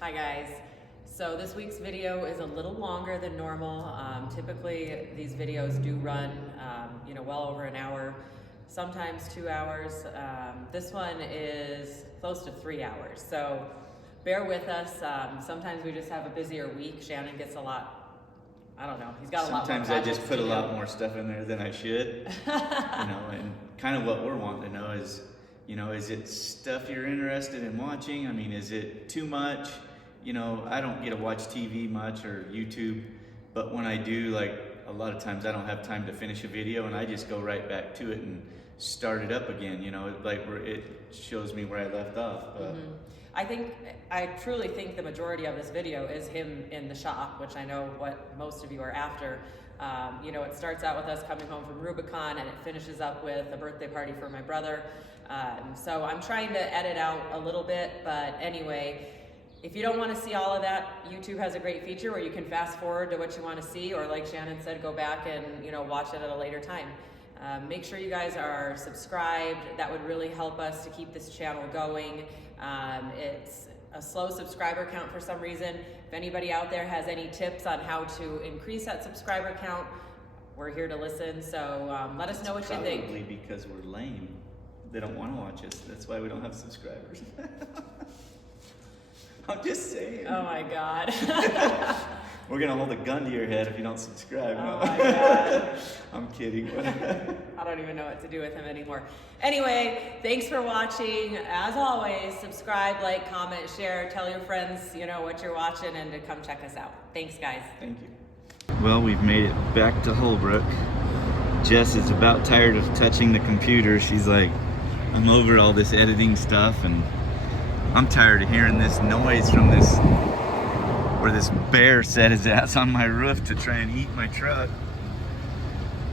Hi guys. So this week's video is a little longer than normal. Typically these videos do run well over an hour, sometimes 2 hours. This one is close to 3 hours. So bear with us. Sometimes we just have a busier week. Shannon gets a lot, I don't know, he's got a lot more Sometimes I just put a lot more stuff in there than I should. And kind of what we're wanting to know is, is it stuff you're interested in watching? I mean, is it too much? I don't get to watch TV much or YouTube, but when I do, like a lot of times I don't have time to finish a video and I just go right back to it and start it up again, like where it shows me where I left off. But I truly think the majority of this video is him in the shop, which I know what most of you are after. It starts out with us coming home from Rubicon and it finishes up with a birthday party for my brother. So I'm trying to edit out a little bit, but anyway, if you don't want to see all of that, YouTube has a great feature where you can fast forward to what you want to see, or like Shannon said, go back and watch it at a later time. Make sure you guys are subscribed. That would really help us to keep this channel going. It's a slow subscriber count for some reason. If anybody out there has any tips on how to increase that subscriber count, we're here to listen. So let us know what you think. Probably because we're lame. They don't want to watch us. That's why we don't have subscribers. I'm just saying. Oh my God. We're going to hold a gun to your head if you don't subscribe. Oh my God. I'm kidding. I don't even know what to do with him anymore. Anyway, thanks for watching. As always, subscribe, like, comment, share, tell your friends, what you're watching and to come check us out. Thanks, guys. Thank you. Well, we've made it back to Holbrook. Jess is about tired of touching the computer. She's like, I'm over all this editing stuff, and I'm tired of hearing this noise from where this bear set his ass on my roof to try and eat my truck.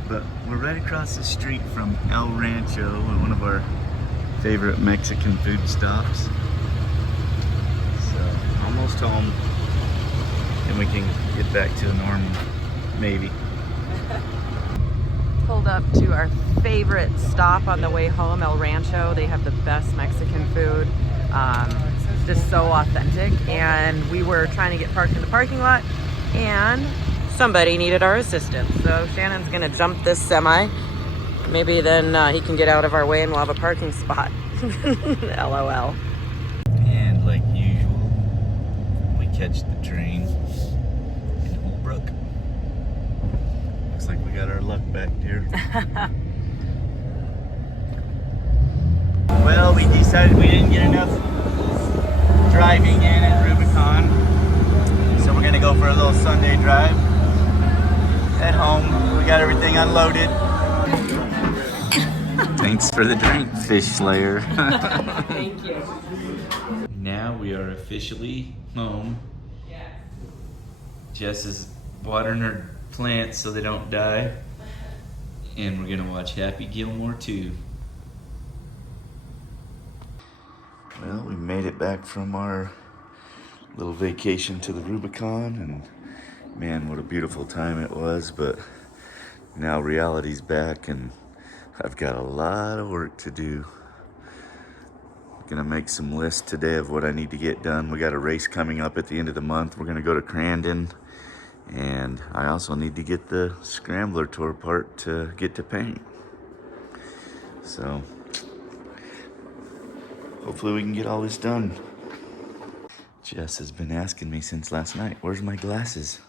But we're right across the street from El Rancho, one of our favorite Mexican food stops. So, almost home, and we can get back to normal, maybe. Pulled up to our favorite stop on the way home, El Rancho. They have the best Mexican food. Just so authentic, and we were trying to get parked in the parking lot and somebody needed our assistance, so Shannon's gonna jump this semi. Maybe then he can get out of our way and we'll have a parking spot. LOL. And like usual, we catch the train in Holbrook. Looks like we got our luck back here. Well, we decided we didn't get enough driving in at Rubicon, so we're gonna go for a little Sunday drive. At home, we got everything unloaded. Thanks for the drink, Fish Slayer. Thank you. Now we are officially home. Yes. Jess is watering her plants so they don't die, and we're gonna watch Happy Gilmore 2. Well, we made it back from our little vacation to the Rubicon, and man, what a beautiful time it was, but now reality's back and I've got a lot of work to do. Gonna make some lists today of what I need to get done. We got a race coming up at the end of the month. We're gonna go to Crandon, and I also need to get the Scrambler tour part to get to paint. So hopefully we can get all this done. Jess has been asking me since last night, where's my glasses?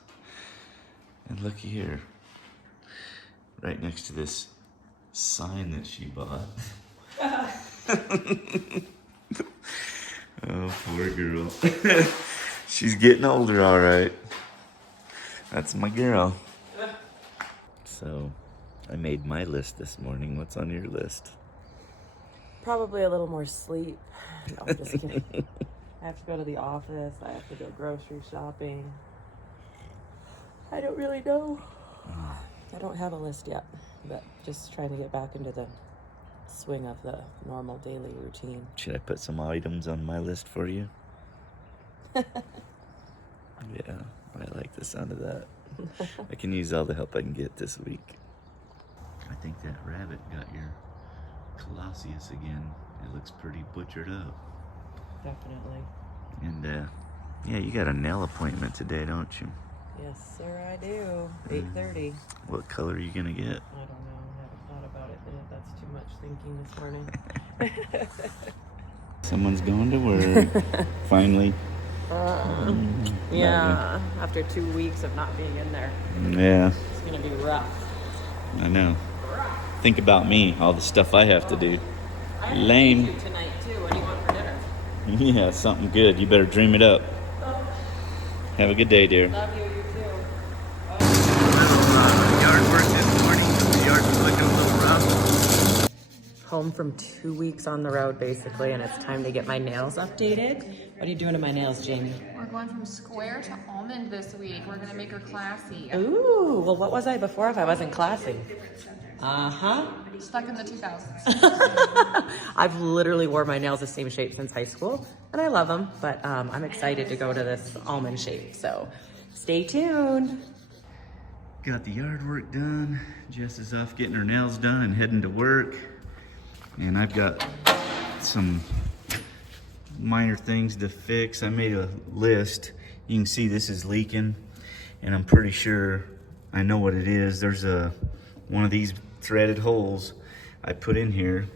And looky here, right next to this sign that she bought. Oh, poor girl. She's getting older, all right. That's my girl. So, I made my list this morning. What's on your list? Probably a little more sleep. No, I'm just kidding. I have to go to the office. I have to go grocery shopping. I don't really know. I don't have a list yet, but just trying to get back into the swing of the normal daily routine. Should I put some items on my list for you? Yeah, I like the sound of that. I can use all the help I can get this week. I think that rabbit got your Colossus again. It looks pretty butchered up. Definitely. And Yeah, you got a nail appointment today, don't you? Yes, sir, I do. 8:30. What color are you gonna get? I don't know. I haven't thought about it yet. That's too much thinking this morning. Someone's going to work. Finally. Yeah, after 2 weeks of not being in there, Yeah, it's gonna be rough. I know. Think about me, all the stuff I have to do. I have Lame. to feed you tonight too. What do you want for dinner? Yeah, something good. You better dream it up. Have a good day, dear. Love you. You too. Yard work this morning. The yard was looking a little rough. Home from 2 weeks on the road, basically, and it's time to get my nails updated. What are you doing to my nails, Jamie? We're going from square to almond this week. We're gonna make her classy. Ooh, well, what was I before if I wasn't classy? Uh-huh. Stuck in the 2000s. I've literally wore my nails the same shape since high school, and I love them, but I'm excited to go to this almond shape, so stay tuned. Got the yard work done. Jess is off getting her nails done and heading to work. And I've got some minor things to fix. I made a list. You can see this is leaking, and I'm pretty sure I know what it is. There's one of these threaded holes I put in here.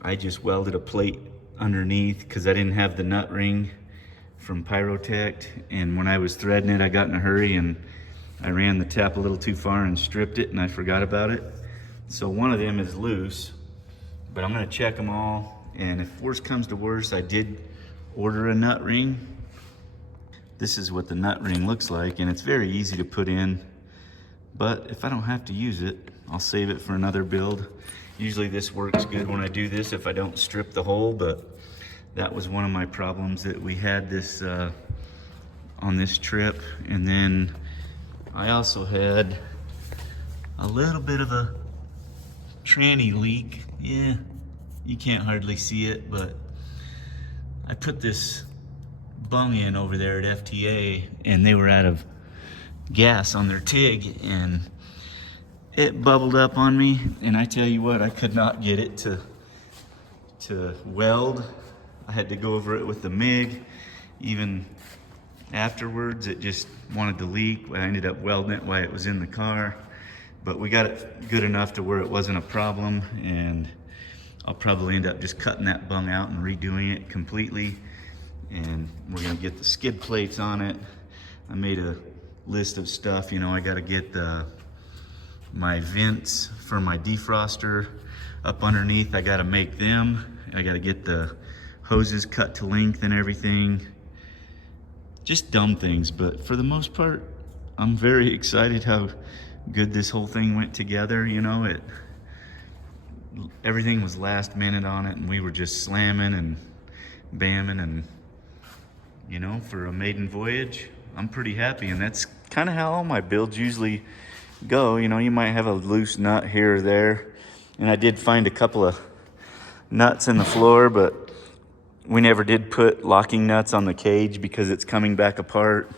I just welded a plate underneath because I didn't have the nut ring from Pyrotect, and when I was threading it, I got in a hurry and I ran the tap a little too far and stripped it, and I forgot about it. So one of them is loose, but I'm gonna check them all, and if worse comes to worse, I did order a nut ring. This is what the nut ring looks like, and it's very easy to put in, but if I don't have to use it, I'll save it for another build. Usually this works good when I do this if I don't strip the hole, but that was one of my problems that we had this on this trip. And then I also had a little bit of a tranny leak. Yeah, you can't hardly see it, but I put this bung in over there at FTA, and they were out of gas on their TIG, and it bubbled up on me, and I tell you what, I could not get it to weld. I had to go over it with the MIG. Even afterwards, it just wanted to leak. I ended up welding it while it was in the car, but we got it good enough to where it wasn't a problem, and I'll probably end up just cutting that bung out and redoing it completely, and we're gonna get the skid plates on it. I made a list of stuff, you know, I gotta get my vents for my defroster up underneath. I gotta make them. I gotta get the hoses cut to length and everything. Just dumb things, but for the most part, I'm very excited how good this whole thing went together. You know, everything was last minute on it, and we were just slamming and bamming, and you know, for a maiden voyage, I'm pretty happy. And that's kind of how all my builds usually go. You know, you might have a loose nut here or there, and I did find a couple of nuts in the floor, but we never did put locking nuts on the cage because it's coming back apart.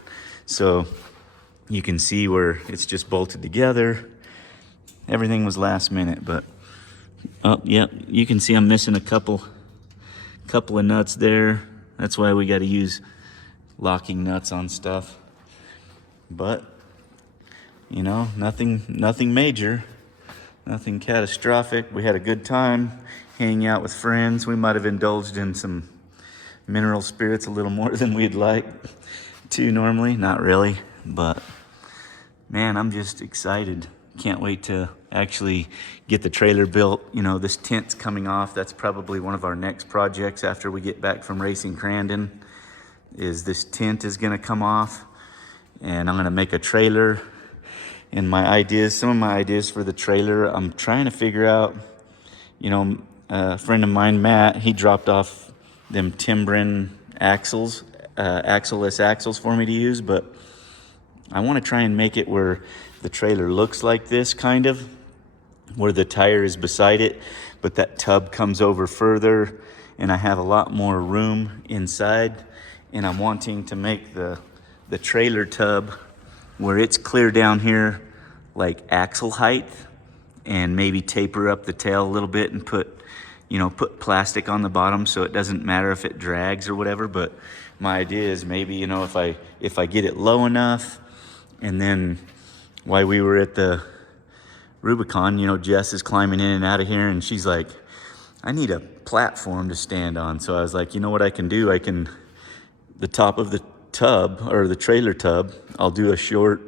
So you can see where it's just bolted together. Everything was last minute, but oh yeah, you can see I'm missing a couple of nuts there. That's why we got to use locking nuts on stuff. But you know, nothing major, nothing catastrophic. We had a good time hanging out with friends. We might have indulged in some mineral spirits a little more than we'd like to normally. Not really, but man, I'm just excited. Can't wait to actually get the trailer built. You know, this tent's coming off. That's probably one of our next projects after we get back from racing Crandon, is this tent is gonna come off, and I'm gonna make a trailer. And some of my ideas for the trailer, I'm trying to figure out, you know, a friend of mine, Matt, he dropped off them Timbren axles, axle-less axles for me to use, but I want to try and make it where the trailer looks like this, kind of, where the tire is beside it, but that tub comes over further, and I have a lot more room inside, and I'm wanting to make the trailer tub where it's clear down here, like axle height, and maybe taper up the tail a little bit and put, you know, put plastic on the bottom so it doesn't matter if it drags or whatever. But my idea is maybe, you know, if I get it low enough, and then while we were at the Rubicon, you know, Jess is climbing in and out of here, and she's like, I need a platform to stand on. So I was like, you know what I can do? The top of the tub, or the trailer tub, I'll do a short,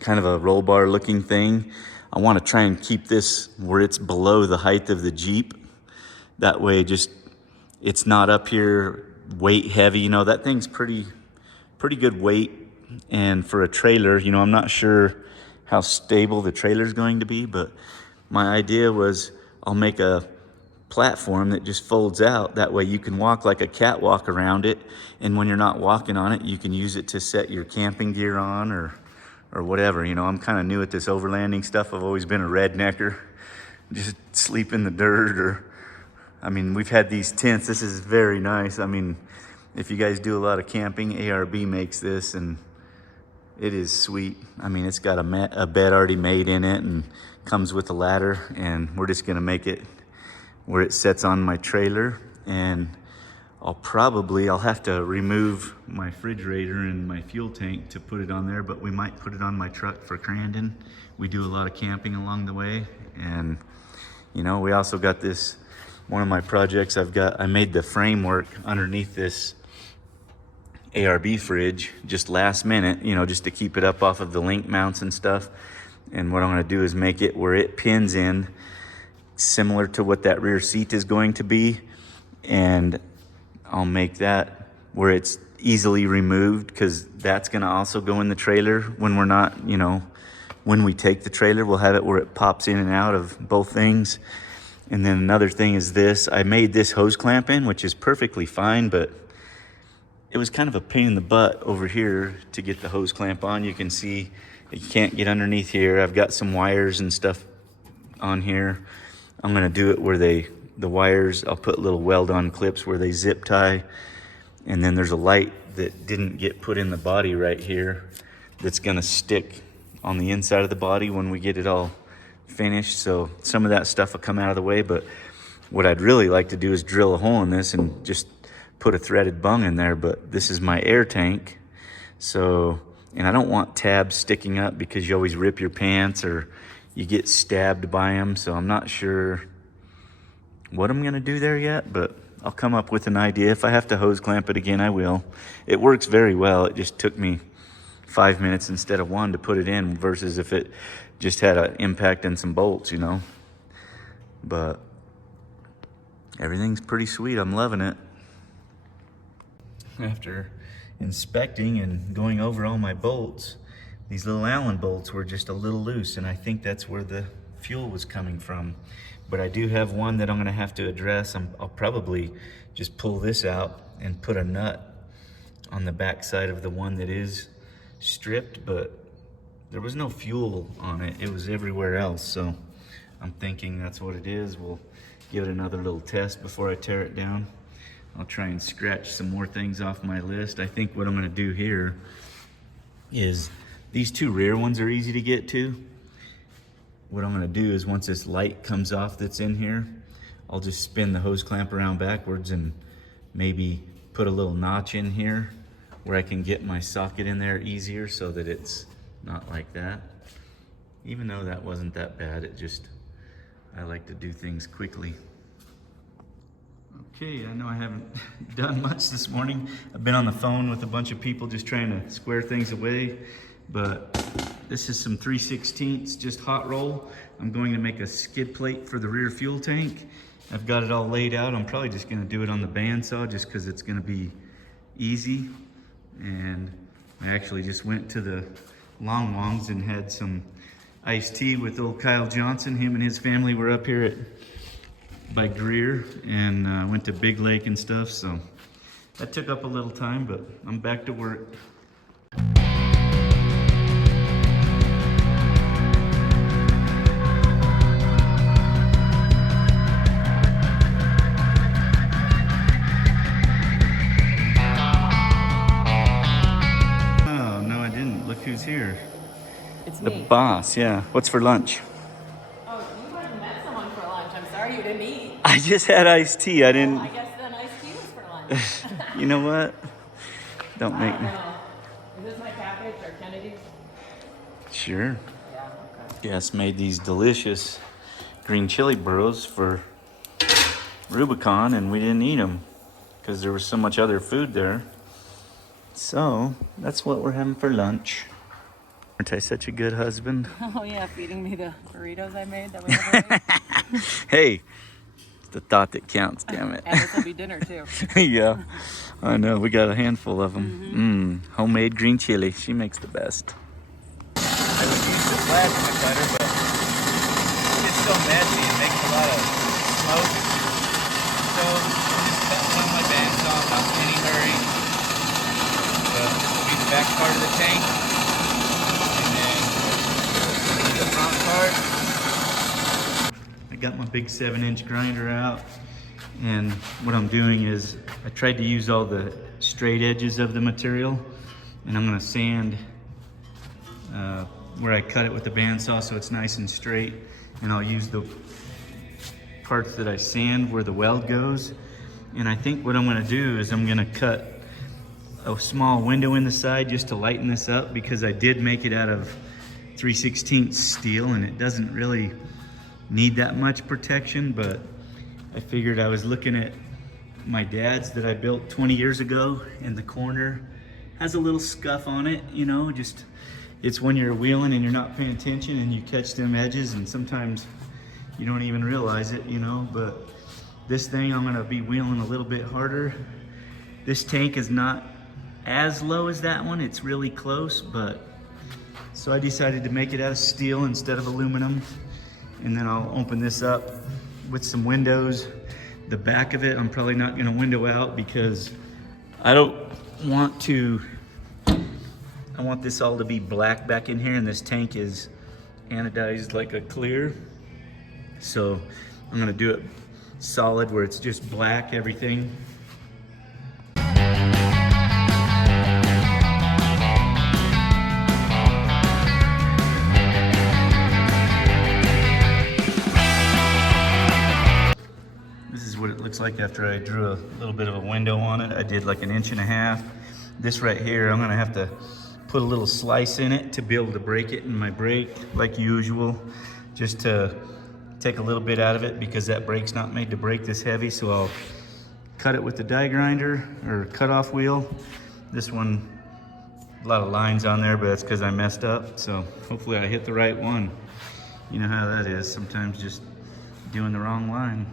kind of a roll bar looking thing. I want to try and keep this where it's below the height of the Jeep. That way, just, it's not up here weight heavy. You know, that thing's pretty good weight. And for a trailer, you know, I'm not sure how stable the trailer's going to be, but my idea was I'll make a platform that just folds out. That way you can walk like a catwalk around it, and when you're not walking on it, you can use it to set your camping gear on or whatever. You know, I'm kind of new at this overlanding stuff. I've always been a rednecker, just sleep in the dirt, or I mean, we've had these tents. This is very nice. I mean, if you guys do a lot of camping, ARB makes this, and it is sweet. I mean, it's got a bed already made in it and comes with a ladder, and we're just gonna make it where it sets on my trailer. And I'll have to remove my refrigerator and my fuel tank to put it on there, but we might put it on my truck for Crandon. We do a lot of camping along the way. And you know, we also got this, one of my projects I made the framework underneath this ARB fridge just last minute, you know, just to keep it up off of the link mounts and stuff. And what I'm gonna do is make it where it pins in similar to what that rear seat is going to be. And I'll make that where it's easily removed, because that's gonna also go in the trailer when we're not, you know, when we take the trailer, we'll have it where it pops in and out of both things. And then another thing is this, I made this hose clamp in, which is perfectly fine, but it was kind of a pain in the butt over here to get the hose clamp on. You can see you can't get underneath here. I've got some wires and stuff on here. I'm gonna do it where the wires, I'll put little weld-on clips where they zip tie. And then there's a light that didn't get put in the body right here that's gonna stick on the inside of the body when we get it all finished. So some of that stuff will come out of the way, but what I'd really like to do is drill a hole in this and just put a threaded bung in there. But this is my air tank, so, and I don't want tabs sticking up because you always rip your pants or you get stabbed by them. So I'm not sure what I'm gonna do there yet, but I'll come up with an idea. If I have to hose clamp it again, I will. It works very well. It just took me 5 minutes instead of 1 to put it in, versus if it just had an impact and some bolts, you know. But everything's pretty sweet. I'm loving it. After inspecting and going over all my bolts, these little Allen bolts were just a little loose, and I think that's where the fuel was coming from. But I do have one that I'm gonna have to address. I'll probably just pull this out and put a nut on the back side of the one that is stripped, but there was no fuel on it. It was everywhere else. So I'm thinking that's what it is. We'll give it another little test before I tear it down. I'll try and scratch some more things off my list. I think what I'm gonna do here is, these two rear ones are easy to get to. What I'm gonna do is, once this light comes off that's in here, I'll just spin the hose clamp around backwards and maybe put a little notch in here where I can get my socket in there easier, so that it's not like that. Even though that wasn't that bad, I like to do things quickly. Okay, I know I haven't done much this morning. I've been on the phone with a bunch of people just trying to square things away, but this is some 3/16, just hot roll. I'm going to make a skid plate for the rear fuel tank. I've got it all laid out. I'm probably just gonna do it on the bandsaw just because it's gonna be easy. And I actually just went to the Long Longs and had some iced tea with old Kyle Johnson. Him and his family were up here by Greer, and went to Big Lake and stuff. So that took up a little time, but I'm back to work. Oh, no, I didn't. Look who's here. It's The boss, yeah. What's for lunch? Oh, you haven't met someone for lunch. I'm sorry you didn't eat. I just had iced tea. I didn't. I guess then iced tea was for lunch. You know what? Don't I make don't me. know. Is this my package or Kennedy's? Sure. Yeah, okay. Jess made these delicious green chili burros for Rubicon, and we didn't eat them because there was so much other food there. So that's what we're having for lunch. Aren't I such a good husband? Oh yeah, feeding me the burritos I made that we never ate. Hey, it's the thought that counts, damn it. And this will be dinner too. Yeah, I know. We got a handful of them. Homemade green chili. She makes the best. I would use the plasma cutter, but it's so messy. It makes a lot of smoke. So I'm just cutting one of my bands off, not in any hurry. This will be the back part of the tank. And then the front part. I got my big 7-inch grinder out. And what I'm doing is I tried to use all the straight edges of the material. And I'm going to sand where I cut it with the bandsaw so it's nice and straight. And I'll use the parts that I sand where the weld goes. And I think what I'm going to do is I'm going to cut a small window in the side just to lighten this up, because I did make it out of 3/16 steel and it doesn't really need that much protection. But I figured, I was looking at my dad's that I built 20 years ago, and the corner has a little scuff on it, you know, just it's when you're wheeling and you're not paying attention and you catch them edges, and sometimes you don't even realize it, you know. But this thing, I'm going to be wheeling a little bit harder. This tank is not as low as that one, it's really close, but so I decided to make it out of steel instead of aluminum. And then I'll open this up with some windows. The back of it I'm probably not going to window out because I don't want to. I want this all to be black back in here, and this tank is anodized like a clear. So I'm going to do it solid where it's just black everything. What it looks like after I drew a little bit of a window on it. I did like 1.5 inches. This right here, I'm gonna have to put a little slice in it to be able to break it in my brake like usual, just to take a little bit out of it, because that brake's not made to break this heavy. So I'll cut it with the die grinder or cut off wheel. This one, a lot of lines on there, but that's because I messed up. So hopefully I hit the right one. You know how that is, sometimes just doing the wrong line.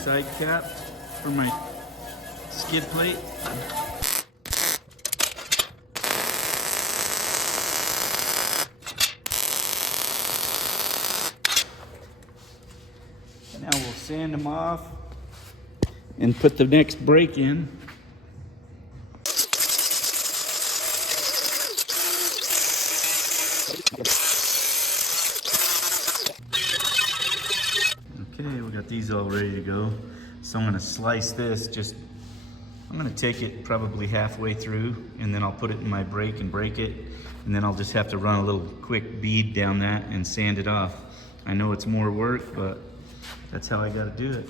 Side cap for my skid plate. And now we'll sand them off and put the next brake in. Okay, we got these all ready to go. So I'm gonna slice this, I'm gonna take it probably halfway through, and then I'll put it in my brake and break it. And then I'll just have to run a little quick bead down that and sand it off. I know it's more work, but that's how I gotta do it.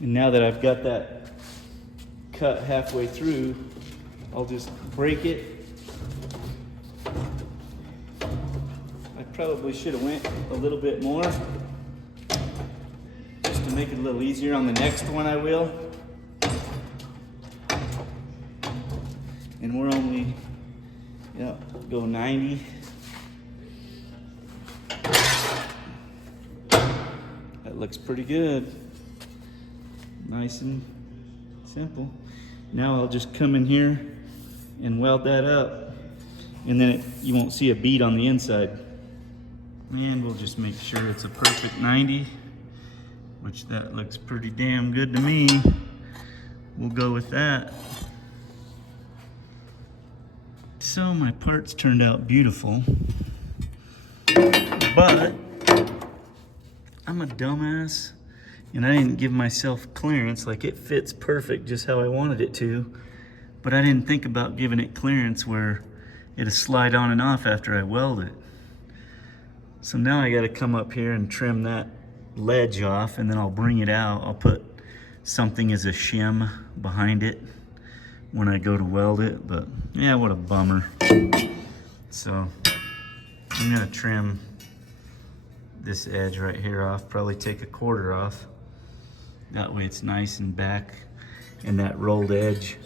And now that I've got that cut halfway through, I'll just break it. I probably should have went a little bit more, just to make it a little easier on the next one I will. And we're only, go 90. That looks pretty good. Nice and simple. Now I'll just come in here and weld that up, and then you won't see a bead on the inside. And we'll just make sure it's a perfect 90, which that looks pretty damn good to me. We'll go with that. So my parts turned out beautiful, but I'm a dumbass and I didn't give myself clearance. Like, it fits perfect just how I wanted it to, but I didn't think about giving it clearance where it'll slide on and off after I weld it. So now I gotta come up here and trim that ledge off, and then I'll bring it out. I'll put something as a shim behind it when I go to weld it, but yeah, what a bummer. So I'm gonna trim this edge right here off, probably take a quarter off. That way it's nice and back, and that rolled edge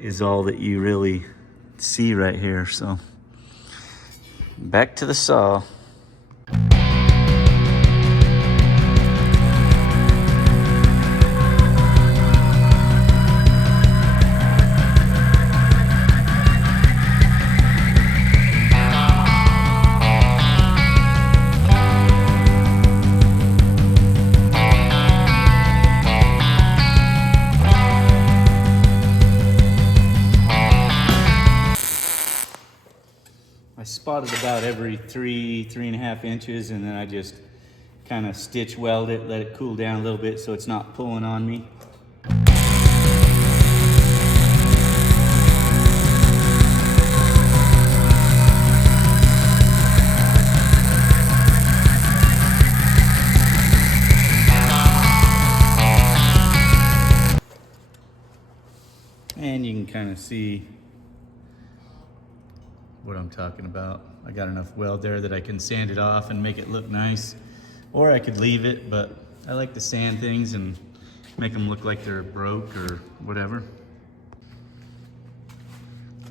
is all that you really see right here. So back to the saw. I spotted about every 3.5 inches, and then I just kind of stitch weld it, let it cool down a little bit so it's not pulling on me. And you can kind of see what I'm talking about. I got enough weld there that I can sand it off and make it look nice, or I could leave it, but I like to sand things and make them look like they're broke or whatever.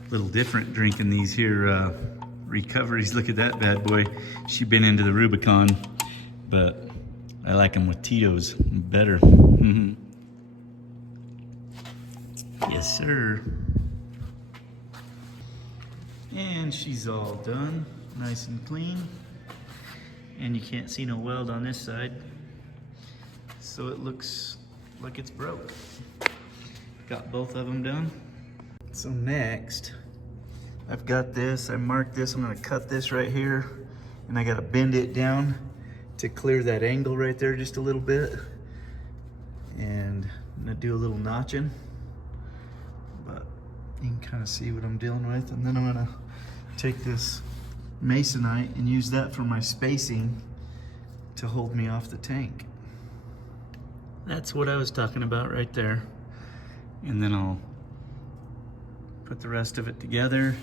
A little different drinking these here recoveries. Look at that bad boy. She's been into the Rubicon, but I like them with Tito's better. Yes, sir. And she's all done, nice and clean. And you can't see no weld on this side, so it looks like it's broke. Got both of them done. So next, I've got this, I marked this, I'm gonna cut this right here, and I gotta bend it down to clear that angle right there just a little bit. And I'm gonna do a little notching, but you can kind of see what I'm dealing with. And then I'm gonna take this masonite and use that for my spacing to hold me off the tank. That's what I was talking about right there. And then I'll put the rest of it together,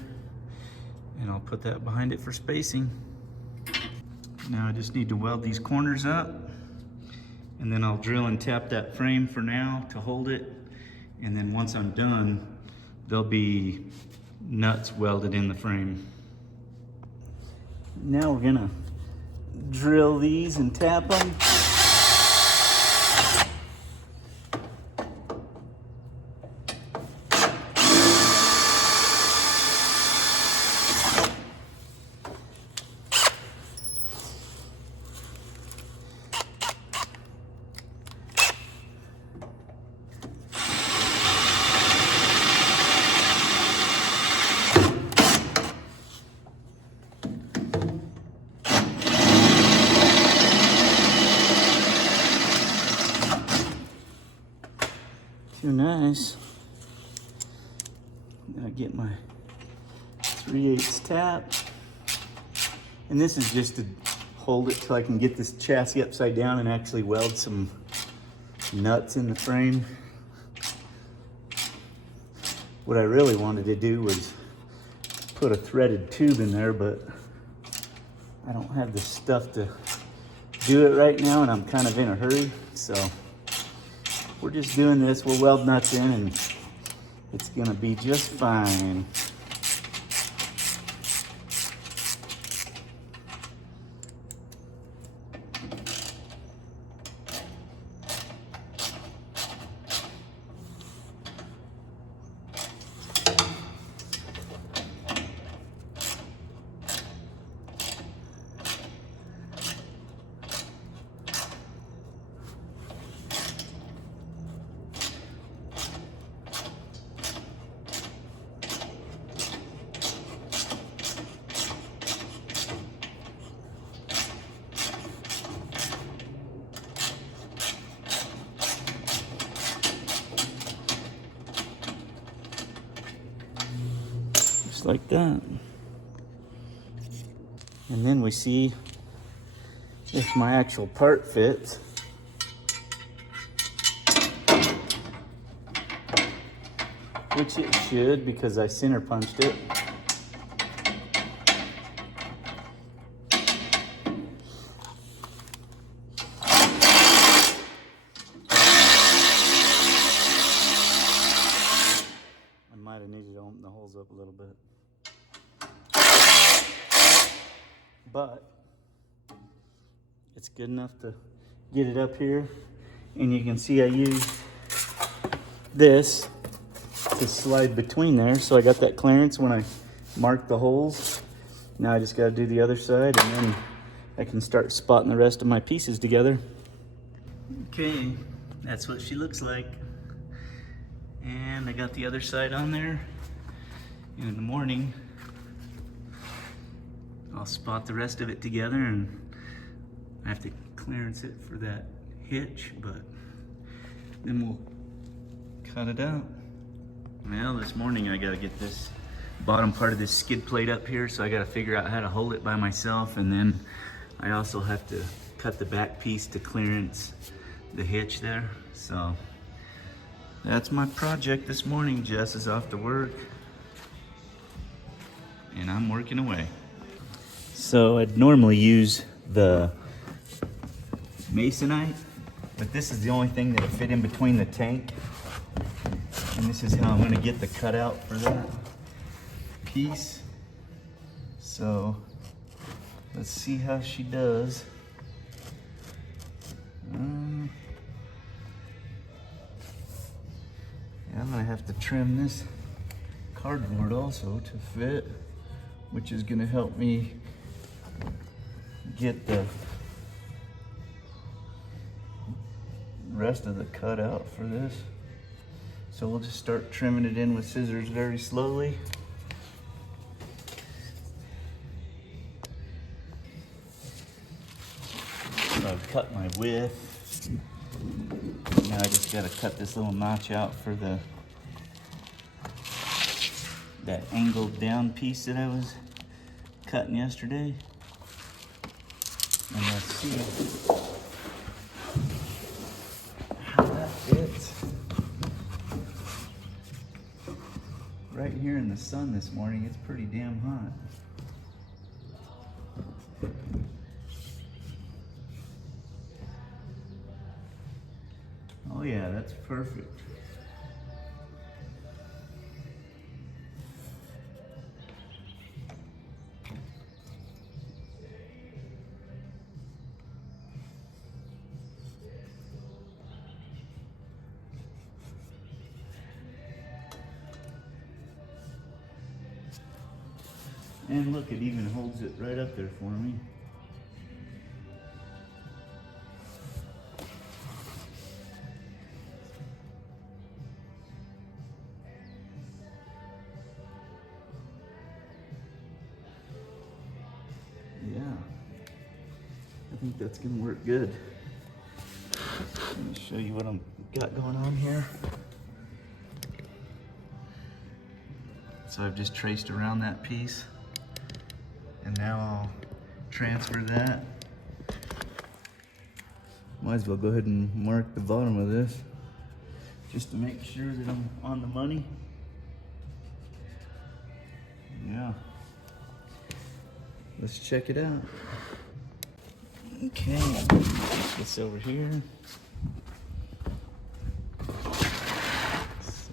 and I'll put that behind it for spacing. Now I just need to weld these corners up, and then I'll drill and tap that frame for now to hold it. And then once I'm done, there'll be nuts welded in the frame. Now we're gonna drill these and tap them. Too nice. Gotta get my 3/8 tap. And this is just to hold it till I can get this chassis upside down and actually weld some nuts in the frame. What I really wanted to do was put a threaded tube in there, but I don't have the stuff to do it right now, and I'm kind of in a hurry, so we're just doing this. We'll weld nuts in and it's gonna be just fine. Just like that. And then we see if my actual part fits. Which it should, because I center punched it. I might have needed to open the holes up a little bit. But it's good enough to get it up here. And you can see I used this to slide between there, so I got that clearance when I marked the holes. Now I just got to do the other side, and then I can start spotting the rest of my pieces together. Okay, that's what she looks like. And I got the other side on there. And in the morning, I'll spot the rest of it together, and I have to clearance it for that hitch, but then we'll cut it out. Well, this morning I gotta get this bottom part of this skid plate up here, so I gotta figure out how to hold it by myself, and then I also have to cut the back piece to clearance the hitch there. So that's my project this morning. Jess is off to work, and I'm working away. So I'd normally use the Masonite, but this is the only thing that fit in between the tank. And this is how I'm gonna get the cutout for that piece. So let's see how she does. Yeah, I'm gonna have to trim this cardboard also to fit, which is gonna help me get the rest of the cutout for this. So we'll just start trimming it in with scissors very slowly. So I've cut my width. Now I just gotta cut this little notch out for that angled down piece that I was cutting yesterday. And let's see how that fits. Right here in the sun this morning, it's pretty damn hot. Oh yeah, that's perfect. And look, it even holds it right up there for me. Yeah, I think that's gonna work good. Let me show you what I've got going on here. So I've just traced around that piece. And now I'll transfer that. Might as well go ahead and mark the bottom of this, just to make sure that I'm on the money. Yeah. Let's check it out. Okay, put this over here. This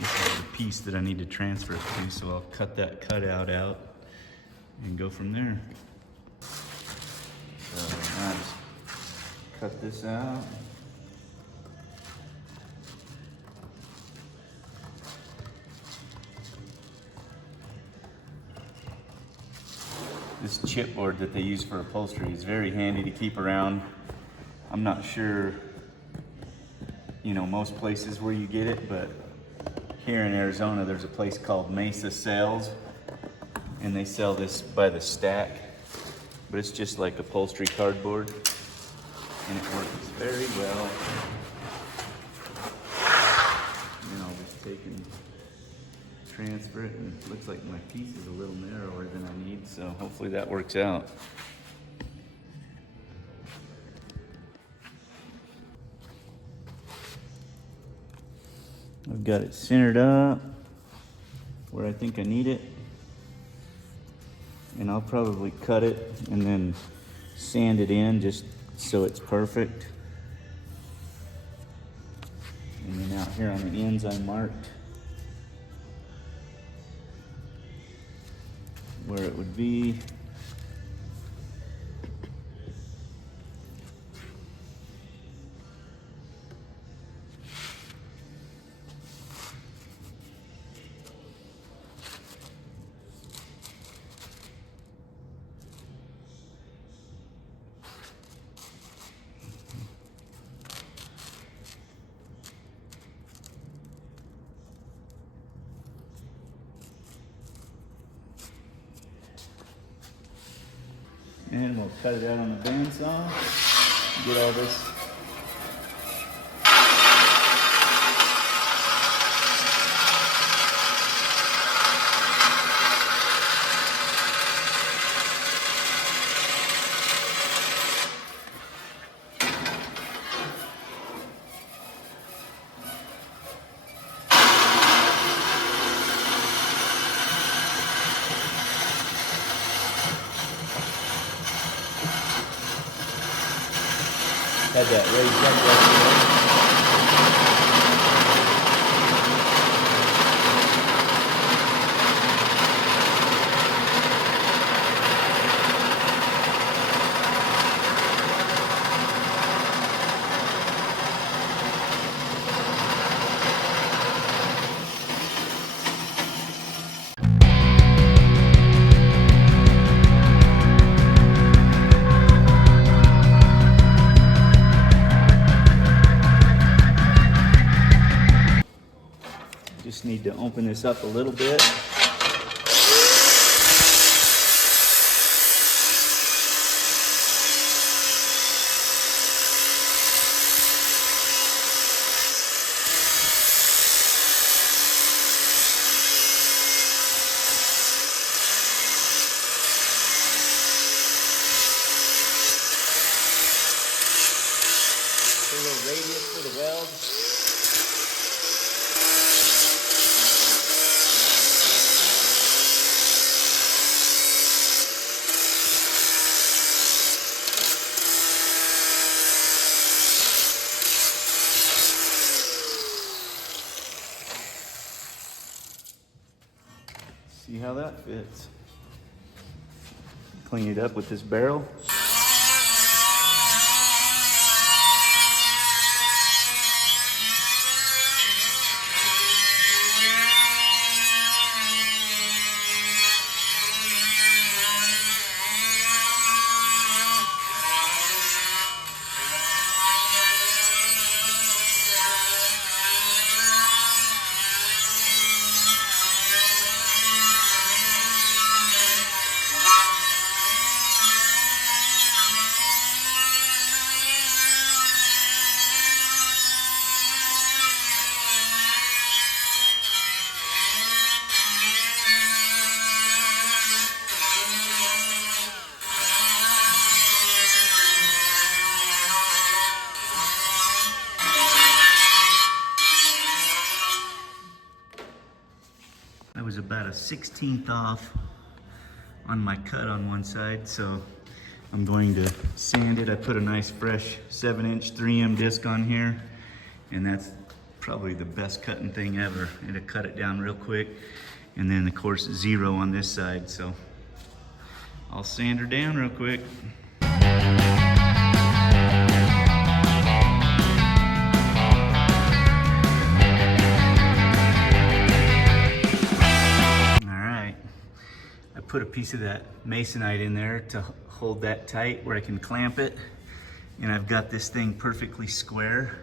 is the piece that I need to transfer to, so I'll cut that cutout out and go from there. So I'll just cut this out. This chipboard that they use for upholstery is very handy to keep around. I'm not sure, you know, most places where you get it, but here in Arizona there's a place called Mesa Sales, and they sell this by the stack, but it's just like upholstery cardboard, and it works very well. You know, just taking transfer it, and it looks like my piece is a little narrower than I need, so hopefully that works out. I've got it centered up where I think I need it, and I'll probably cut it and then sand it in just so it's perfect. And then out here on the ends I marked where it would be. And we'll cut it out on the bandsaw. Get all this. Had that raised up yesterday. Just need to open this up a little bit. Put a little radius for the weld. See how that fits. Clean it up with this barrel. I was about a 16th off on my cut on one side, so I'm going to sand it. I put a nice fresh 7-inch 3M disc on here, and that's probably the best cutting thing ever. It'll cut it down real quick, and then of course 0 on this side, so I'll sand her down real quick. Put a piece of that masonite in there to hold that tight where I can clamp it, and I've got this thing perfectly square.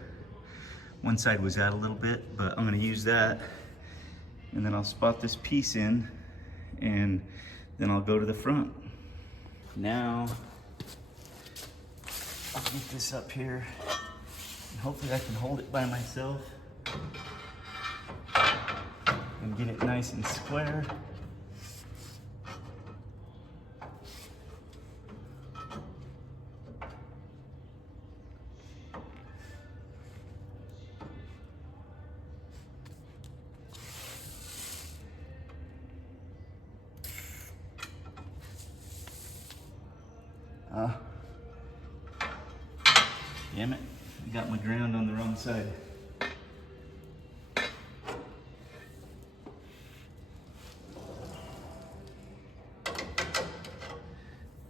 One side was out a little bit, but I'm going to use that, and then I'll spot this piece in, and then I'll go to the front. Now I'll get this up here, and hopefully I can hold it by myself. And and get it nice and square. Damn it, I got my ground on the wrong side.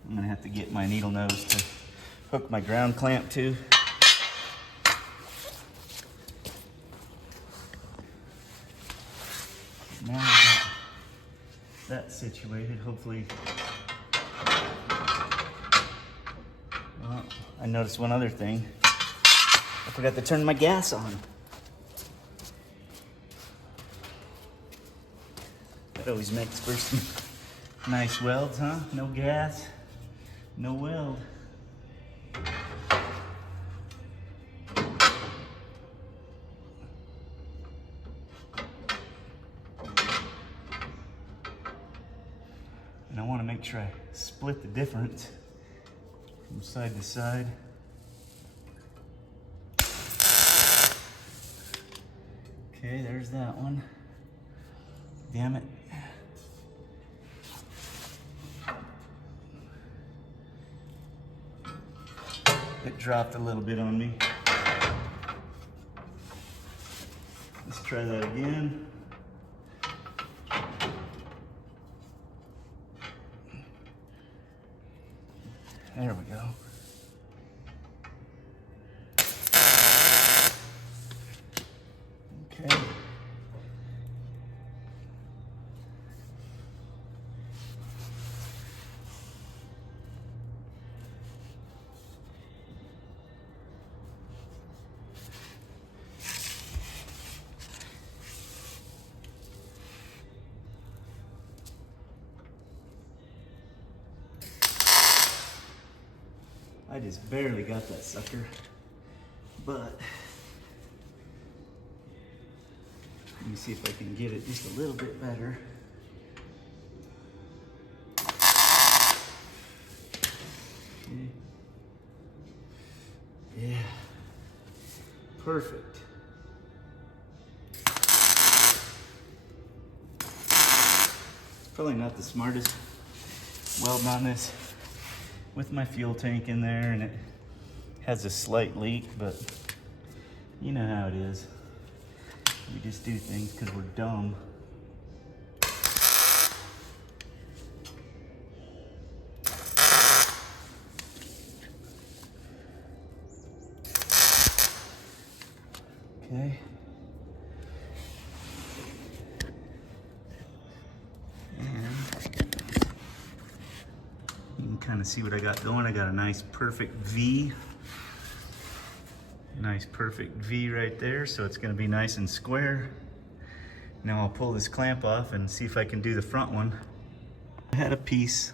I'm gonna have to get my needle nose to hook my ground clamp to. Now I got that situated, hopefully. I noticed one other thing. I forgot to turn my gas on. That always makes for some nice welds, huh? No gas, no weld. And I want to make sure I split the difference from side to side. Okay, there's that one. Damn it. It dropped a little bit on me. Let's try that again. There we go. Okay. I just barely got that sucker, but let me see if I can get it just a little bit better. Okay. Yeah, perfect. Probably not the smartest welding on this with my fuel tank in there, and it has a slight leak, but you know how it is. We just do things because we're dumb. Okay. Kind of see what I got going. I got a nice perfect V. Nice perfect V right there, so it's going to be nice and square. Now I'll pull this clamp off and see if I can do the front one. I had a piece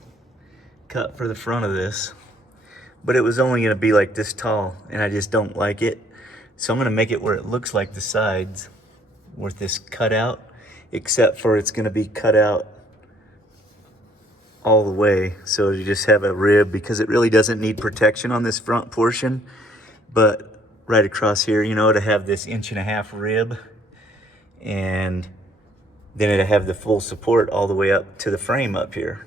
cut for the front of this, but it was only going to be like this tall, and I just don't like it. So I'm going to make it where it looks like the sides with this cut out, except for it's going to be cut out all the way, so you just have a rib, because it really doesn't need protection on this front portion, but right across here, you know, to have this 1.5 inch rib, and then it'll have the full support all the way up to the frame up here,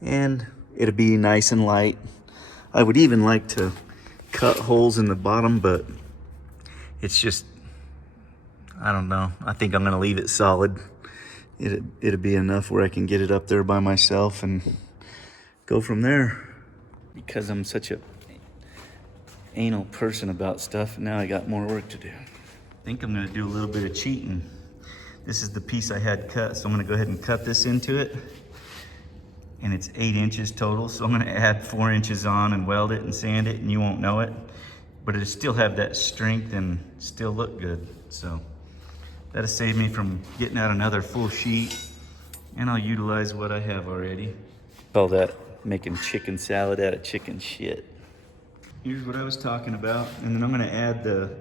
and it'll be nice and light. I would even like to cut holes in the bottom, but it's just, I don't know. I think I'm gonna leave it solid. It'll be enough where I can get it up there by myself and go from there. Because I'm such a anal person about stuff, now I got more work to do. I think I'm gonna do a little bit of cheating. This is the piece I had cut, so I'm gonna go ahead and cut this into it. And it's 8 inches total, so I'm gonna add 4 inches on and weld it and sand it, and you won't know it. But it'll still have that strength and still look good, so. That'll save me from getting out another full sheet, and I'll utilize what I have already. Call that making chicken salad out of chicken shit. Here's what I was talking about, and then I'm gonna add the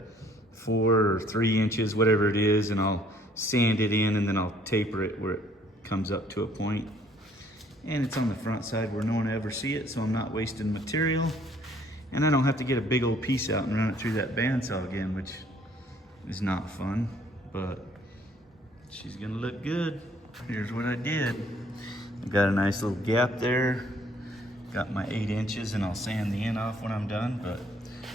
4 or 3 inches, whatever it is, and I'll sand it in, and then I'll taper it where it comes up to a point. And it's on the front side where no one will ever see it, so I'm not wasting material. And I don't have to get a big old piece out and run it through that bandsaw again, which is not fun, but she's gonna look good. Here's what I did. I got a nice little gap there. Got my 8 inches, and I'll sand the end off when I'm done, but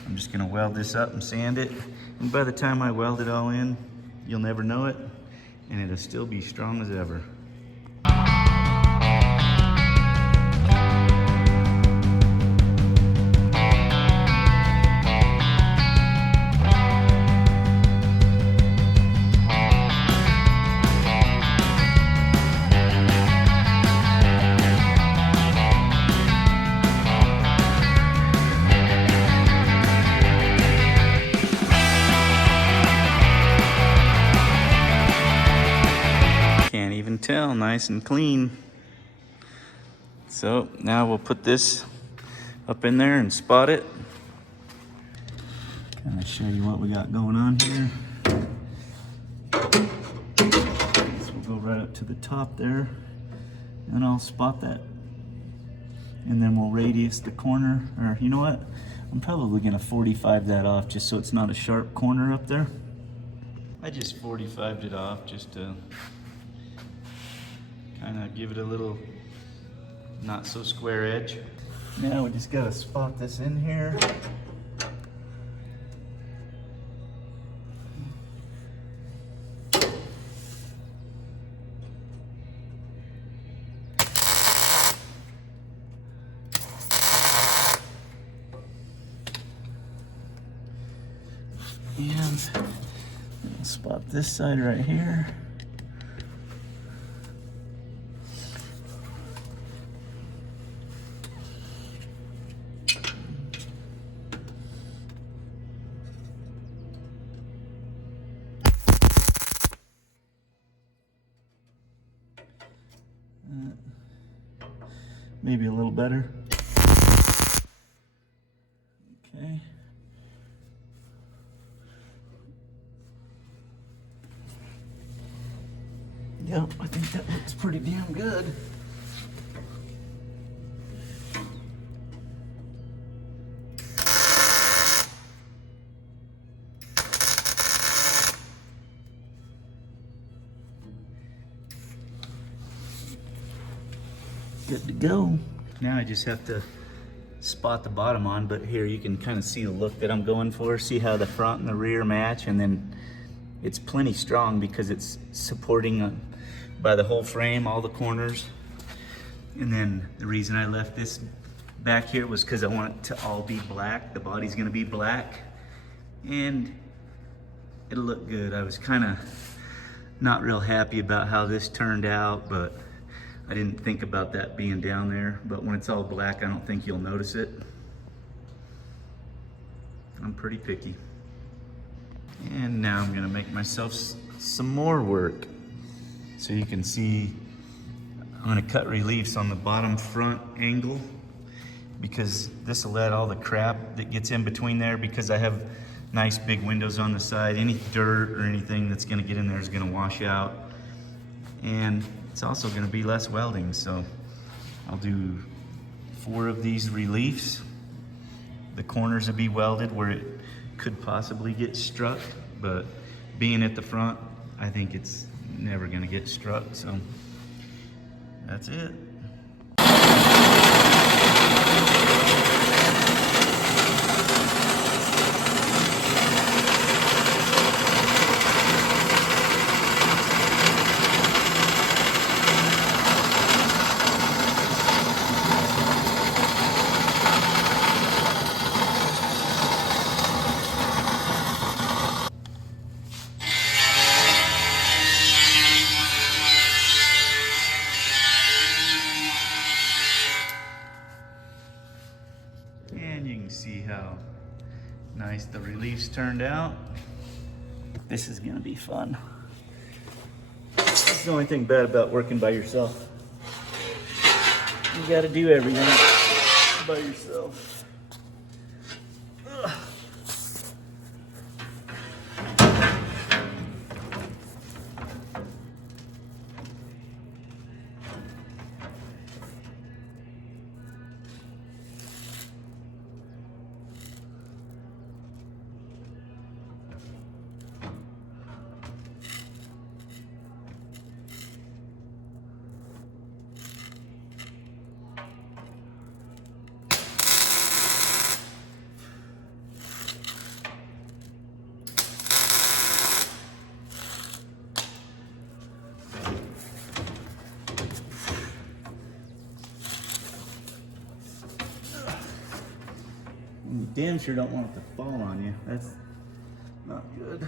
I'm just gonna weld this up and sand it. And by the time I weld it all in, you'll never know it, and it'll still be strong as ever. Tell, nice and clean. So now we'll put this up in there and spot it. Kind of show you what we got going on here. So we'll go right up to the top there, and I'll spot that. And then we'll radius the corner, or you know what? I'm probably gonna 45 that off just so it's not a sharp corner up there. I just 45'd it off just to kind of give it a little not so square edge. Now we just gotta spot this in here. And we'll spot this side right here. Maybe a little better. Okay. Yep, I think that looks pretty damn good. Good to go. Now I just have to spot the bottom on, but here you can kind of see the look that I'm going for. See how the front and the rear match, and then it's plenty strong because it's supporting by the whole frame, all the corners. And then the reason I left this back here was because I want it to all be black. The body's gonna be black, and it'll look good. I was kind of not real happy about how this turned out, but I didn't think about that being down there, but when it's all black, I don't think you'll notice it. I'm pretty picky. And now I'm gonna make myself some more work. So you can see, I'm gonna cut reliefs on the bottom front angle because this will let all the crap that gets in between there, because I have nice big windows on the side. Any dirt or anything that's gonna get in there is gonna wash out. And it's also gonna be less welding, so I'll do 4 of these reliefs. The corners will be welded where it could possibly get struck, but being at the front, I think it's never gonna get struck, so that's it. And you can see how nice the reliefs turned out. This is gonna be fun. That's the only thing bad about working by yourself. You gotta do everything by yourself. Ugh. And you damn sure don't want it to fall on you. That's not good.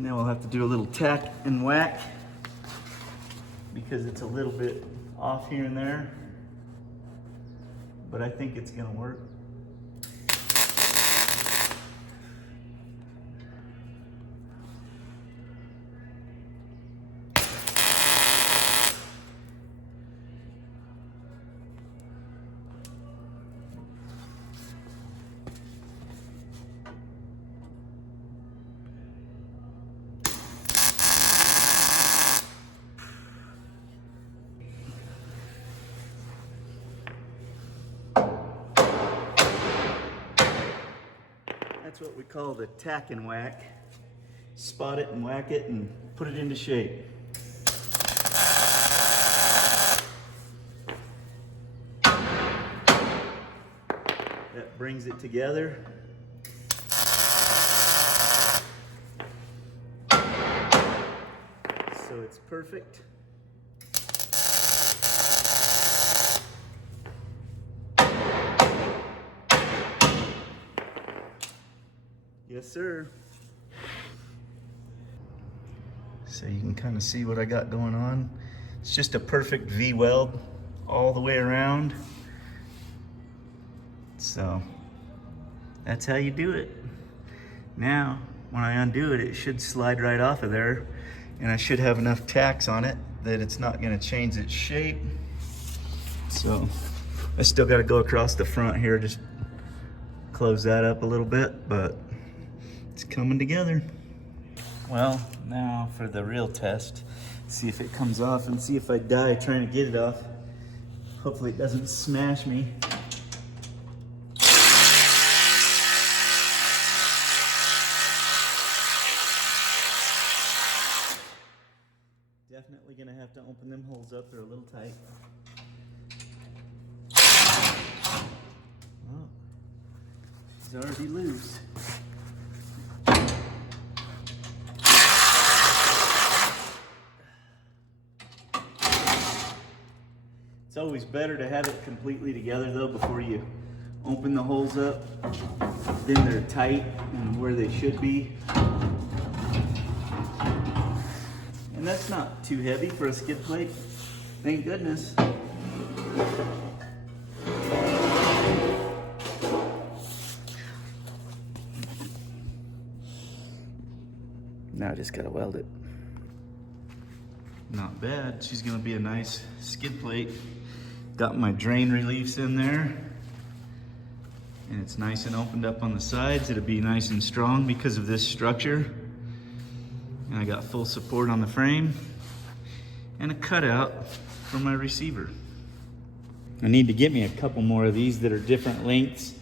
Now we'll have to do a little tack and whack because it's a little bit off here and there, but I think it's gonna work. That's what we call the tack and whack. Spot it and whack it and put it into shape. That brings it together. So it's perfect. Yes, sir. So you can kind of see what I got going on. It's just a perfect V-weld all the way around. So that's how you do it. Now, when I undo it, it should slide right off of there, and I should have enough tacks on it that it's not gonna change its shape. So I still gotta go across the front here, just close that up a little bit, but it's coming together. Well, now for the real test. See if it comes off and see if I die trying to get it off. Hopefully it doesn't smash me. Definitely gonna have to open them holes up, they're a little tight. Oh, she's already loose. It's always better to have it completely together though before you open the holes up. Then they're tight and where they should be. And that's not too heavy for a skid plate. Thank goodness. Now I just gotta weld it. Not bad. She's gonna be a nice skid plate. Got my drain reliefs in there. And it's nice and opened up on the sides. It'll be nice and strong because of this structure. And I got full support on the frame. And a cutout for my receiver. I need to get me a couple more of these that are different lengths.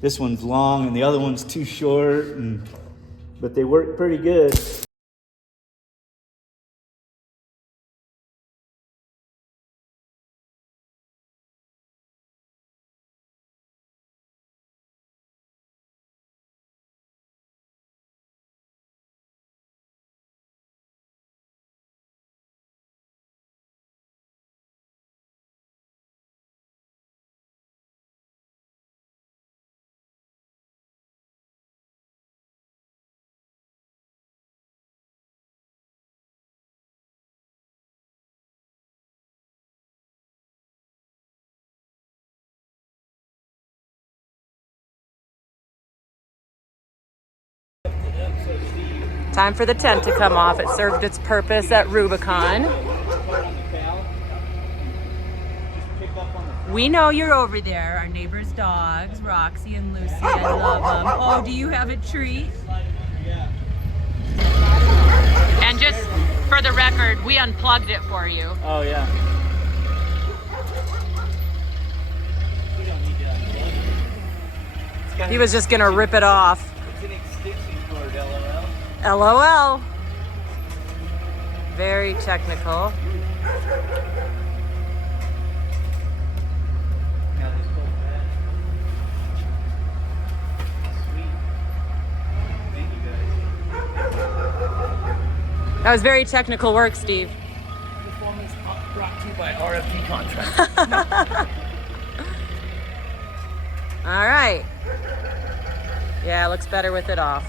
This one's long and the other one's too short, but they work pretty good. Time for the tent to come off. It served its purpose at Rubicon. We know you're over there. Our neighbor's dogs, Roxy and Lucy. I love them. Oh, do you have a treat? And just for the record, we unplugged it for you. Oh, yeah. He was just gonna rip it off. It's an extension cord, LOL. LOL. Very technical. Now this whole bed. Sweet. Thank you guys. That was very technical work, Steve. Performance brought to you by RFP Contract. All right. Yeah, it looks better with it off.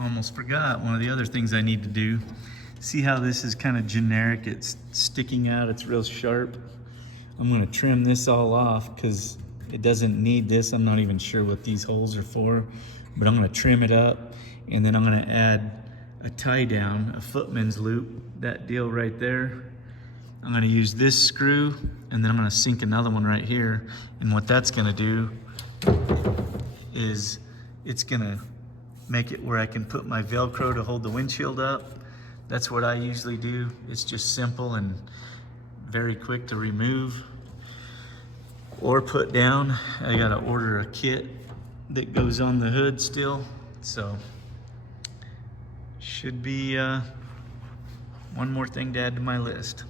Almost forgot one of the other things I need to do. See how this is kind of generic? It's sticking out, it's real sharp. I'm gonna trim this all off because it doesn't need this. I'm not even sure what these holes are for, but I'm gonna trim it up and then I'm gonna add a tie down, a footman's loop, that deal right there. I'm gonna use this screw and then I'm gonna sink another one right here. And what that's gonna do is it's gonna make it where I can put my Velcro to hold the windshield up. That's what I usually do. It's just simple and very quick to remove or put down. I gotta order a kit that goes on the hood still. So should be one more thing to add to my list.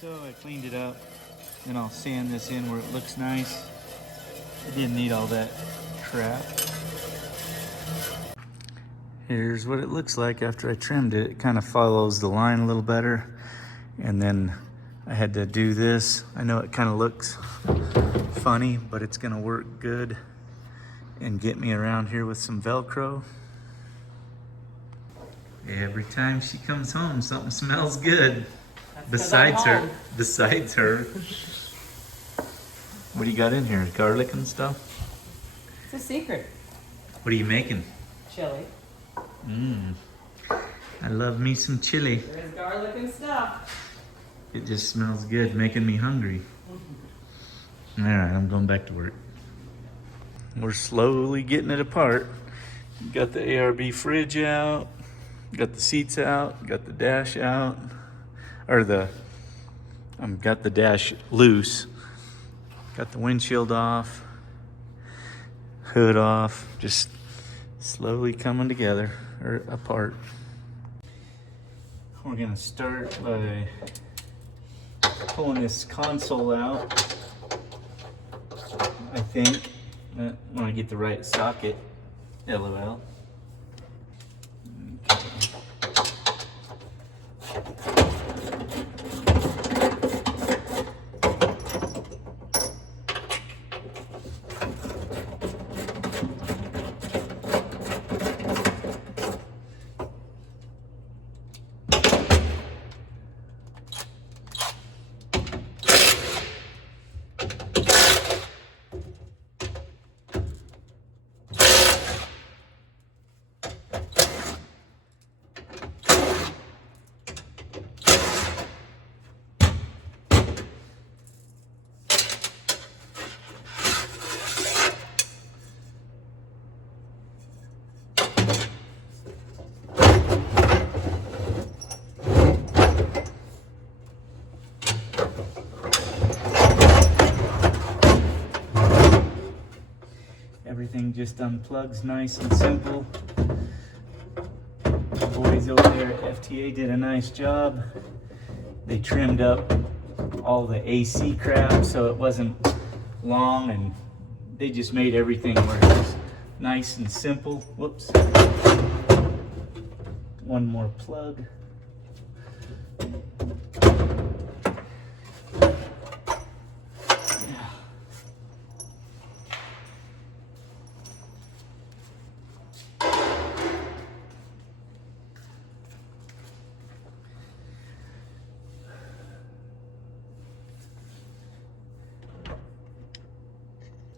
So I cleaned it up, and I'll sand this in where it looks nice. I didn't need all that crap. Here's what it looks like after I trimmed it. It kind of follows the line a little better. And then I had to do this. I know it kind of looks funny, but it's gonna work good and get me around here with some Velcro. Every time she comes home, something smells good. Besides her. What do you got in here? Garlic and stuff? It's a secret. What are you making? Chili. I love me some chili. There's garlic and stuff. It just smells good, making me hungry. All right, I'm going back to work. We're slowly getting it apart. Got the ARB fridge out, got the seats out, got the dash out, got the dash loose, got the windshield off, hood off, just slowly coming together, or apart. We're gonna start by pulling this console out, I think, when I get the right socket, LOL. just unplugs nice and simple. The boys over there at FTA did a nice job. They trimmed up all the AC crap so it wasn't long, and they just made everything where it was nice and simple. Whoops. One more plug. Yeah.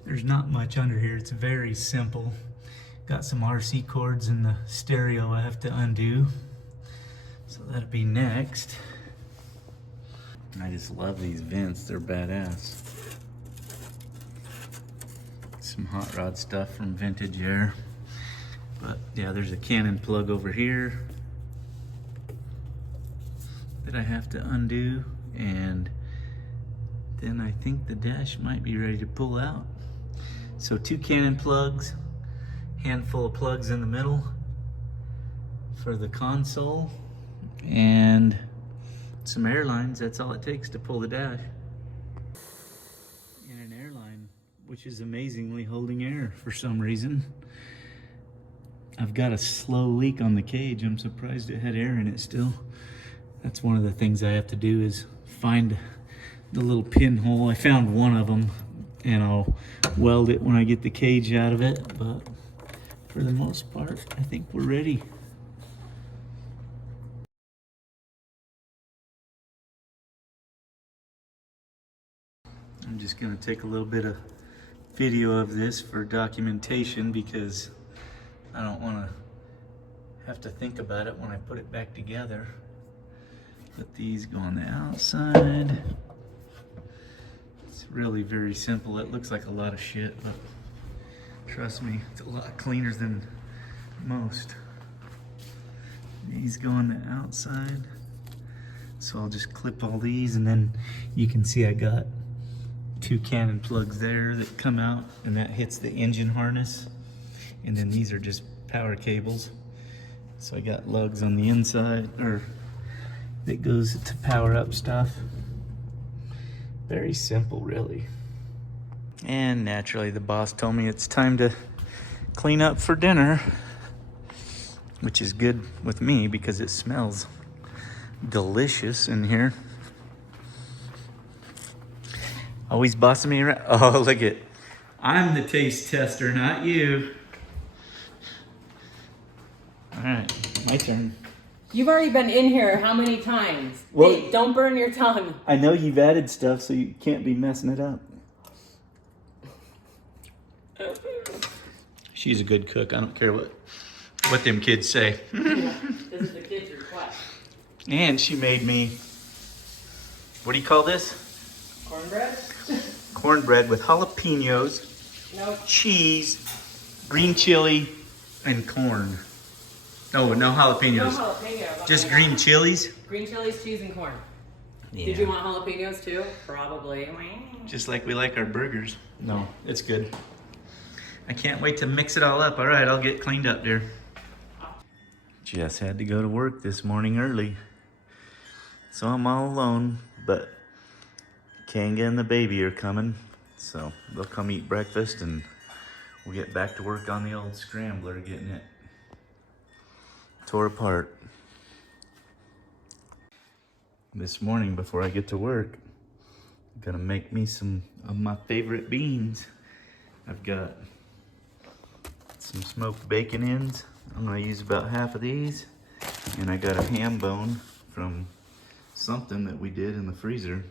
There's not much under here. It's very simple. Got some RC cords in the stereo I have to undo. So that'll be next. I just love these vents. They're badass. Some hot rod stuff from Vintage Air. But yeah, there's a Cannon plug over here that I have to undo. And then I think the dash might be ready to pull out. So 2 Cannon plugs, handful of plugs in the middle for the console, and some air lines. That's all it takes to pull the dash. And an air line, which is amazingly holding air for some reason. I've got a slow leak on the cage. I'm surprised it had air in it still. That's one of the things I have to do, is find the little pinhole. I found one of them, and I'll weld it when I get the cage out of it, but for the most part, I think we're ready. I'm just gonna take a little bit of video of this for documentation, because I don't wanna have to think about it when I put it back together. Put these go on the outside. It's really very simple. It looks like a lot of shit, but trust me, it's a lot cleaner than most. These go on the outside. So I'll just clip all these, and then you can see I got 2 Cannon plugs there that come out, and that hits the engine harness. And then these are just power cables. So I got lugs on the inside, or that goes to power up stuff. Very simple, really. And naturally, the boss told me it's time to clean up for dinner, which is good with me because it smells delicious in here. Always bossing me around. Oh, look at, I'm the taste tester, not you. All right, my turn. You've already been in here how many times? Well, hey, don't burn your tongue. I know you've added stuff, so you can't be messing it up. She's a good cook. I don't care what them kids say. This is the kids' request. And she made me, what do you call this? Cornbread? Cornbread with jalapenos, Nope. cheese, green chili, and corn. Oh, no jalapenos. No jalapenos. Just green chilies. Green chilies, cheese, and corn. Yeah. Did you want jalapenos too? Probably. Just like we like our burgers. No, it's good. I can't wait to mix it all up. All right, I'll get cleaned up there. Jess had to go to work this morning early, so I'm all alone, but Kanga and the baby are coming, so they'll come eat breakfast, and we'll get back to work on the old Scrambler, getting it tore apart. This morning, before I get to work, I'm gonna make me some of my favorite beans. I've got some smoked bacon ends. I'm gonna use about half of these. And I got a ham bone from something that we did in the freezer.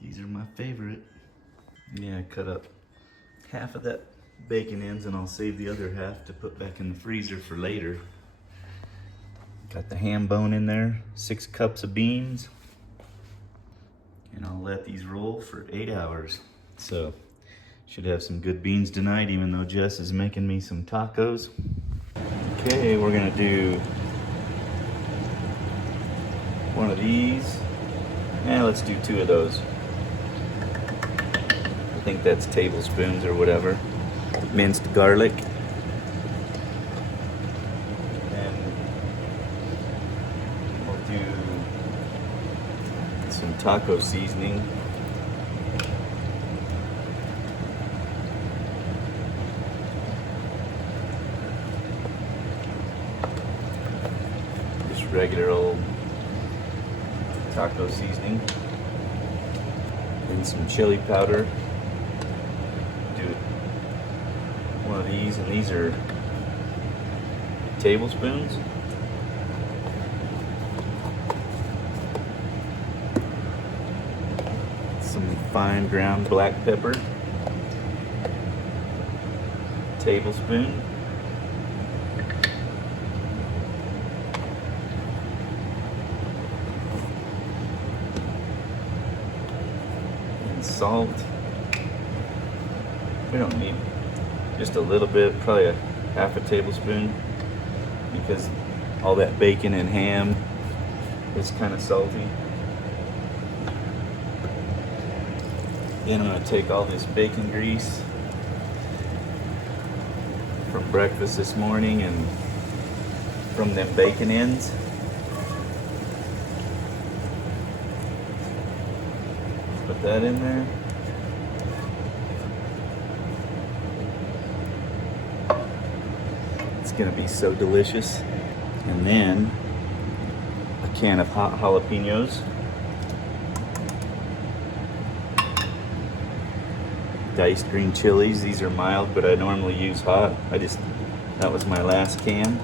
These are my favorite. Yeah, I cut up half of that bacon ends, and I'll save the other half to put back in the freezer for later. Got the ham bone in there, 6 cups of beans. And I'll let these roll for 8 hours. So, should have some good beans tonight, even though Jess is making me some tacos. Okay, we're gonna do one of these. And let's do 2 of those. I think that's tablespoons or whatever. minced garlic. And we'll do some taco seasoning. Just regular old taco seasoning. And some chili powder. Do one of these, and these are tablespoons. Some fine ground black pepper, tablespoon. And salt. We don't need, just a little bit, probably a half a tablespoon, because all that bacon and ham is kind of salty. Then I'm going to take all this bacon grease from breakfast this morning and from them bacon ends. Put that in there. It's going to be so delicious. And then a can of hot jalapenos. Diced green chilies. These are mild, but I normally use hot. That was my last can.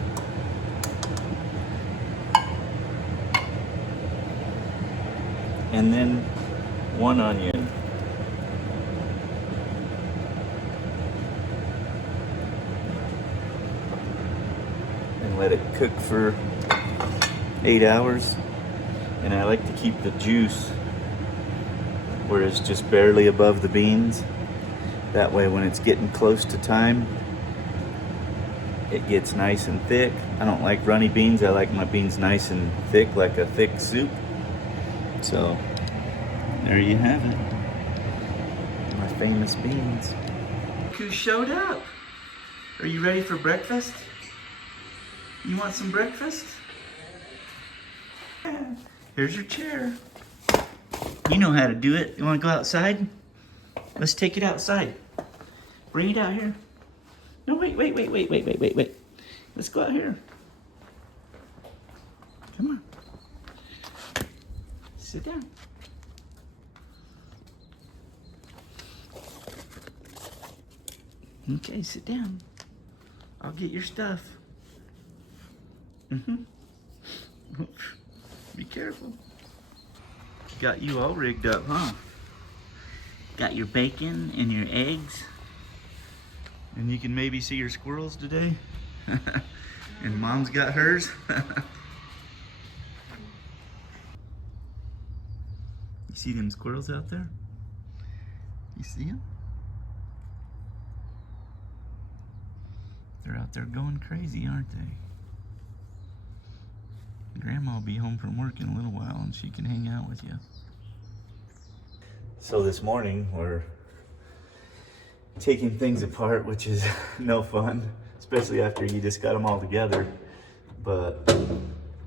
And then 1 onion. And let it cook for 8 hours. And I like to keep the juice where it's just barely above the beans. That way when it's getting close to time, it gets nice and thick. I don't like runny beans. I like my beans nice and thick, like a thick soup. So there you have it. My famous beans. Who showed up? Are you ready for breakfast? You want some breakfast? Here's your chair. You know how to do it. You want to go outside? Let's take it outside. Bring it out here. No, wait. Let's go out here. Come on. Sit down. Okay, sit down. I'll get your stuff. Be careful. Got you all rigged up, huh? Got your bacon and your eggs. And you can maybe see your squirrels today. And Mom's got hers. You see them squirrels out there? You see them? They're out there going crazy, aren't they? Grandma will be home from work in a little while and she can hang out with you. So this morning we're taking things apart, which is no fun, especially after you just got them all together. But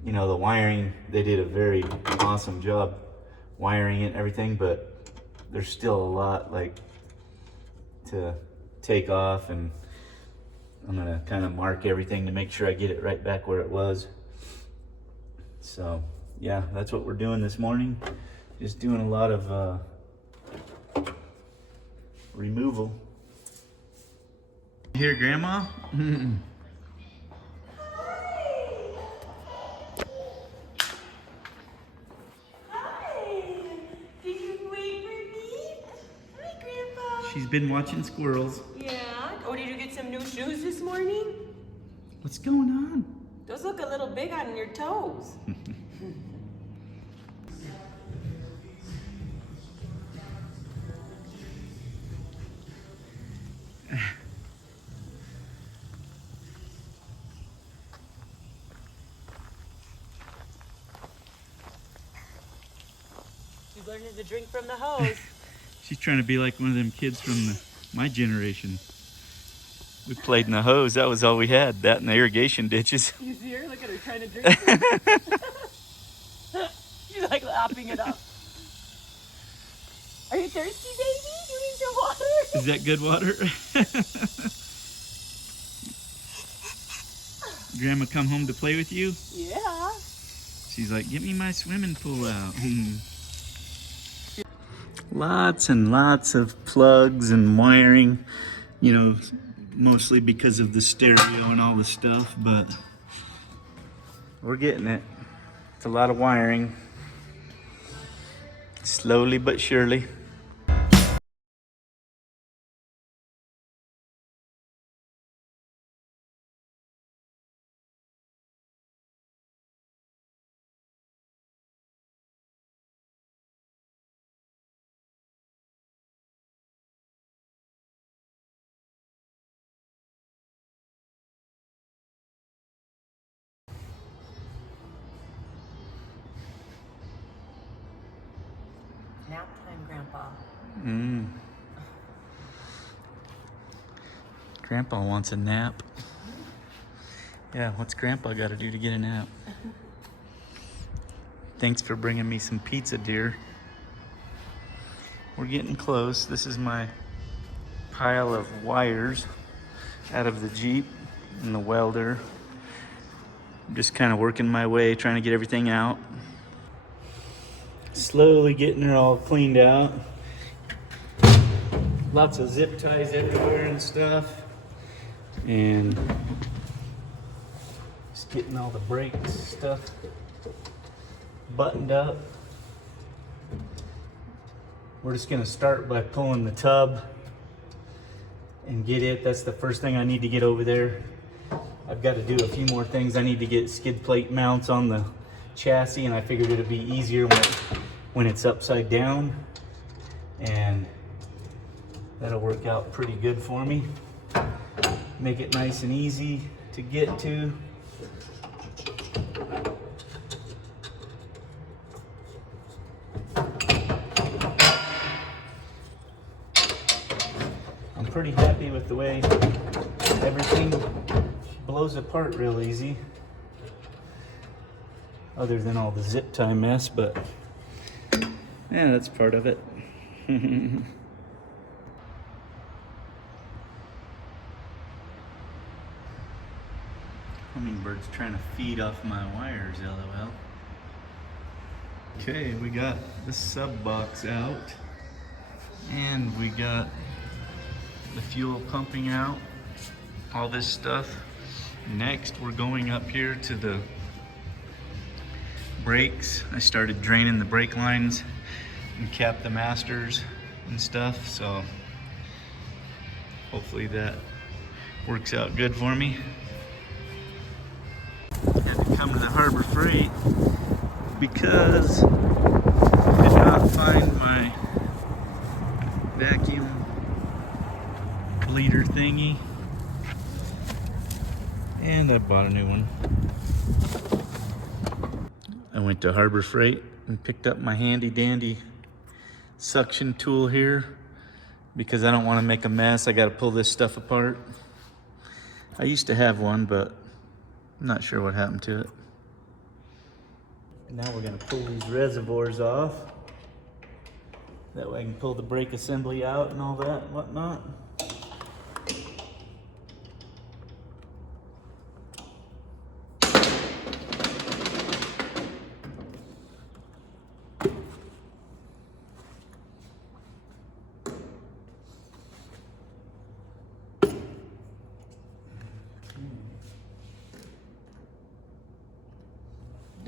you know, the wiring, they did a very awesome job wiring it and everything, but there's still a lot like to take off, and I'm gonna kind of mark everything to make sure I get it right back where it was. So yeah, that's what we're doing this morning. Just doing a lot of removal. Here, Grandma? She's been watching squirrels. Yeah? Oh, did you get some new shoes this morning? What's going on? Those look a little big on your toes. She's learning to drink from the hose. She's trying to be like one of them kids from my generation. We played in the hose. That was all we had. That and the irrigation ditches. You see her? Look at her trying to drink. She's like lapping it up. Are you thirsty, baby? You need some water? Is that good water? Grandma come home to play with you? Yeah. She's like, get me my swimming pool out. Lots and lots of plugs and wiring, you know, mostly because of the stereo and all the stuff, but we're getting it. It's a lot of wiring. Slowly but surely. Nap time, Grandpa. Grandpa wants a nap. Yeah, what's Grandpa got to do to get a nap? Thanks for bringing me some pizza, dear. We're getting close. This is my pile of wires out of the Jeep and the welder. I'm just kind of working my way, trying to get everything out. Slowly getting her all cleaned out. Lots of zip ties everywhere and stuff. And just getting all the brakes stuff buttoned up. We're just gonna start by pulling the tub and get it. That's the first thing I need to get over there. I've got to do a few more things. I need to get skid plate mounts on the chassis, and I figured it'd be easier when it's upside down, and that'll work out pretty good for me. Make it nice and easy to get to. I'm pretty happy with the way everything blows apart real easy, other than all the zip tie mess, but yeah, that's part of it. Hummingbird's trying to feed off my wires, LOL. Okay, we got the sub box out, and we got the fuel pumping out, all this stuff. Next, we're going up here to the brakes. I started draining the brake lines and capped the masters and stuff, so hopefully that works out good for me. Had to come to the Harbor Freight because I did not find my vacuum bleeder thingy, and I bought a new one. I went to Harbor Freight and picked up my handy dandy suction tool here because I don't want to make a mess. I got to pull this stuff apart. I used to have one, but I'm not sure what happened to it. Now we're going to pull these reservoirs off. That way I can pull the brake assembly out and all that and whatnot.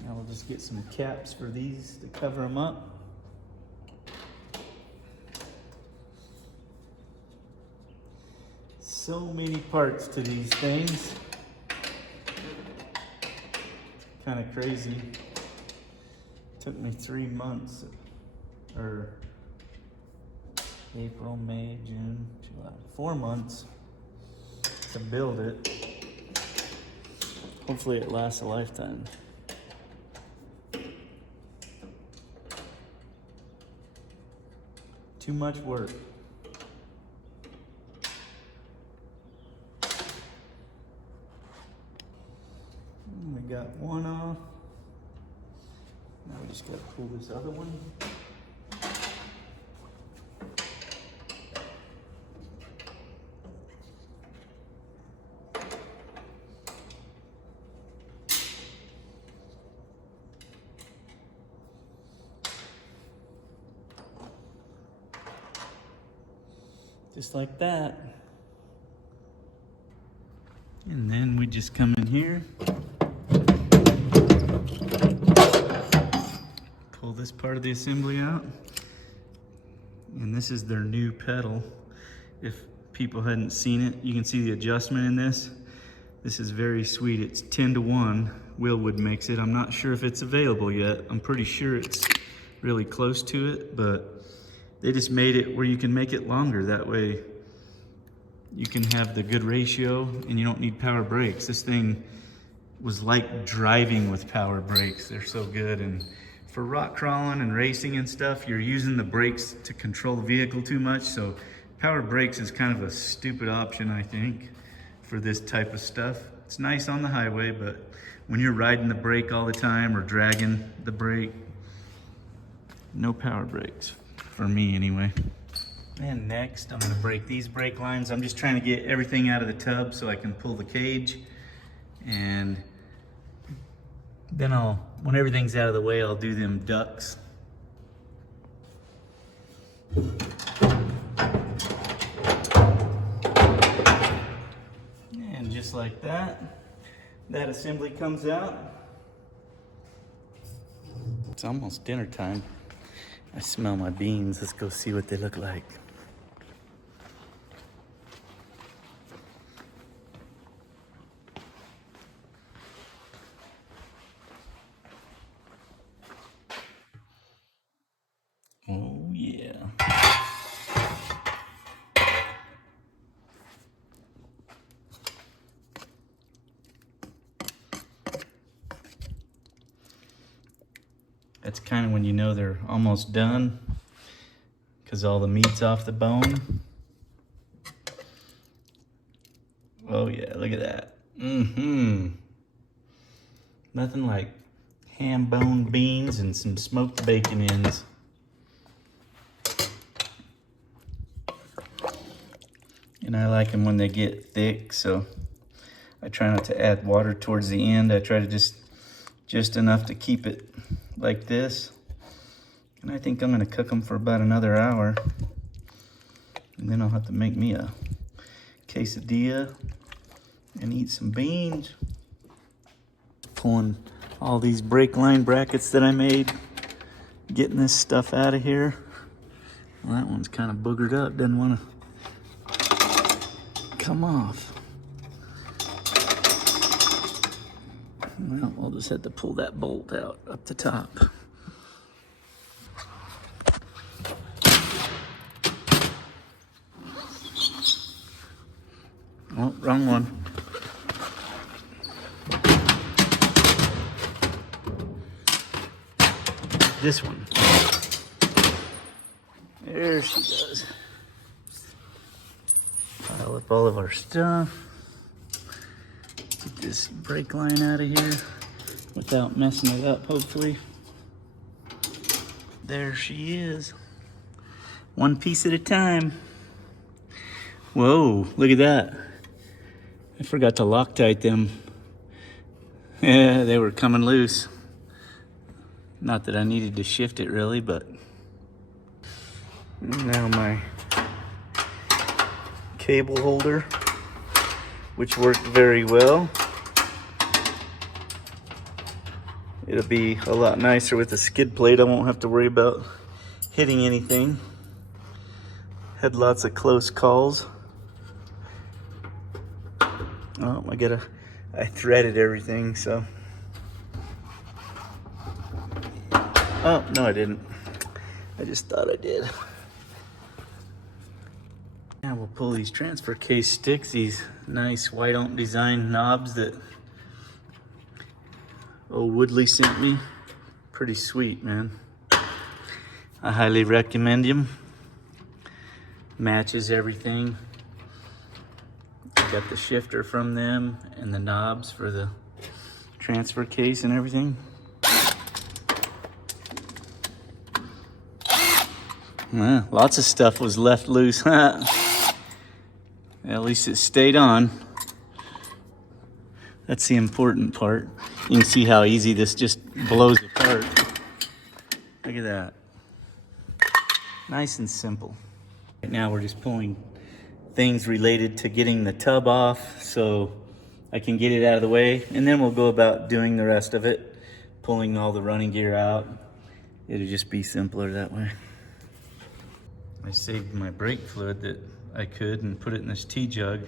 Now we'll just get some caps for these to cover them up. So many parts to these things. Kind of crazy. Took me 3 months, or April, May, June, July, 4 months to build it. Hopefully it lasts a lifetime. Too much work. got one off. Now we just gotta pull this other one. Just like that. And then we just come in here, pull this part of the assembly out. And this is their new pedal. If people hadn't seen it, you can see the adjustment in this. This is very sweet. It's 10-to-1. Willwood makes it. I'm not sure if it's available yet. I'm pretty sure it's really close to it, but they just made it where you can make it longer. That way you can have the good ratio and you don't need power brakes. This thing was like driving with power brakes. They're so good. And for rock crawling and racing and stuff, you're using the brakes to control the vehicle too much. So power brakes is kind of a stupid option, I think, for this type of stuff. It's nice on the highway, but when you're riding the brake all the time or dragging the brake, no power brakes. For me anyway. And next I'm gonna break these brake lines. I'm just trying to get everything out of the tub so I can pull the cage. And then when everything's out of the way, I'll do them ducts. And just like that, that assembly comes out. It's almost dinner time. I smell my beans. Let's go see what they look like. Oh yeah. That's kind of when you know they're almost done, because all the meat's off the bone. Oh yeah, look at that. Nothing like ham bone beans and some smoked bacon ends. And I like them when they get thick, so I try not to add water towards the end. I try to just enough to keep it like this. And I think I'm gonna cook them for about another hour. And then I'll have to make me a quesadilla and eat some beans. Pulling all these brake line brackets that I made, getting this stuff out of here. Well, that one's kind of boogered up, doesn't want to come off. Well, we'll just have to pull that bolt out up the top. Oh, wrong one. This one. There she does. Pile up all of our stuff. Get this brake line out of here without messing it up, hopefully. There she is. One piece at a time. Whoa, look at that. I forgot to Loctite them. Yeah, they were coming loose. Not that I needed to shift it really, but now my cable holder, which worked very well. It'll be a lot nicer with a skid plate. I won't have to worry about hitting anything. Had lots of close calls. Oh, I threaded everything, so. Oh, no I didn't. I just thought I did. Now we'll pull these transfer case sticks, these nice white oak design knobs that old Woodley sent me. Pretty sweet, man. I highly recommend them. Matches everything. Got the shifter from them and the knobs for the transfer case and everything. Lots of stuff was left loose. At least it stayed on. That's the important part. You can see how easy this just blows apart. Look at that. Nice and simple. Right now we're just pulling things related to getting the tub off so I can get it out of the way, and then we'll go about doing the rest of it, pulling all the running gear out. It'll just be simpler that way. I saved my brake fluid that I could and put it in this tea jug.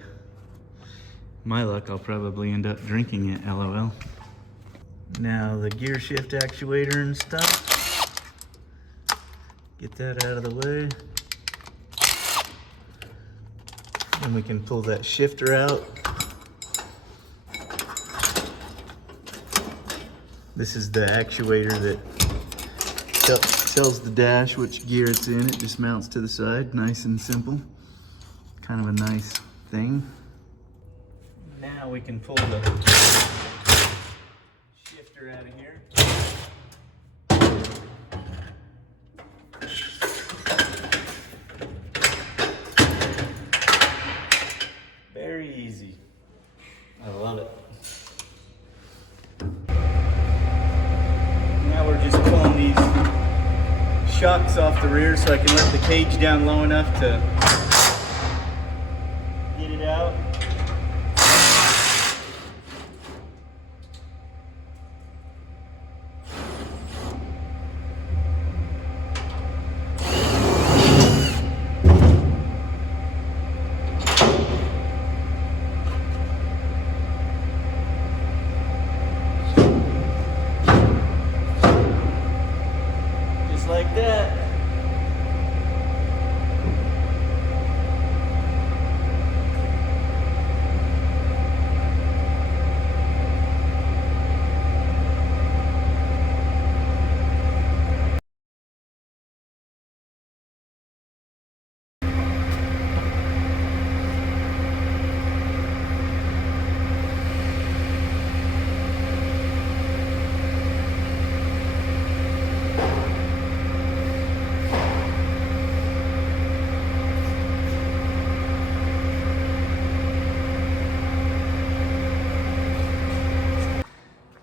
My luck, I'll probably end up drinking it, LOL. Now the gear shift actuator and stuff. Get that out of the way. Then we can pull that shifter out. This is the actuator that tells the dash which gear it's in. It just mounts to the side, nice and simple. Kind of a nice thing. Now we can pull the shifter out of here. Very easy. I love it. Now we're just pulling these shocks off the rear so I can let the cage down low enough to get it out. Like that.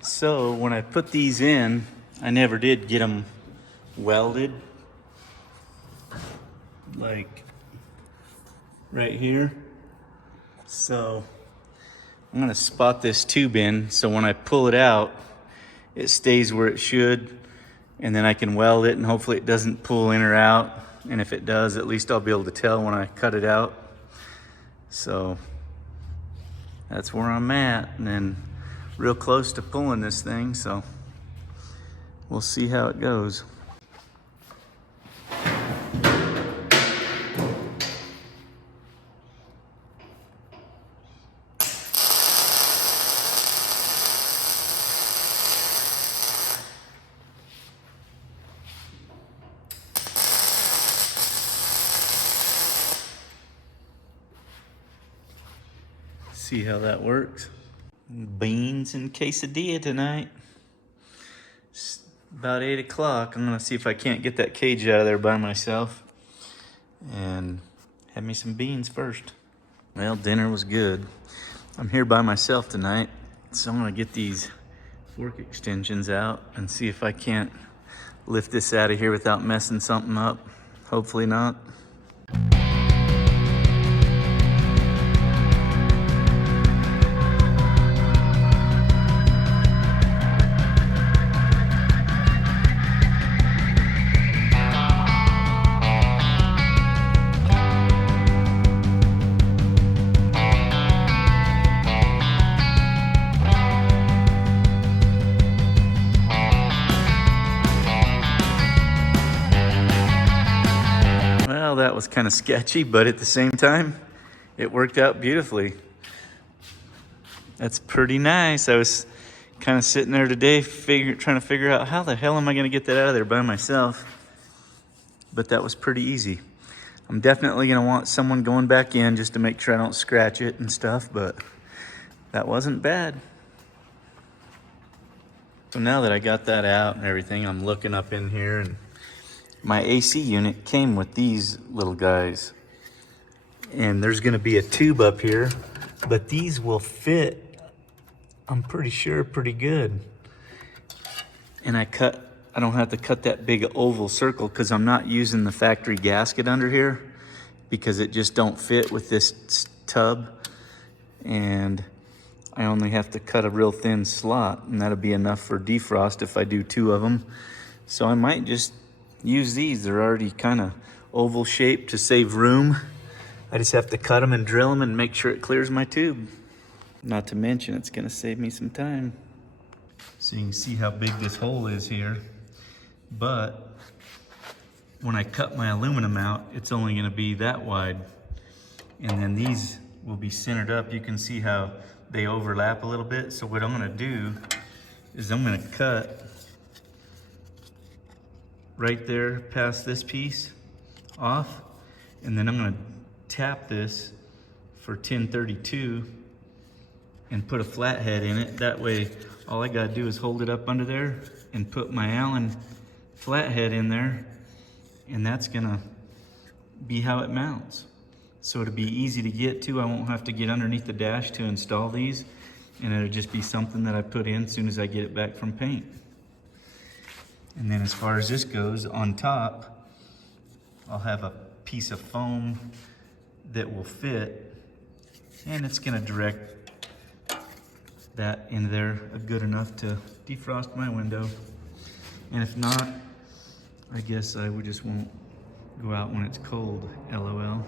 So when I put these in, I never did get them welded. Like right here. So I'm gonna spot this tube in so when I pull it out, it stays where it should, and then I can weld it and hopefully it doesn't pull in or out. And if it does, at least I'll be able to tell when I cut it out. So that's where I'm at, and then real close to pulling this thing, so we'll see how it goes. See how that works. Beans and quesadilla tonight. It's about 8 o'clock. I'm gonna see if I can't get that cage out of there by myself and have me some beans first. Well, dinner was good. I'm here by myself tonight, so I'm gonna get these fork extensions out and see if I can't lift this out of here without messing something up. Hopefully not. Well, that was kind of sketchy, but at the same time, it worked out beautifully. That's pretty nice. I was kind of sitting there today trying to figure out how the hell am I going to get that out of there by myself. But that was pretty easy. I'm definitely going to want someone going back in just to make sure I don't scratch it and stuff, but that wasn't bad. So now that I got that out and everything, I'm looking up in here, and my AC unit came with these little guys. And there's gonna be a tube up here, but these will fit, I'm pretty sure, pretty good. And I don't have to cut that big oval circle because I'm not using the factory gasket under here because it just don't fit with this tub. And I only have to cut a real thin slot, and that'll be enough for defrost if I do 2 of them. So I might just use these. They're already kind of oval shaped to save room. I just have to cut them and drill them and make sure it clears my tube. Not to mention, it's gonna save me some time. So you can see how big this hole is here. But when I cut my aluminum out, it's only gonna be that wide. And then these will be centered up. You can see how they overlap a little bit. So what I'm gonna do is I'm gonna cut right there past this piece off, and then I'm gonna tap this for 1032 and put a flathead in it. That way, all I gotta do is hold it up under there and put my Allen flathead in there, and that's gonna be how it mounts. So it'll be easy to get to. I won't have to get underneath the dash to install these, and it'll just be something that I put in as soon as I get it back from paint. And then as far as this goes, on top, I'll have a piece of foam that will fit, and it's gonna direct that in there good enough to defrost my window. And if not, I guess I would just won't go out when it's cold, LOL.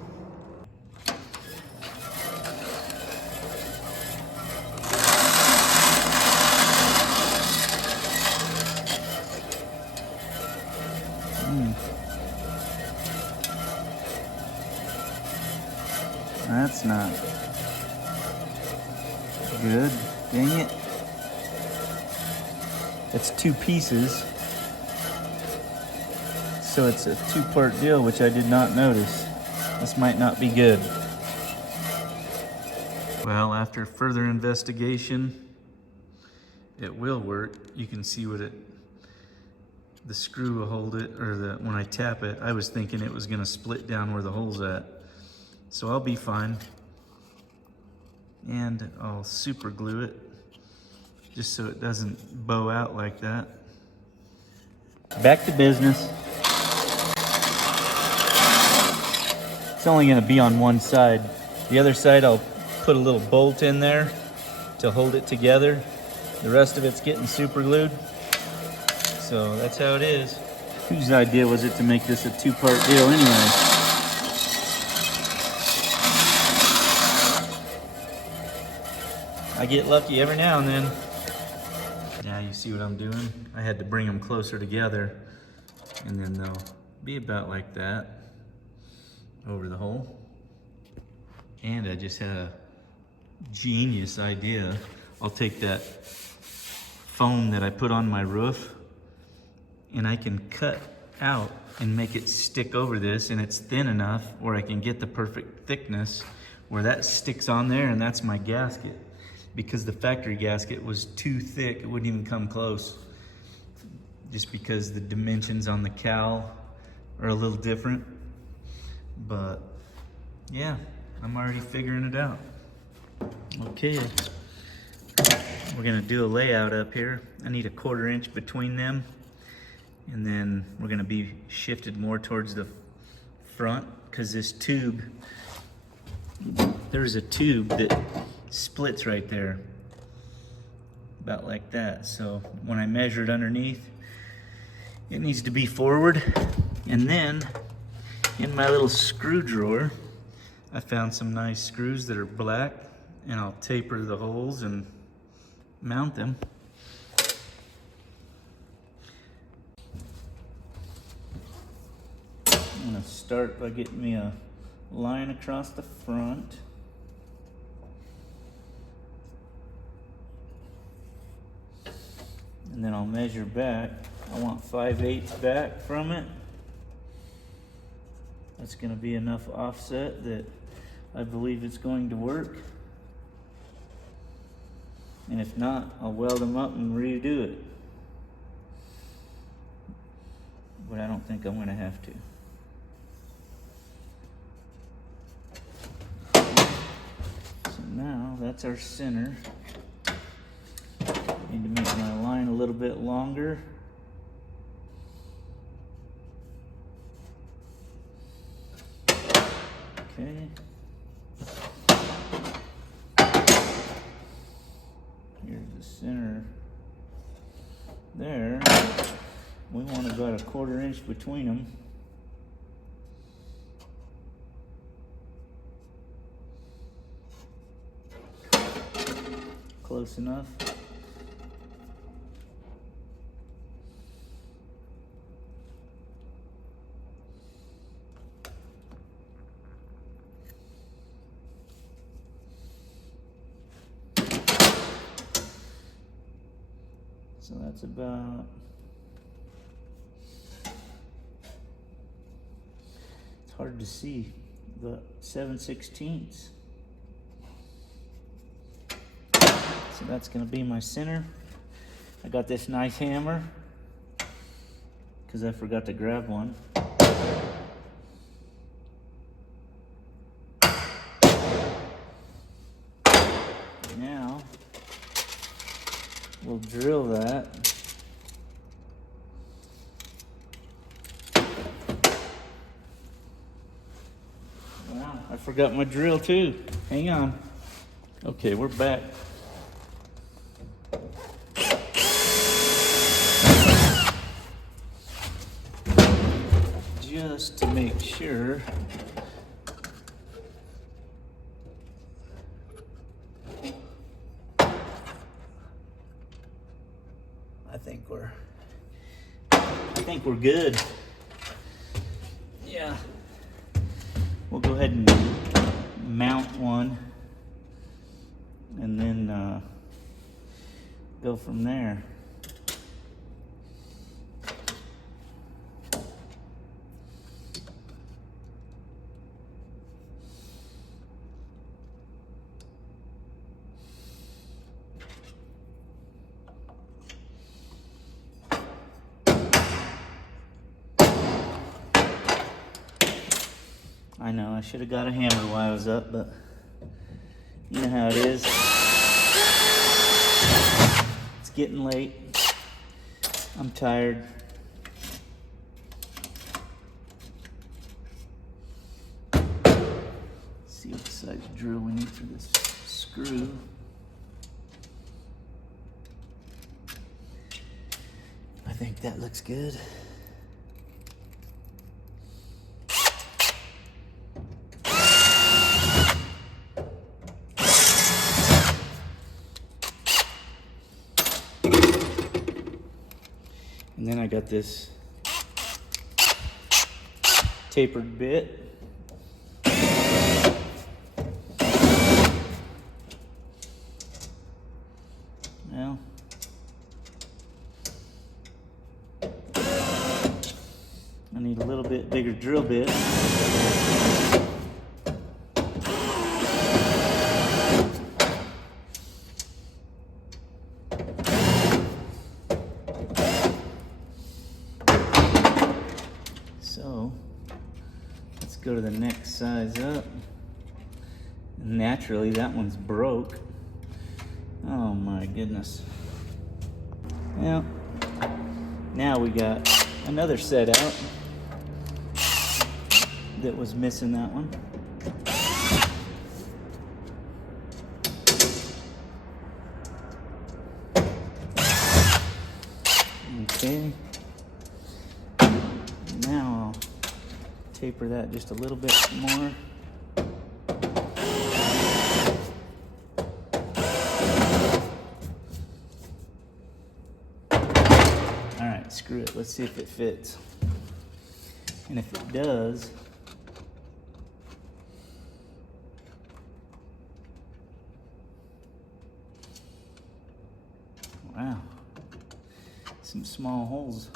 That's not good. Dang it. It's 2 pieces. So it's a 2-part deal, which I did not notice. This might not be good. Well, after further investigation, it will work. You can see what the screw will hold it, or when I tap it, I was thinking it was gonna split down where the hole's at. So I'll be fine. And I'll super glue it just so it doesn't bow out like that. Back to business. It's only gonna be on one side. The other side, I'll put a little bolt in there to hold it together. The rest of it's getting super glued. So that's how it is. Whose idea was it to make this a 2-part deal anyway? I get lucky every now and then. Now you see what I'm doing? I had to bring them closer together, and then they'll be about like that over the hole. And I just had a genius idea. I'll take that foam that I put on my roof, and I can cut out and make it stick over this, and it's thin enough where I can get the perfect thickness where that sticks on there, and that's my gasket. Because the factory gasket was too thick, it wouldn't even come close. Just because the dimensions on the cowl are a little different. But yeah, I'm already figuring it out. Okay, we're gonna do a layout up here. I need a 1/4 inch between them. And then we're gonna be shifted more towards the front, because this tube, there's a tube that splits right there, about like that. So when I measure it underneath, it needs to be forward. And then in my little screw drawer, I found some nice screws that are black, and I'll taper the holes and mount them. I'm gonna start by getting me a line across the front. And then I'll measure back. I want 5/8 back from it. That's gonna be enough offset that I believe it's going to work. And if not, I'll weld them up and redo it. but I don't think I'm gonna have to. So now that's our center. Need to make my line a little bit longer. Okay. Here's the center there. We want about a 1/4 inch between them. Close enough. So that's about, it's hard to see, but 7/16. So that's gonna be my center. I got this nice hammer because I forgot to grab one. Now we'll drill that. Wow, I forgot my drill too. Hang on. Okay, we're back. Just to make sure. I think we're good. Yeah. We'll go ahead and mount one and then go from there. I know, I should have got a hammer while I was up, but you know how it is. It's getting late. I'm tired. Let's see what size drill we need for this screw. I think that looks good. And then I got this tapered bit. Well, I need a little bit bigger drill bit. So let's go to the next size up. Naturally, that one's broke. Oh my goodness. Well, now we got another set out that was missing that one. Okay. Now I'll taper that just a little bit more. All right, screw it. Let's see if it fits. And if it does, wow, some small holes.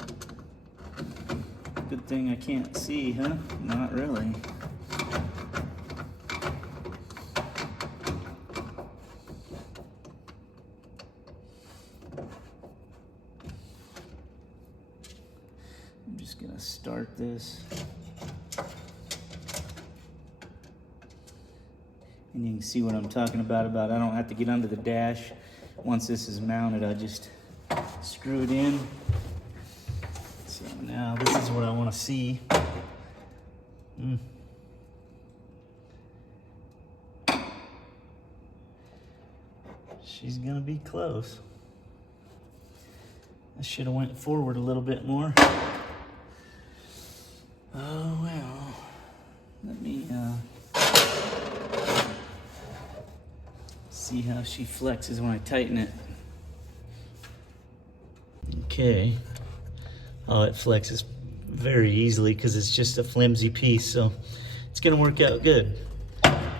Good thing I can't see, huh? Not really. I'm just just gonna start this. And you can see what I'm talking about I don't have to get under the dash. Once this is mounted, I just screw it in. So now this is what I want to see. She's gonna be close. I should have went forward a little bit more. Oh well. Let me see how she flexes when I tighten it. Okay. Oh, it flexes very easily because it's just a flimsy piece, so it's gonna work out good.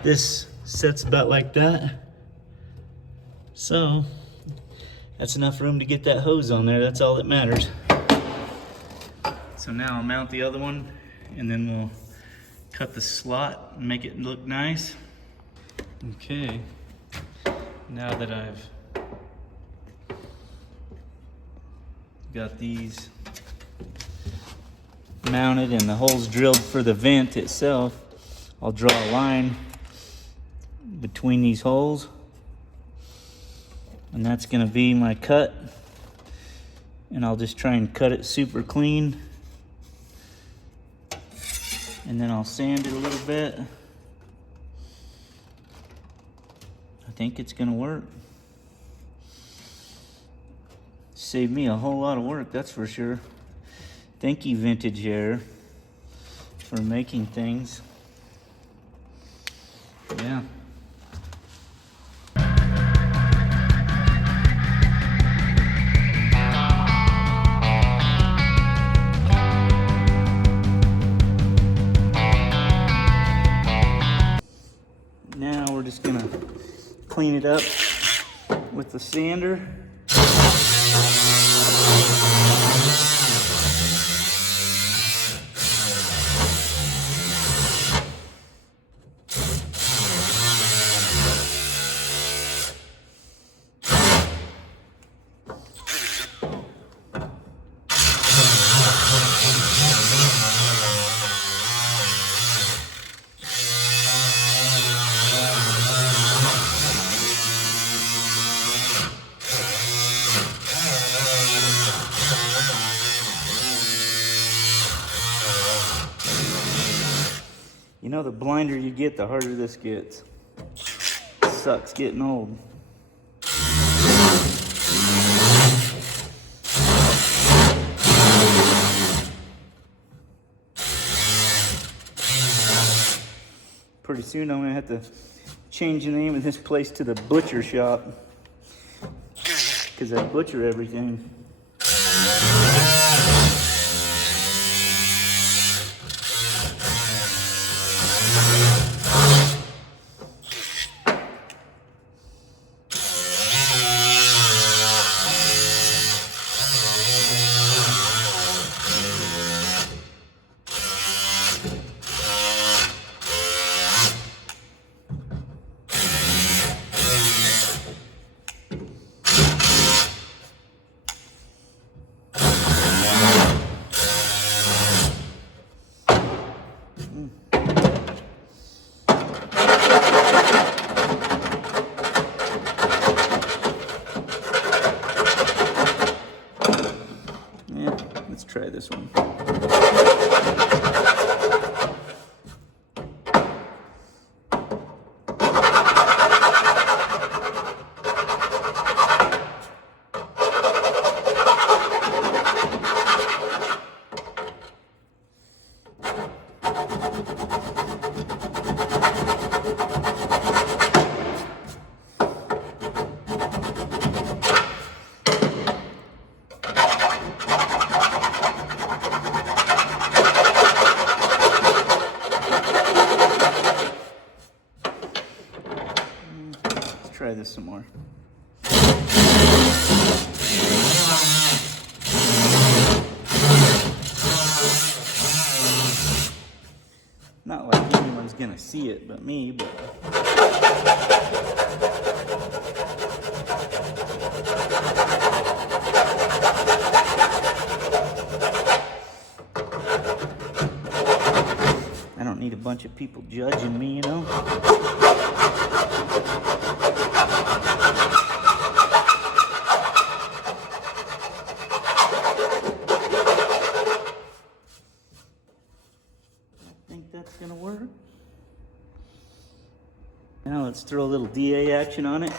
This sets about like that. So that's enough room to get that hose on there. That's all that matters. So now I'll mount the other one and then we'll cut the slot and make it look nice. Okay, now that I've got these mounted and the holes drilled for the vent itself, I'll draw a line between these holes, and that's gonna be my cut. And I'll just try and cut it super clean, and then I'll sand it a little bit. I think it's gonna work. Saved me a whole lot of work, that's for sure. Thank you, Vintage Air, for making things. Yeah. Now we're just gonna clean it up with the sander. You know, the blinder you get, the harder this gets. Sucks getting old. Pretty soon I'm gonna have to change the name of this place to the butcher shop, because I butcher everything. Try this one. Try this some more. Not like anyone's gonna see it but me, but bunch of people judging me, you know? Think that's gonna work? Now let's throw a little DA action on it.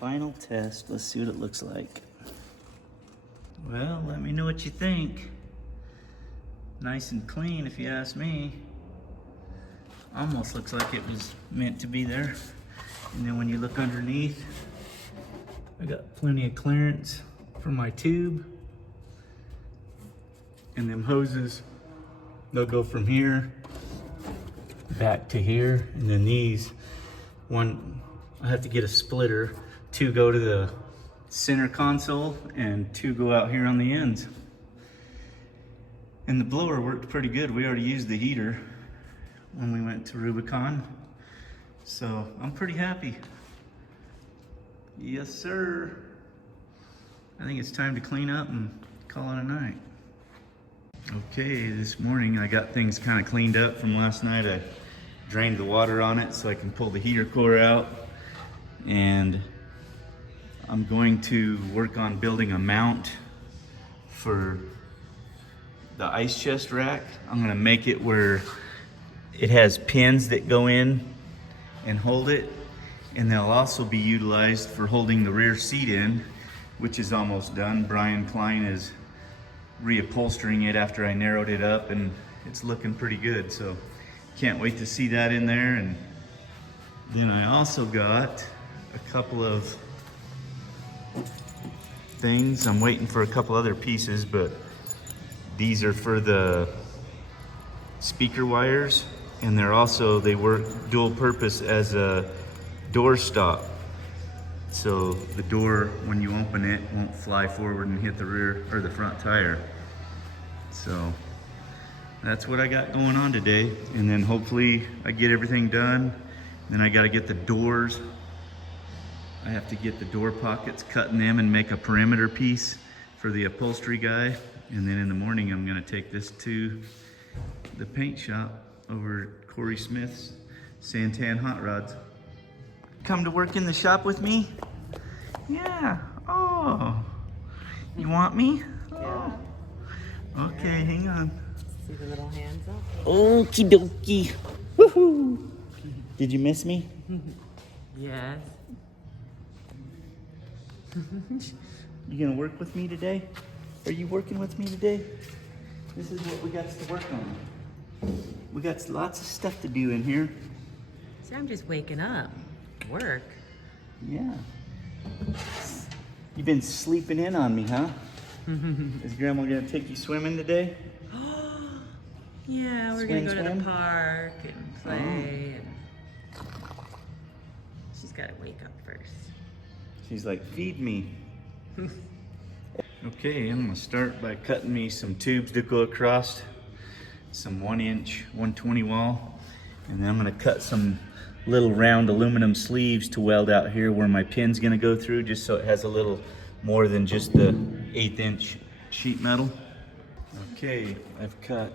Final test. Let's see what it looks like. Well, let me know what you think. Nice and clean, if you ask me. Almost looks like it was meant to be there. And then when you look underneath, I got plenty of clearance for my tube. And them hoses, they'll go from here back to here. And then these, one, I have to get a splitter. 2 go to the center console and 2 go out here on the ends. And the blower worked pretty good. We already used the heater when we went to Rubicon. So I'm pretty happy. Yes, sir. I think it's time to clean up and call it a night. Okay, this morning I got things kind of cleaned up from last night. I drained the water on it so I can pull the heater core out. And I'm going to work on building a mount for the ice chest rack. I'm gonna make it where it has pins that go in and hold it, and they'll also be utilized for holding the rear seat in, which is almost done. Brian Klein is reupholstering it after I narrowed it up, and it's looking pretty good, so can't wait to see that in there. And then I also got a couple of things. I'm waiting for a couple other pieces, but these are for the speaker wires, and they work dual purpose as a door stop. So the door, when you open it, won't fly forward and hit the rear or the front tire. So that's what I got going on today. And then hopefully I get everything done. Then I got to get the doors. I have to get the door pockets, cut in them and make a perimeter piece for the upholstery guy. And then in the morning, I'm gonna take this to the paint shop over at Corey Smith's Santan Hot Rods. Come to work in the shop with me? Yeah, oh. You want me? Yeah. Okay, hang on. See the little hands up? Okie dokie. Woohoo! Did you miss me? Yes. You gonna work with me today? Are you working with me today? This is what we got to work on. We got lots of stuff to do in here. See, I'm just waking up. Work. Yeah. You've been sleeping in on me, huh? Is Grandma gonna take you swimming today? Yeah, we're Swim, gonna go to swim? the park and play. And she's gotta wake up first. She's like, feed me. Okay, I'm gonna start by cutting me some tubes to go across some 1-inch 120 wall. And then I'm gonna cut some little round aluminum sleeves to weld out here where my pin's gonna go through, just so it has a little more than just the 1/8 inch sheet metal. Okay, I've cut,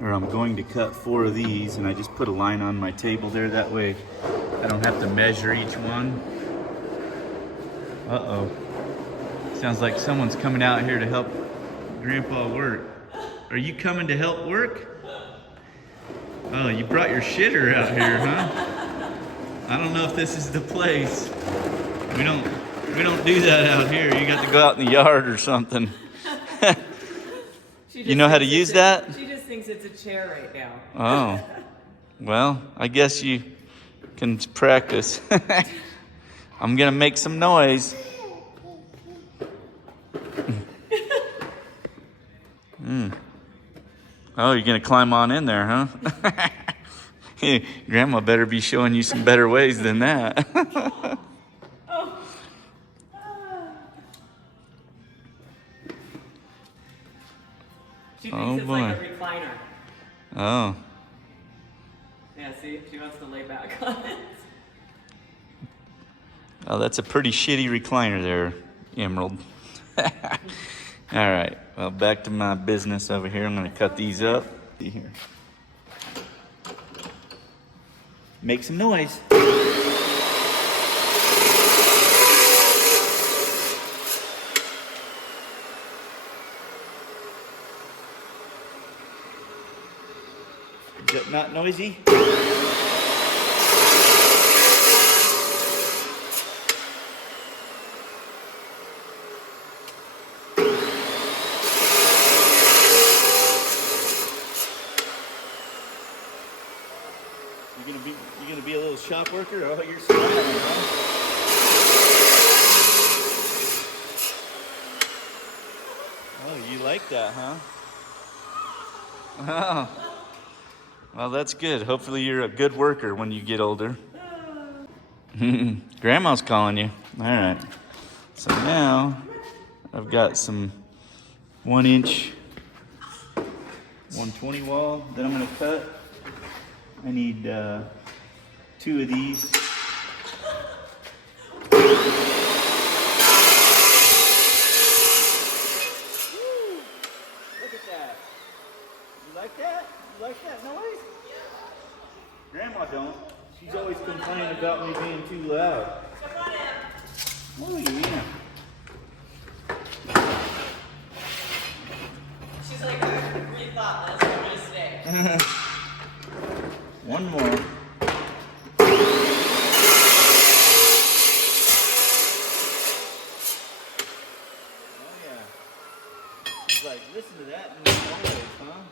or I'm going to cut 4 of these, and I just put a line on my table there. That way I don't have to measure each one. Uh-oh. Sounds like someone's coming out here to help Grandpa work. Are you coming to help work? Oh, you brought your shitter out here, huh? I don't know if this is the place. We don't do that out here. You got to go out in the yard or something. You know how to use that? She just thinks it's a chair right now. Oh. Well, I guess you can practice. I'm gonna make some noise. Oh, you're gonna climb on in there, huh? Grandma better be showing you some better ways than that. She thinks Oh, it's boy. like a recliner. Oh, Yeah, see? She wants to lay back on it. oh, that's a pretty shitty recliner there, Emerald. All right, well, back to my business over here. I'm gonna cut these up. See here. Make some noise. Is that not noisy? You gonna be a little shop worker? Oh, you're smiling, huh? Oh, you like that, huh? Oh. Well, that's good. Hopefully you're a good worker when you get older. Grandma's calling you. All right. So now I've got some 1-inch 120 wall that I'm gonna cut. I need 2 of these. Look at that. You like that? You like that noise? Grandma don't. She's always complaining about me being too loud. Oh yeah. She's like, I rethought this. I'm gonna stay. One more. Oh yeah. She's like, listen to that noise, huh?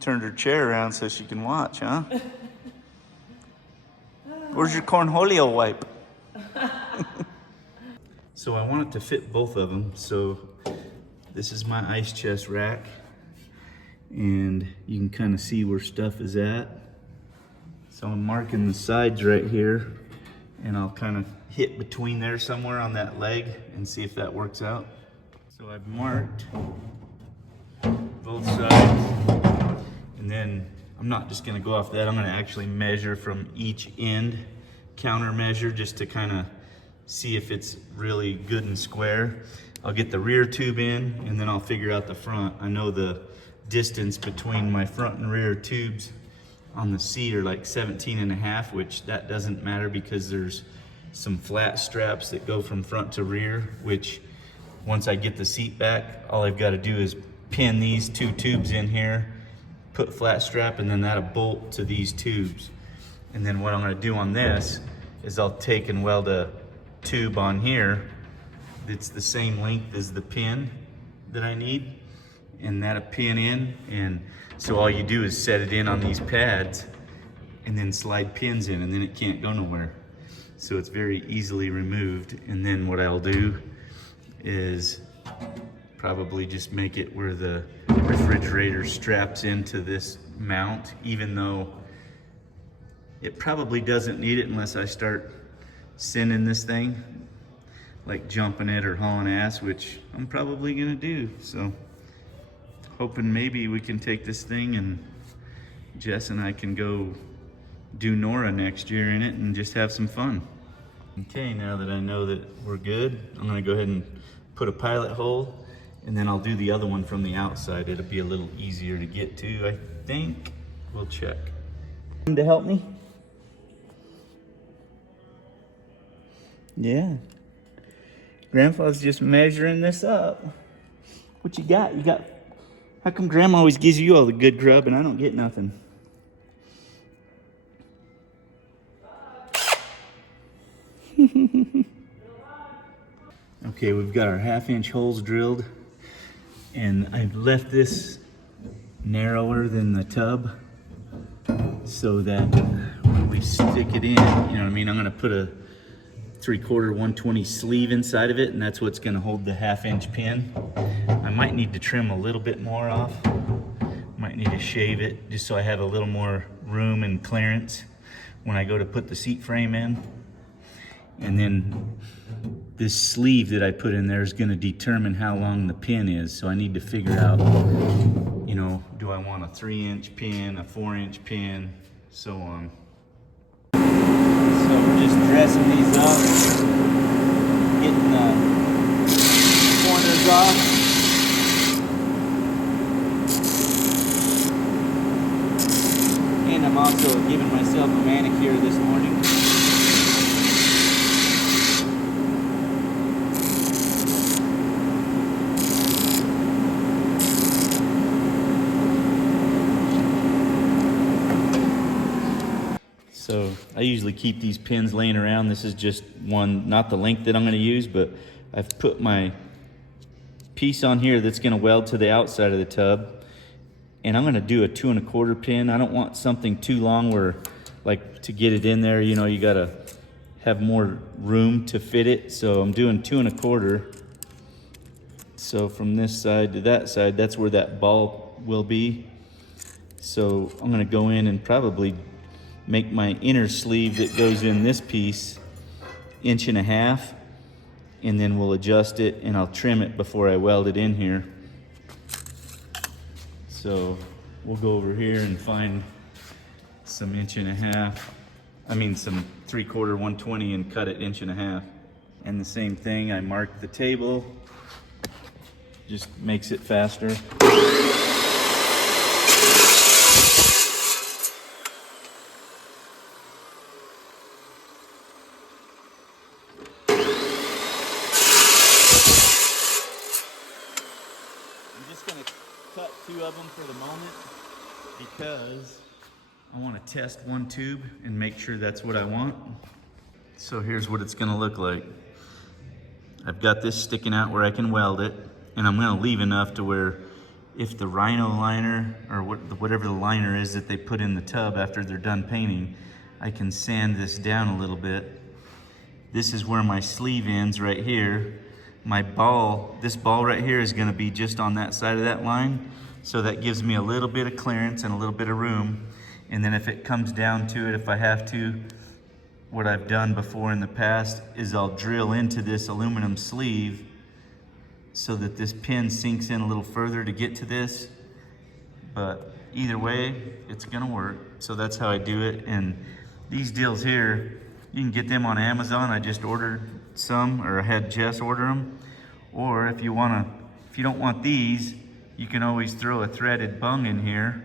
Turned her chair around so she can watch, huh? Where's your cornholio wipe? So I want it to fit both of them. So this is my ice chest rack. And you can kind of see where stuff is at. So I'm marking the sides right here, and I'll kind of hit between there somewhere on that leg and see if that works out. So I've marked both sides, and then I'm not just gonna go off that, I'm gonna actually measure from each end, counter measure, just to kind of see if it's really good and square. I'll get the rear tube in, and then I'll figure out the front. I know the distance between my front and rear tubes on the seat are like 17.5, which that doesn't matter because there's some flat straps that go from front to rear, which once I get the seat back, all I've got to do is pin these 2 tubes in here, put flat strap, and then that'll bolt to these tubes. And then what I'm going to do on this is I'll take and weld a tube on here that's the same length as the pin that I need, and that'll pin in. And so all you do is set it in on these pads and then slide pins in, and then it can't go nowhere. So it's very easily removed. And then what I'll do is probably just make it where the refrigerator straps into this mount, even though it probably doesn't need it unless I start sending this thing, like jumping it or hauling ass, which I'm probably gonna do. So hoping maybe we can take this thing and Jess and I can go do Nora next year in it and just have some fun. Okay, now that I know that we're good, I'm gonna go ahead and put a pilot hole, and then I'll do the other one from the outside. It'll be a little easier to get to, I think. We'll check. To help me? Yeah. Grandpa's just measuring this up. What you got? You got... How come Grandma always gives you all the good grub and I don't get nothing? Okay, we've got our 1/2-inch holes drilled, and I've left this narrower than the tub so that when we stick it in, you know what I mean? I'm gonna put a 3/4 120 sleeve inside of it, and that's what's gonna hold the 1/2-inch pin. I might need to trim a little bit more off. Might need to shave it just so I have a little more room and clearance when I go to put the seat frame in. And then this sleeve that I put in there is going to determine how long the pin is. So I need to figure out, you know, do I want a 3-inch pin, a 4-inch pin, so on. So we're just dressing these up, getting the corners off. And I'm also giving myself a manicure this morning. So I usually keep these pins laying around. This is just one, not the length that I'm going to use, but I've put my piece on here that's going to weld to the outside of the tub. And I'm going to do a 2 1/4 pin. I don't want something too long where, like, to get it in there, you know, you got to have more room to fit it. So I'm doing 2 1/4. So from this side to that side, that's where that ball will be. So I'm going to go in and probably make my inner sleeve that goes in this piece 1.5 inches, and then we'll adjust it and I'll trim it before I weld it in here. So we'll go over here and find some 1.5 inches. I mean some 3/4 120 and cut it 1.5 inches. And the same thing, I mark the table, just makes it faster. Cut 2 of them for the moment because I want to test one tube and make sure that's what I want. So here's what it's going to look like. I've got this sticking out where I can weld it, and I'm going to leave enough to where if the Rhino liner or whatever the liner is that they put in the tub after they're done painting, I can sand this down a little bit. This is where my sleeve ends right here. My ball, this ball right here is going to be just on that side of that line. So that gives me a little bit of clearance and a little bit of room. And then if it comes down to it, if I have to, what I've done before in the past is I'll drill into this aluminum sleeve so that this pin sinks in a little further to get to this. But either way, it's going to work. So that's how I do it. And these deals here, you can get them on Amazon. I just ordered some, or I had Jess order them. Or if you don't want these, you can always throw a threaded bung in here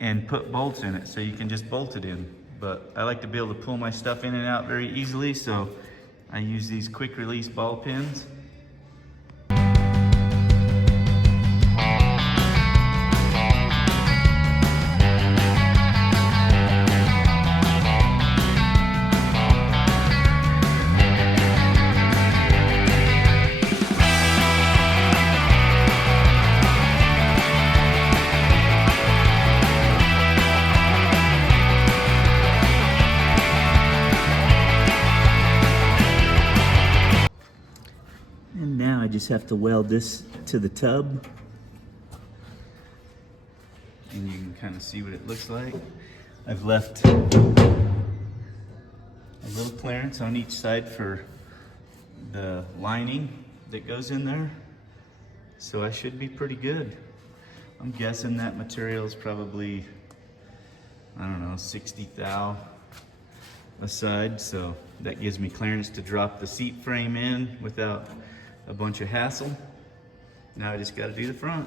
and put bolts in it, so you can just bolt it in. But I like to be able to pull my stuff in and out very easily, so I use these quick release ball pins. Now I just have to weld this to the tub. And you can kind of see what it looks like. I've left a little clearance on each side for the lining that goes in there. So I should be pretty good. I'm guessing that material is probably, I don't know, 60 thou a side. So that gives me clearance to drop the seat frame in without a bunch of hassle. Now I just got to do the front.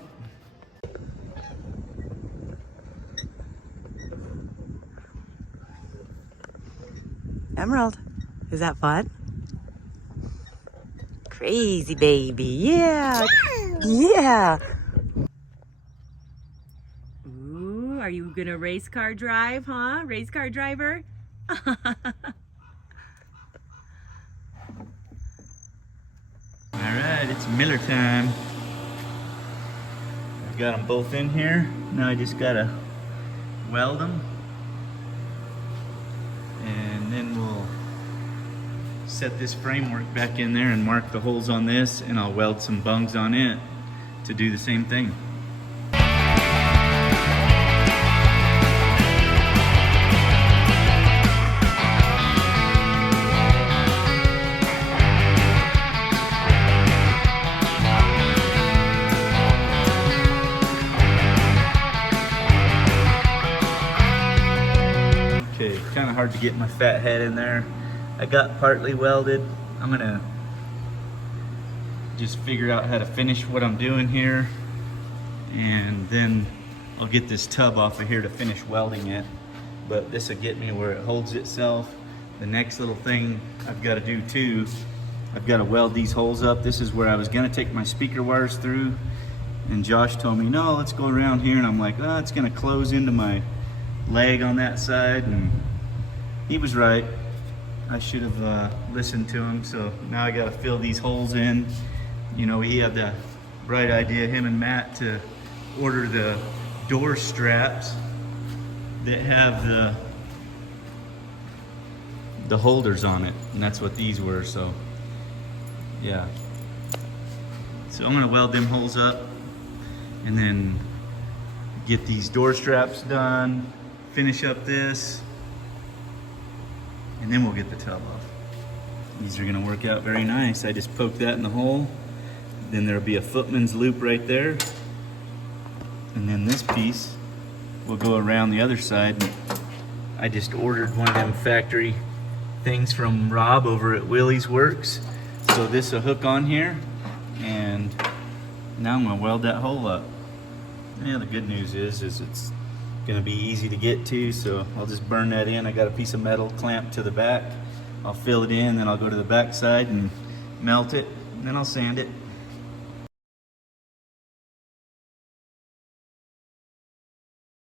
Emerald, is that fun? Crazy baby, yeah. Yeah. Ooh, are you gonna race car drive, huh? Race car driver? Alright, it's Miller time. I've got them both in here. Now I just gotta weld them. And then we'll set this framework back in there and mark the holes on this, and I'll weld some bungs on it to do the same thing. hard to get my fat head in there. I got partly welded. I'm gonna just figure out how to finish what I'm doing here, and then I'll get this tub off of here to finish welding it. But this will get me where it holds itself. The next little thing I've got to do too, I've got to weld these holes up. This is where I was gonna take my speaker wires through, and Josh told me, no, let's go around here, and I'm like, oh, it's gonna close into my leg on that side, and he was right. I should have listened to him. So now I got to fill these holes in. You know, he had the bright idea, him and Matt, to order the door straps that have the holders on it, and that's what these were. So yeah, so I'm gonna weld them holes up and then get these door straps done, finish up this, and then we'll get the tub off. These are gonna work out very nice. I just poked that in the hole. Then there'll be a footman's loop right there. And then this piece will go around the other side. I just ordered one of them factory things from Rob over at Willie's Works. So this will hook on here, and now I'm gonna weld that hole up. Yeah, the good news is it's gonna be easy to get to, so I'll just burn that in. I got a piece of metal clamped to the back. I'll fill it in, then I'll go to the back side and melt it, and then I'll sand it.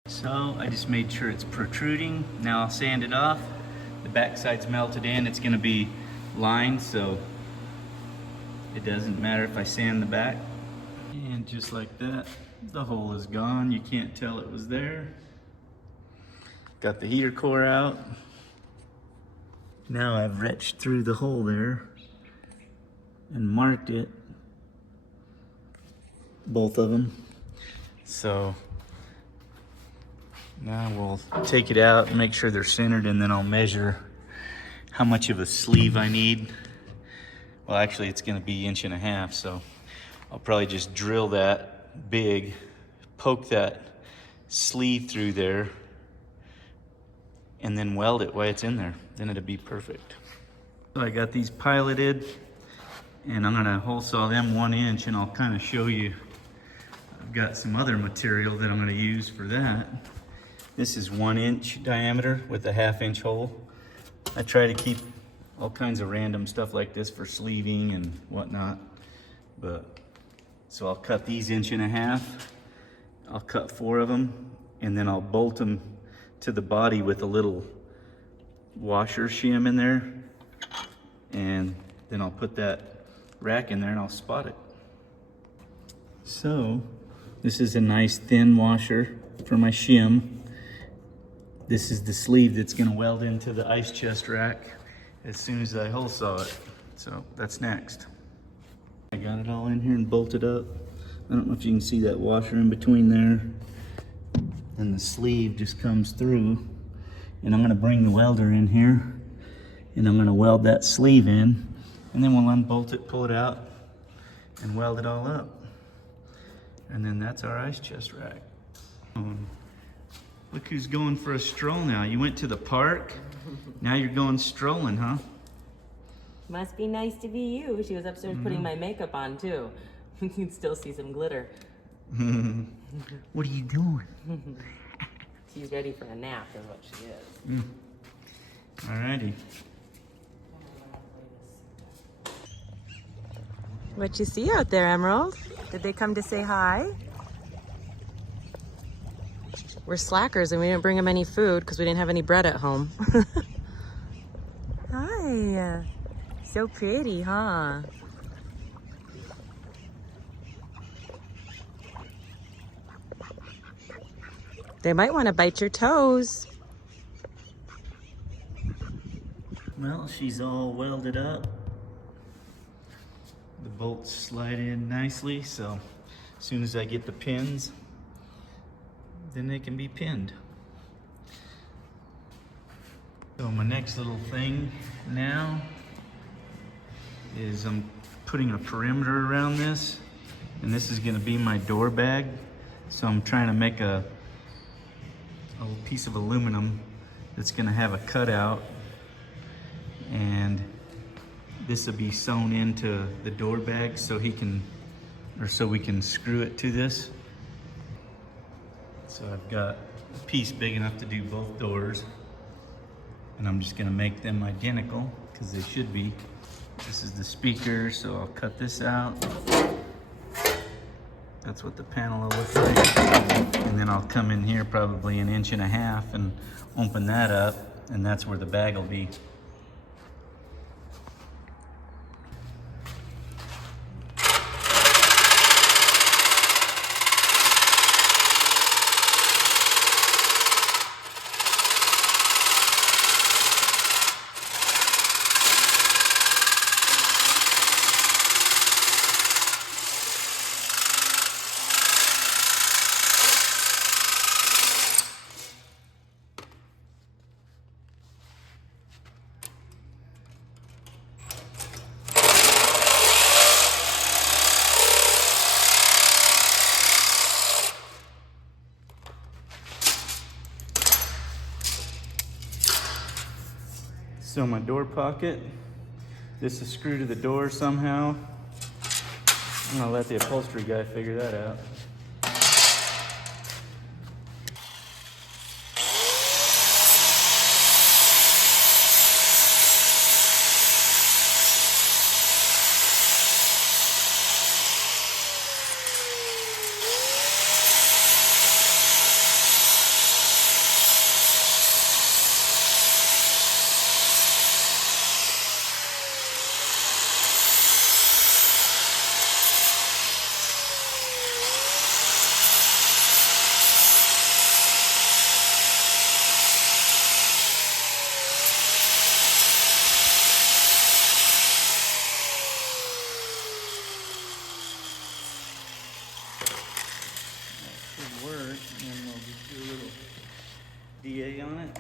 So I just made sure it's protruding. Now I'll sand it off. The back side's melted in. It's gonna be lined, so it doesn't matter if I sand the back. And just like that, the hole is gone. You can't tell it was there. Got the heater core out. Now I've retched through the hole there and marked it, both of them. So now we'll take it out and make sure they're centered, and then I'll measure how much of a sleeve I need. Well, actually it's gonna be 1.5 inches, so I'll probably just drill that big, poke that sleeve through there, and then weld it while it's in there. Then it'll be perfect. So I got these piloted, and I'm gonna hole saw them 1 inch, and I'll kind of show you. I've got some other material that I'm gonna use for that. This is 1 inch diameter with a 1/2 inch hole. I try to keep all kinds of random stuff like this for sleeving and whatnot. So I'll cut these 1.5 inches. I'll cut 4 of them, and then I'll bolt them to the body with a little washer shim in there. And then I'll put that rack in there and I'll spot it. So this is a nice thin washer for my shim. This is the sleeve that's gonna weld into the ice chest rack as soon as I hole saw it. So that's next. I got it all in here and bolted up. I don't know if you can see that washer in between there. And the sleeve just comes through. And I'm gonna bring the welder in here, and I'm gonna weld that sleeve in, and then we'll unbolt it, pull it out, and weld it all up. And then that's our ice chest rack. Look who's going for a stroll now. You went to the park, now you're going strolling, huh? Must be nice to be you. She was upstairs putting my makeup on too. You can still see some glitter. What are you doing? She's ready for a nap is what she is. Alrighty. What you see out there, Emerald? Did they come to say hi? We're slackers and we didn't bring them any food because we didn't have any bread at home. Hi. So pretty, huh? They might want to bite your toes. Well, she's all welded up. The bolts slide in nicely, so as soon as I get the pins, then they can be pinned. So my next little thing now is I'm putting a perimeter around this, and this is gonna be my door bag. So I'm trying to make a piece of aluminum that's gonna have a cutout, and this will be sewn into the door bag so he can, or so we can screw it to this. So I've got a piece big enough to do both doors, and I'm just gonna make them identical because they should be. This is the speaker, so I'll cut this out. That's what the panel will look like. And then I'll come in here probably 1.5 inches and open that up, and that's where the bag will be. So my door pocket, this is screwed to the door somehow. I'm gonna let the upholstery guy figure that out. Work, and then we'll just do a little DA on it.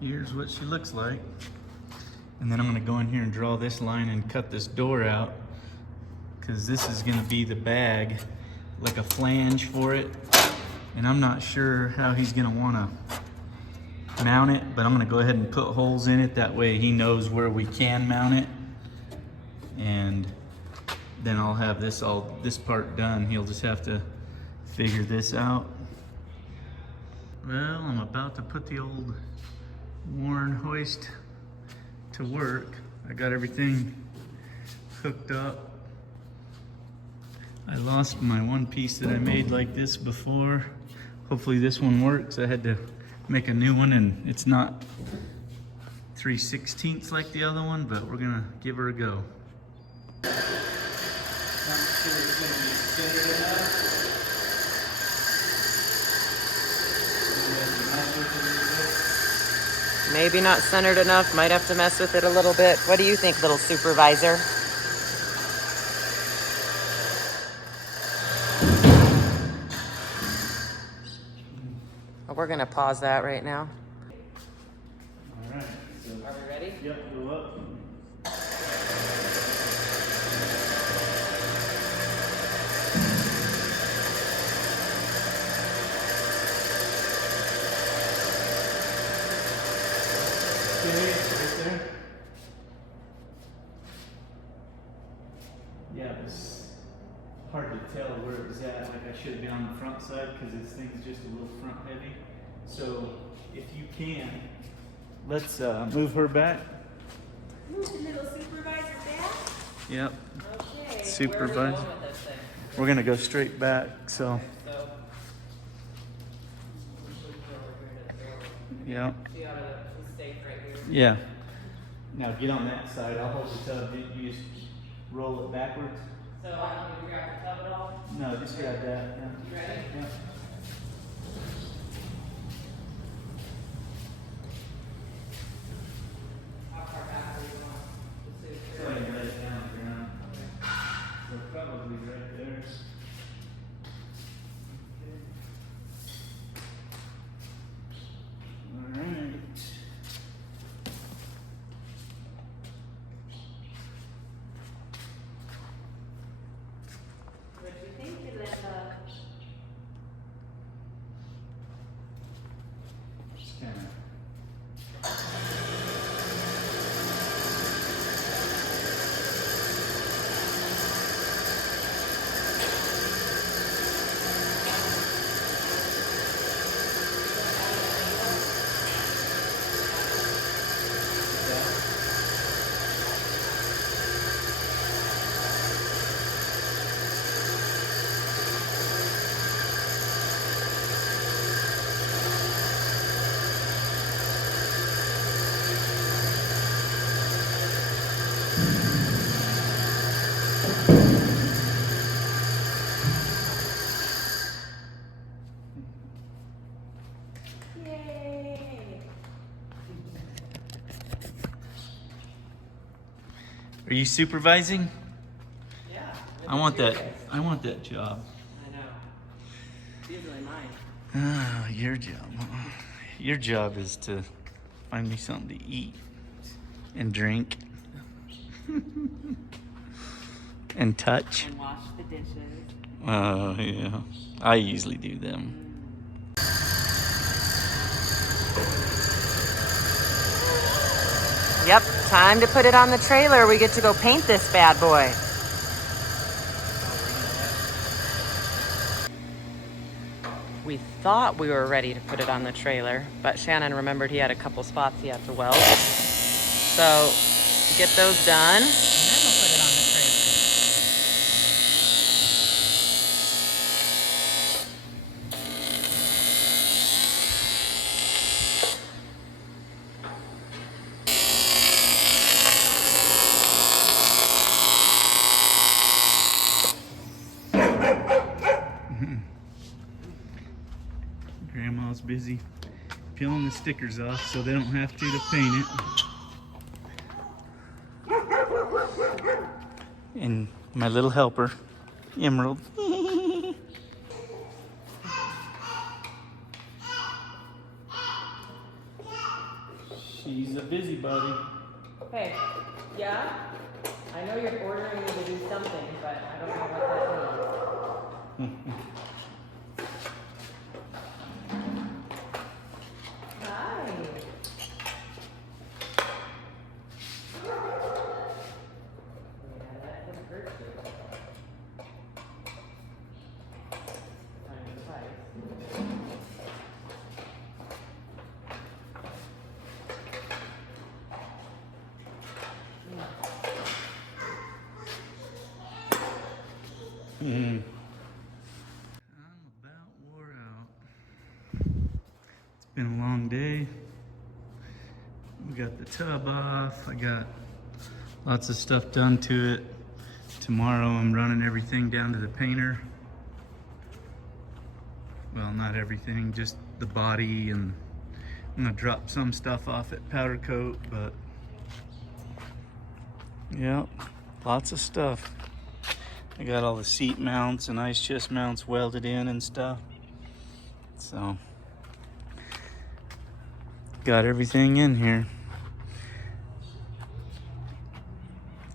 Here's what she looks like. And then I'm gonna go in here and draw this line and cut this door out, because this is gonna be the bag, like a flange for it. And I'm not sure how he's gonna wanna mount it, but I'm gonna go ahead and put holes in it. That way he knows where we can mount it. And then I'll have this part done. He'll just have to figure this out. Well, I'm about to put the old worn hoist to work. I got everything hooked up. I lost my one piece that I made like this before. Hopefully this one works. I had to make a new one, and it's not 3/16 like the other one, but we're gonna give her a go. Not sure it's gonna be centered enough. Maybe not centered enough, might have to mess with it a little bit. What do you think, little supervisor? We're gonna pause that right now. All right. So, Are we ready? yep, go up. Okay, right there. Yeah, it's hard to tell where it was at. Like I should have been on the front side because this thing's just a little front heavy. So if you can, let's move her back. Move the little supervisor back. Yep. Okay. Supervisor. Where are we going with this thing? We're gonna go straight back. So So, we should go over here to the door. yeah. See how it's safe right here. Yeah. Now get on that side. I'll hold the tub. You just roll it backwards. So I don't need to grab the tub at all? No, just grab that. Yeah. You ready? Yeah. Are you supervising? Yeah. I want that job. I know. It's usually mine. Ah, your job. Your job is to find me something to eat and drink and touch. And wash the dishes. Oh, yeah. I usually do them. Yep, time to put it on the trailer. We get to go paint this bad boy. We thought we were ready to put it on the trailer, but Shannon remembered he had a couple spots he had to weld. So get those done, and then we'll put it on the trailer. Grandma's busy peeling the stickers off so they don't have to paint it. And my little helper, Emerald. She's a busybody. Hey, yeah? I know you're ordering me to do something, but I don't know what that means. Hi. Yeah, that doesn't hurt you. Tiny device. I'm about wore out. It's been a long day. We got the tub off. I got lots of stuff done to it. Tomorrow I'm running everything down to the painter. Well, not everything, just the body, and I'm gonna drop some stuff off at powder coat, but yeah, lots of stuff. I got all the seat mounts and ice chest mounts welded in and stuff. So, got everything in here.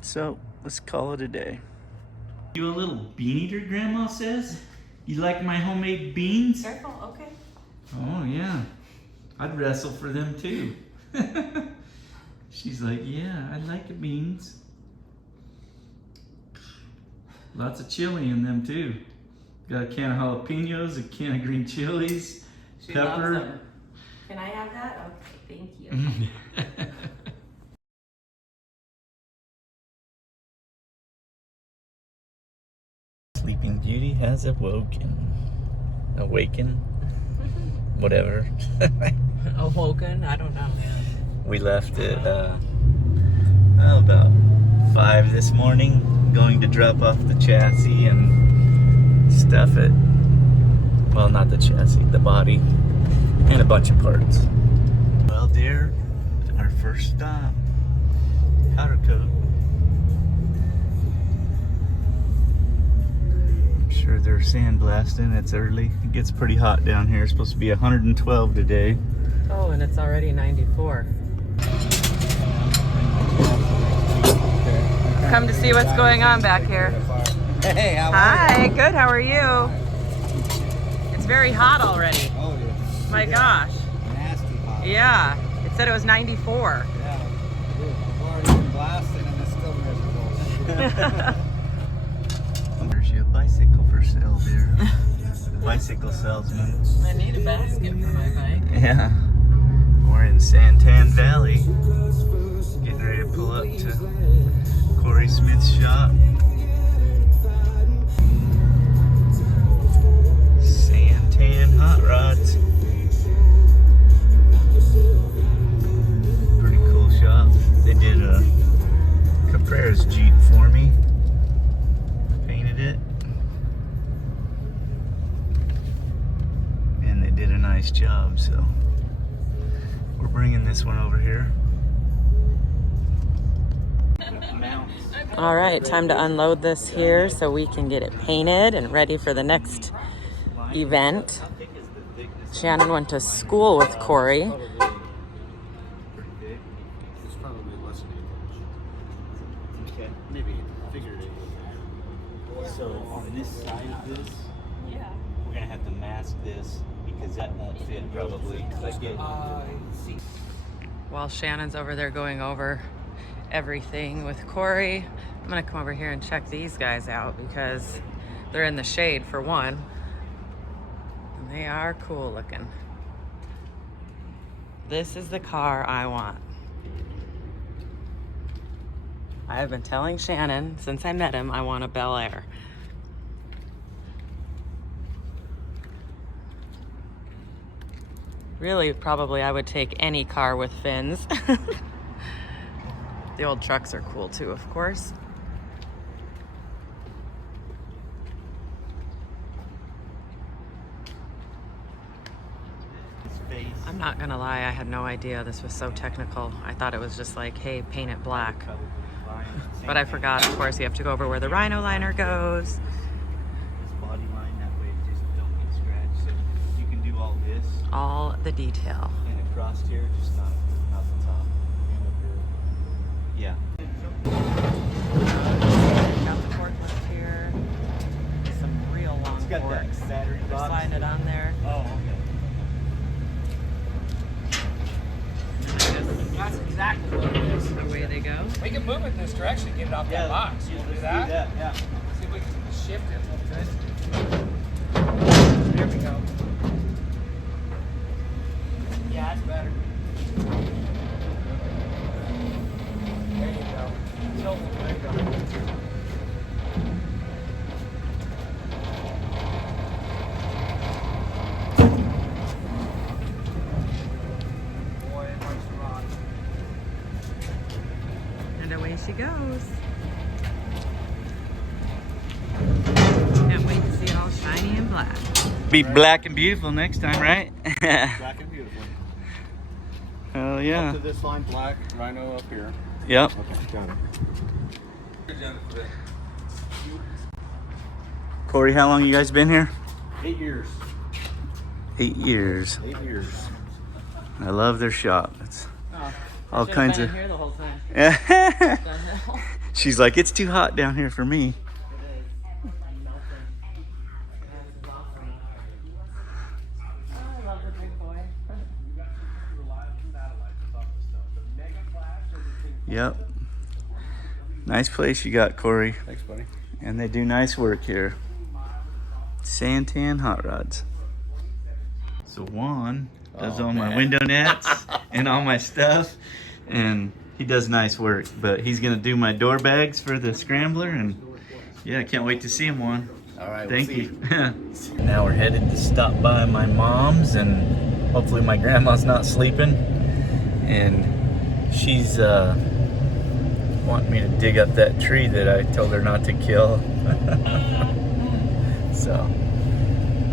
So, let's call it a day. You a little bean eater, Grandma says? You like my homemade beans? Careful, okay. Oh, yeah. I'd wrestle for them too. She's like, yeah, I like the beans. Lots of chili in them too. Got a can of jalapenos, a can of green chilies, She pepper. loves them. Can I have that? Okay, thank you. Sleeping Beauty has awoken. Whatever. Awoken? I don't know. We left at about 5 this morning, going to drop off the chassis and stuff it. Well, not the chassis, the body, and a bunch of parts. Well, dear, our first stop, powder coat. I'm sure they're sandblasting. It's early. It gets pretty hot down here. It's supposed to be 112 today. Oh, and it's already 94. Come to see what's going on back here. Hey, how are Hi, good, how are you? It's very hot already. you? Oh, yeah. My gosh. Nasty hot. Yeah, it said it was 94. Yeah, I've already been blasting and it's still miserable. There's your bicycle for sale there. Bicycle salesman. I need a basket for my bike. Yeah. We're in Santan Valley. Getting ready to pull up to Corey Smith's shop. Santan Hot Rods. Pretty cool shop. They did a Caprara's Jeep for me. Painted it. And they did a nice job, so we're bringing this one over here. Mounts. All right, time to unload this here so we can get it painted and ready for the next event. Shannon went to school with Corey. It's probably less than 8 inch. Okay. Maybe figured 8 inch. So on this side of this, we're gonna have to mask this because that won't fit probably. While Shannon's over there going over everything with Corey, I'm gonna come over here and check these guys out because they're in the shade for one. And they are cool looking. This is the car I want. I have been telling Shannon since I met him I want a Bel Air. Really, probably I would take any car with fins. The old trucks are cool too, of course. I'm not gonna lie, I had no idea this was so technical. I thought it was just like, hey, paint it black. But I forgot, of course, you have to go over where the rhino liner goes. This body line, that way it just don't get scratched. So you can do all this. All the detail. And across here, just not the top. Yeah. Got the forklift here. Some real long It's got that forks. battery They're box. sliding it on there. Oh, okay. That's exactly what it is. Away they go. We can move it in this direction, get it off that box. You want to do that? Yeah. See if we can shift it a little bit. There we go. Yeah, that's better. There you go. Tilt the leg on. Boy, it likes to rock. And away she goes. Can't wait to see it all shiny and black. Be black and beautiful next time, right? Black and beautiful. Hell Up yeah. to this line, black, rhino up here. Yep. Okay, got it. Corey, how long you guys been here? 8 years. 8 years. 8 years. I love their shop. It's all Should've kinds been of. in here the whole time. Yeah. The hell? She's like, it's too hot down here for me. I love the big boy. Yep. Nice place you got, Corey. Thanks, buddy. And they do nice work here. Santan Hot Rods. So Juan does all my window nets and all my stuff. And he does nice work. But he's going to do my door bags for the Scrambler. And yeah, I can't wait to see him, Juan. All right, Thank you. Now we're headed to stop by my mom's. And hopefully my grandma's not sleeping. And she's wanting me to dig up that tree that I told her not to kill. So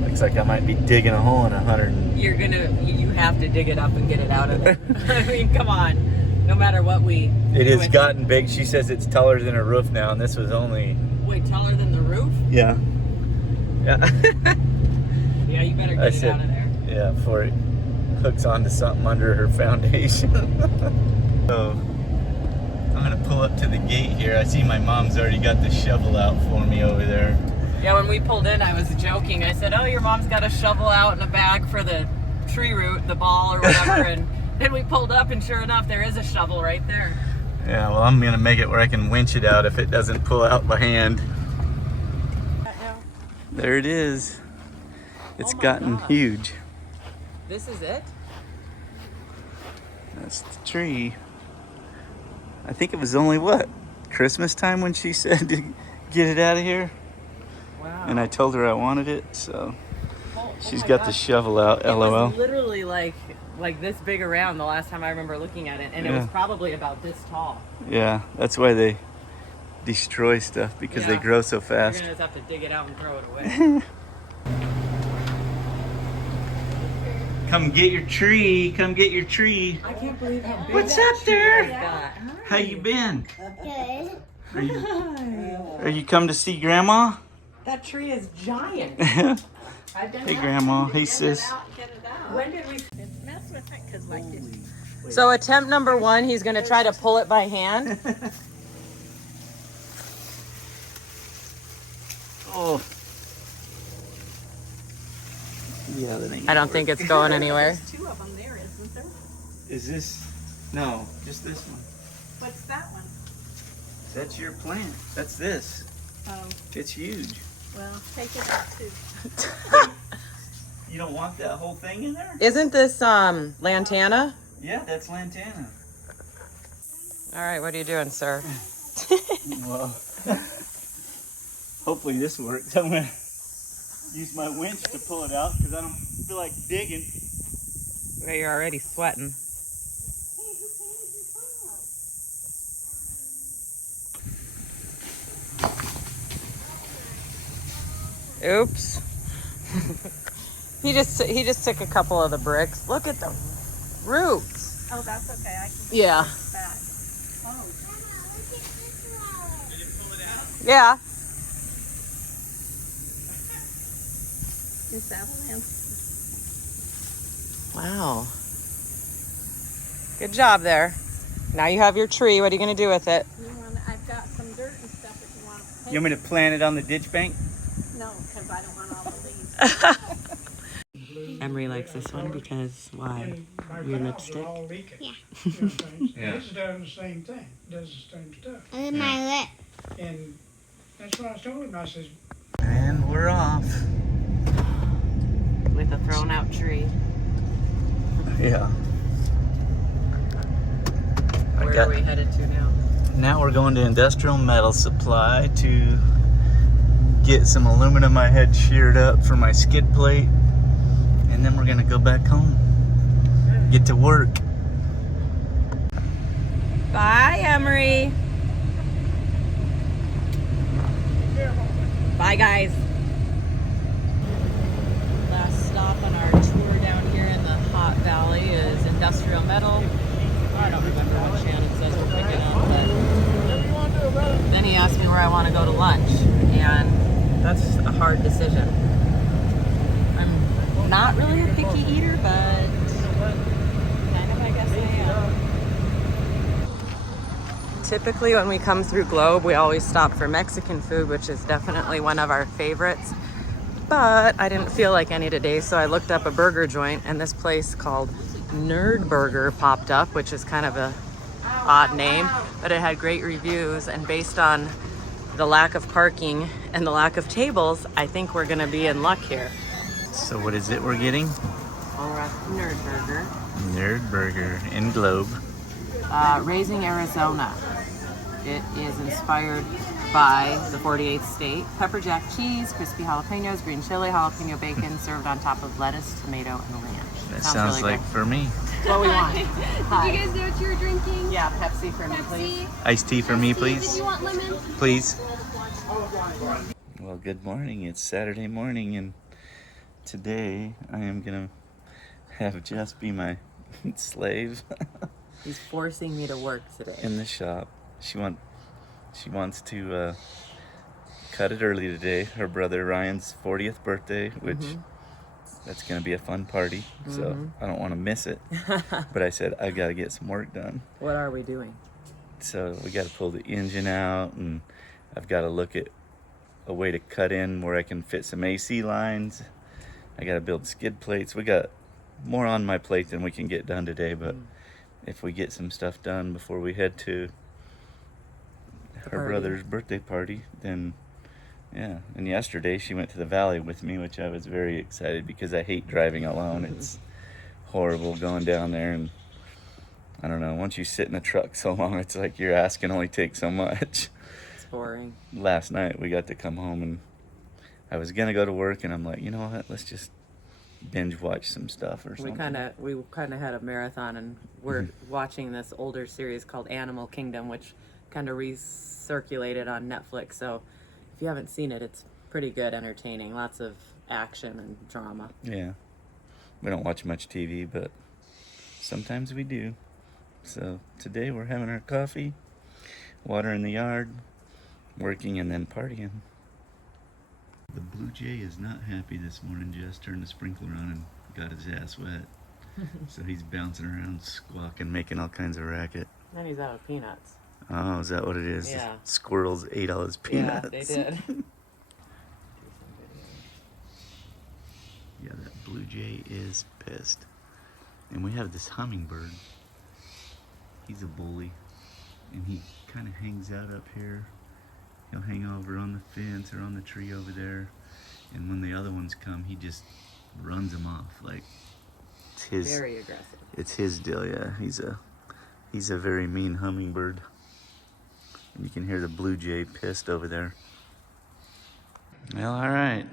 looks like I might be digging a hole in 100. You have to dig it up and get it out of there. I mean, come on. No matter what we It do has with gotten big. She says it's taller than a roof now, and this was only. Wait, taller than the roof? Yeah. Yeah. Yeah, you better get it out of there. Yeah, before it hooks onto something under her foundation. So I'm gonna pull up to the gate here. I see my mom's already got the shovel out for me over there. Yeah, when we pulled in, I was joking. I said, oh, your mom's got a shovel out in a bag for the tree root, the ball or whatever. And then we pulled up, and sure enough, there is a shovel right there. Yeah, well, I'm gonna make it where I can winch it out if it doesn't pull out by hand. There it is. It's Oh my gotten gosh. huge. This is it? That's the tree. I think it was only what? Christmas time when she said to get it out of here? Wow. And I told her I wanted it, so Oh she's my got the gosh. shovel out, It LOL. was literally like this big around the last time I remember looking at it, and it was Yeah. probably about this tall. Yeah, that's why they destroy stuff, because they Yeah. grow so You're fast. gonna just have to dig it out and throw it away. Come get your tree, come get your tree. I can't believe how big What's that up tree there? has got. How you been? Good. Are you come to see Grandma? That tree is giant. Hey, I've done Grandma. Hey, sis. When did we mess with it? Because like so attempt number 1, he's gonna try to pull it by hand. Oh. Yeah, that ain't I don't think it's going anywhere. There's 2 of them there, isn't there? Is this? No, just this one. What's that one? That's your plant. That's this. Oh, It's huge. well, take it out too. You don't want that whole thing in there? Isn't this lantana? Yeah, that's lantana. All right, what are you doing, sir? Well, hopefully this works. I'm gonna use my winch to pull it out because I don't feel like digging. Well, you're already sweating. Oops. he just took a couple of the bricks. Look at the roots. Oh, that's okay. I can Yeah. put it back. Oh, Yeah. is that land? Wow. Good job there. Now you have your tree. What are you going to do with it? I've got some dirt and stuff if you want to take. You want me to plant it on the ditch bank? No, because I don't want all the leaves. Emery likes this one because why? Your lipstick? Yeah. Yeah. This does the same thing. Does the same stuff. Yeah. My lip. And that's what I told him. I says, And we're off. With a thrown out tree. Yeah. Where are we headed to now? Now we're going to Industrial Metal Supply to get some aluminum I had sheared up for my skid plate. And then we're gonna go back home. Get to work. Bye, Emery. Bye, guys. Last stop on our tour down here in the Hot Valley is Industrial Metal. I don't remember what Shannon says we're picking up, but then he asked me where I want to go to lunch, and that's a hard decision. I'm not really a picky eater, but kind of, I guess I am. Typically when we come through Globe, we always stop for Mexican food, which is definitely one of our favorites. But I didn't feel like any today, so I looked up a burger joint, and this place called Nerd Burger popped up, which is kind of a odd name, but it had great reviews, and based on the lack of parking and the lack of tables, I think we're gonna be in luck here. So what is it we're getting? All right, Nerd Burger. Nerd Burger in Globe. Raising Arizona. It is inspired by the 48th state. Pepper jack cheese, crispy jalapenos, green chili, jalapeno bacon, served on top of lettuce, tomato, and ranch. That sounds really like good. for me. That's what we want. Did you guys know what you were drinking? Yeah, Pepsi for me, please. Pepsi. Iced tea for me, Did please. you want lemon? Please. Well, good morning. It's Saturday morning, and today I am gonna have Jess be my slave He's forcing me to work today. in the shop. She wants to cut it early today. Her brother Ryan's 40th birthday, which that's gonna be a fun party. So I don't want to miss it. But I said I gotta get some work done. What are we doing? So we got to pull the engine out, and I've got to look at a way to cut in where I can fit some AC lines. I got to build skid plates. We got more on my plate than we can get done today, but if we get some stuff done before we head to her party. brother's birthday party, then yeah. And yesterday she went to the valley with me, which I was very excited because I hate driving alone. It's horrible going down there, and I don't know, once you sit in a truck so long, it's like your ass can only take so much. It's boring. Last night we got to come home, and I was gonna go to work, and I'm like, you know what, let's just binge watch some stuff or something. We kind of had a marathon, and we're watching this older series called Animal Kingdom, which kind of recirculated on Netflix. So if you haven't seen it, it's pretty good, entertaining, lots of action and drama. Yeah, we don't watch much TV, but sometimes we do. So today we're having our coffee, water in the yard, working and then partying. The Blue Jay is not happy this morning. Jess turned the sprinkler on and got his ass wet. So he's bouncing around, squawking, making all kinds of racket. And he's out of peanuts. Oh, is that what it is? Yeah. The squirrels ate all his peanuts. Yeah, they did. Yeah, that Blue Jay is pissed. And we have this hummingbird. He's a bully. And he kind of hangs out up here. He'll hang over on the fence or on the tree over there. And when the other ones come, he just runs them off. Like, it's his, Very aggressive. it's his deal, yeah. He's a very mean hummingbird. And you can hear the Blue Jay pissed over there. Well, all right.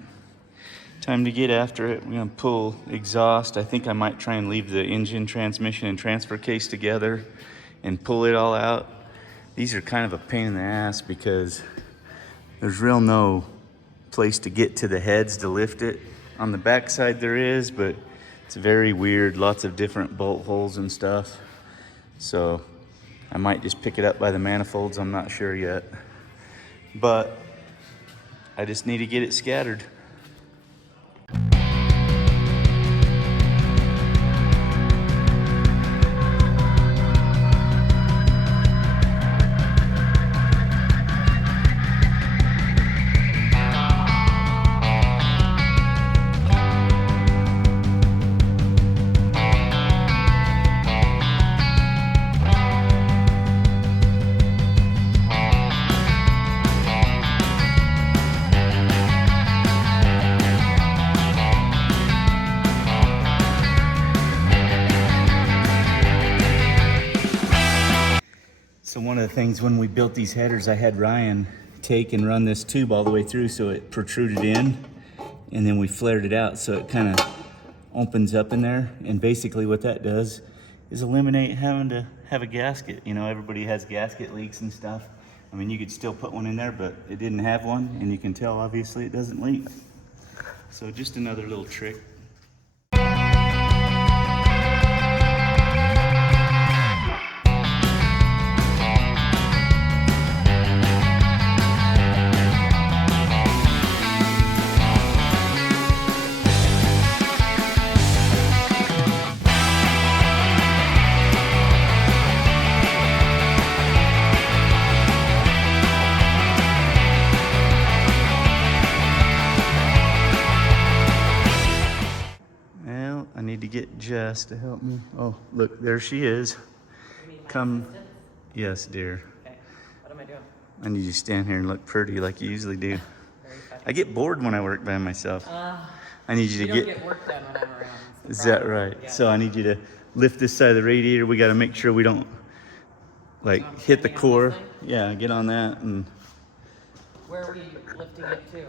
Time to get after it. We're gonna pull exhaust. I think I might try and leave the engine, transmission, and transfer case together and pull it all out. These are kind of a pain in the ass because there's real no place to get to the heads to lift it. On the back side there is, but it's very weird. Lots of different bolt holes and stuff. So I might just pick it up by the manifolds. I'm not sure yet. But I just need to get it scattered. So one of the things when we built these headers, I had Ryan take and run this tube all the way through so it protruded in, and then we flared it out so it kind of opens up in there. And basically what that does is eliminate having to have a gasket. You know, everybody has gasket leaks and stuff. I mean, you could still put one in there, but it didn't have one, and you can tell obviously it doesn't leak. So just another little trick. I need to get Jess to help me. Oh, look, there she is. Come. Yes, dear. Okay. What am I doing? I need you to stand here and look pretty like you usually do. Very funny. I get bored when I work by myself. I need you You to don't get work done when I'm around. Is that right? Yeah. So I need you to lift this side of the radiator. We got to make sure we don't like hit the standing on core. this thing? Yeah, get on that, and Where are we lifting it to?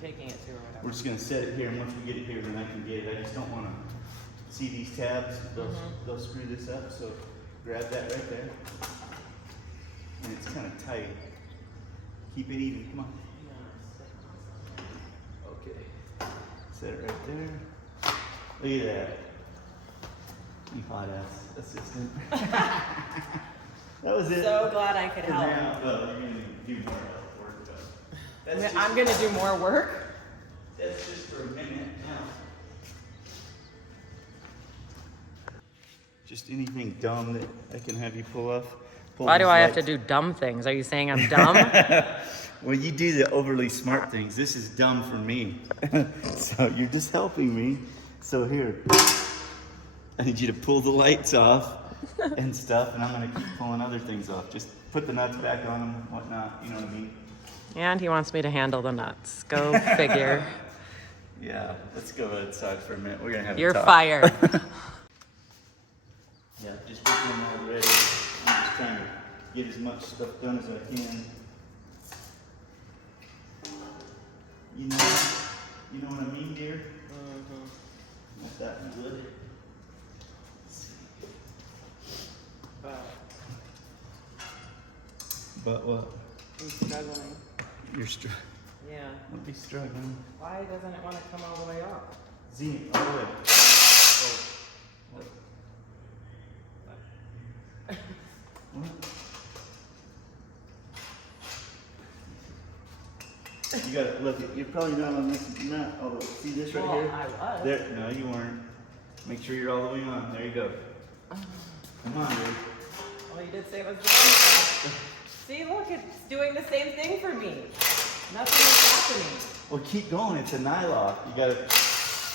Taking it to or whatever. we're just gonna set it here. And once we get it here, then I can get it. I just don't want to see these tabs. They'll screw this up. So grab that right there, and it's kind of tight. Keep it even. Come on. Okay. Set it right there. Look at that. You hot ass assistant. That was it. So glad I could help. Now, well, you're gonna do more help work though. That's I'm gonna do more work. That's just for a minute now. Just anything dumb that I can have you pull off. Why do I have to do dumb things? Are you saying I'm dumb? Well, you do the overly smart things. This is dumb for me. So you're just helping me. So here, I need you to pull the lights off and stuff, and I'm gonna keep pulling other things off. Just put the nuts back on them, whatnot, you know what I mean? And he wants me to handle the nuts. Go figure. Yeah, let's go outside for a minute. We're gonna have You're a talk. fired. Yeah, just get them all ready. I'm just trying to get as much stuff done as I can. You know what I mean, dear? Won't that be good? But what? I'm struggling. You're struggling. Yeah. Don't be struggling. Why doesn't it want to come all the way up? Z, all the way. Oh. What? What? You gotta look. You're probably not on this map. Oh, see this right Well, here? I was. There. No, you weren't. Make sure you're all the way on. There you go. Come on, dude. Well, you did say it was the best. See, look, it's doing the same thing for me. Nothing is happening. Well, keep going. It's a nylock. You gotta.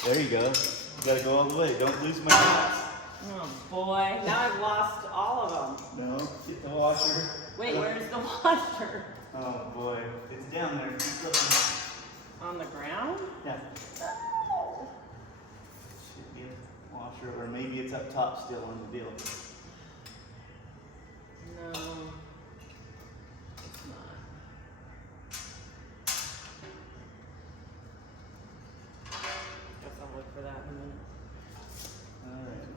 There you go. You gotta go all the way. Don't lose my knots. Oh boy, now I've lost all of them. No, get the washer. Wait, where's the washer? Oh boy, it's down there. Keep looking. On the ground? Yeah. Should be a washer, or maybe it's up top still on the deal. No. It's not. Guess I'll look for that in a minute. All right.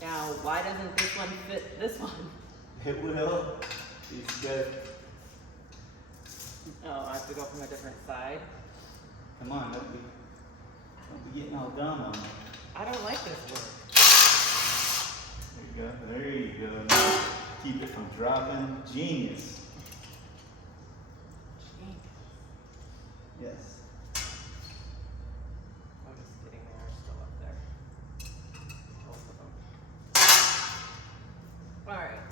Now, why doesn't this one fit this one? It will. It's good. Oh, I have to go from a different side. Come on, don't be getting all dumb on me. I don't like this work. There you go. There you go. Keep it from dropping. Genius. Yes. I'm just kidding, they're still up there. Both of them. Alright.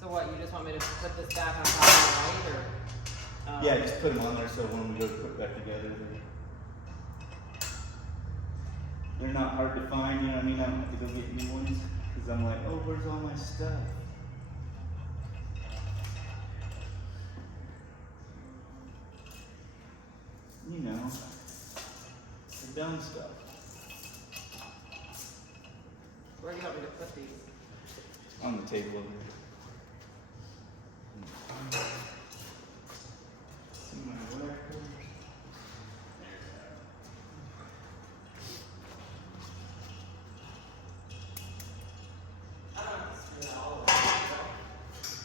So what, you just want me to put this back on top of the light, or? Yeah, just put them on there so when we go to put it back together, they're not hard to find, you know what I mean? I don't have to go get new ones, because I'm like, oh, where's all my stuff? You know, the dumb stuff. Where do you want me to put these? On the table over there. See my whackers. I don't have to screw that all the way on there.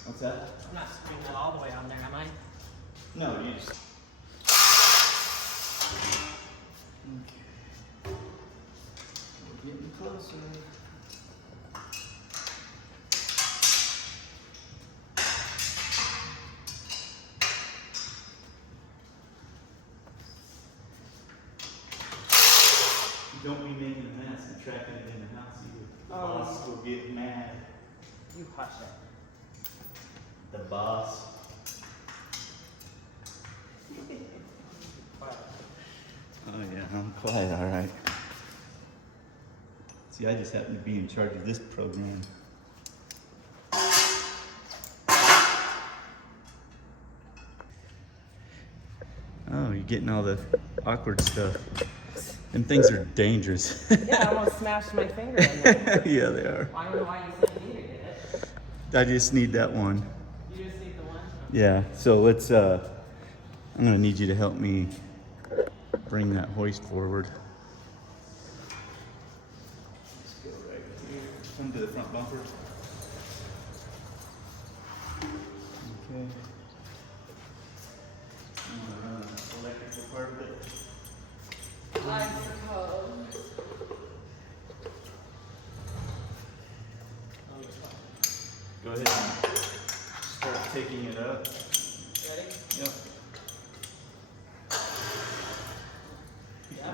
What's that? I'm not screwing that all the way on there, am I? No, you just. Okay. We're getting closer. Don't be making a mess and tracking it in the house either. The boss will get mad. You hush it. The boss. Oh yeah, I'm quiet, all right. See, I just happen to be in charge of this program. Oh, you're getting all the awkward stuff. Them things are dangerous. Yeah, I almost smashed my finger in there. Yeah, they are. I don't know why you said me to get it. I just need that one. You just need the one? Yeah, so let's, I'm gonna need you to help me bring that hoist forward. Let's go right here. Come to the front bumper. Okay. I'm gonna run the electrical part of it. I suppose. Go ahead and start taking it up. Ready? Yep. Yeah.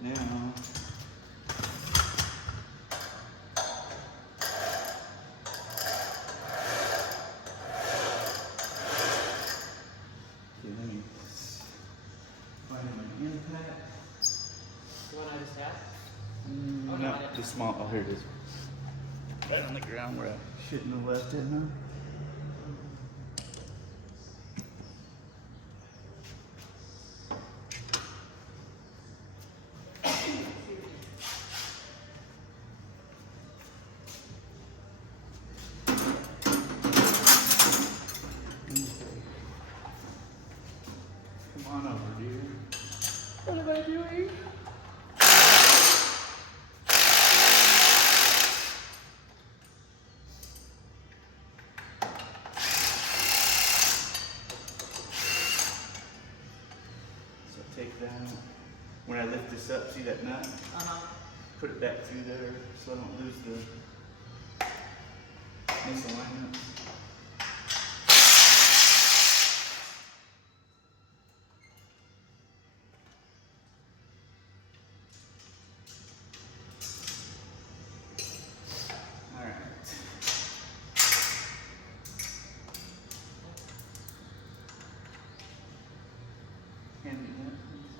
Now, okay, let me find my impact. You want to just tap? Oh, no, no, I didn't. the small. Oh, here it is. Right on the ground where I shouldn't have left it, huh? Come on over, dude. What am I doing? down. When I lift this up, see that nut? Uh-huh. Put it back through there so I don't lose the misalignment. All right. Hand me that, please.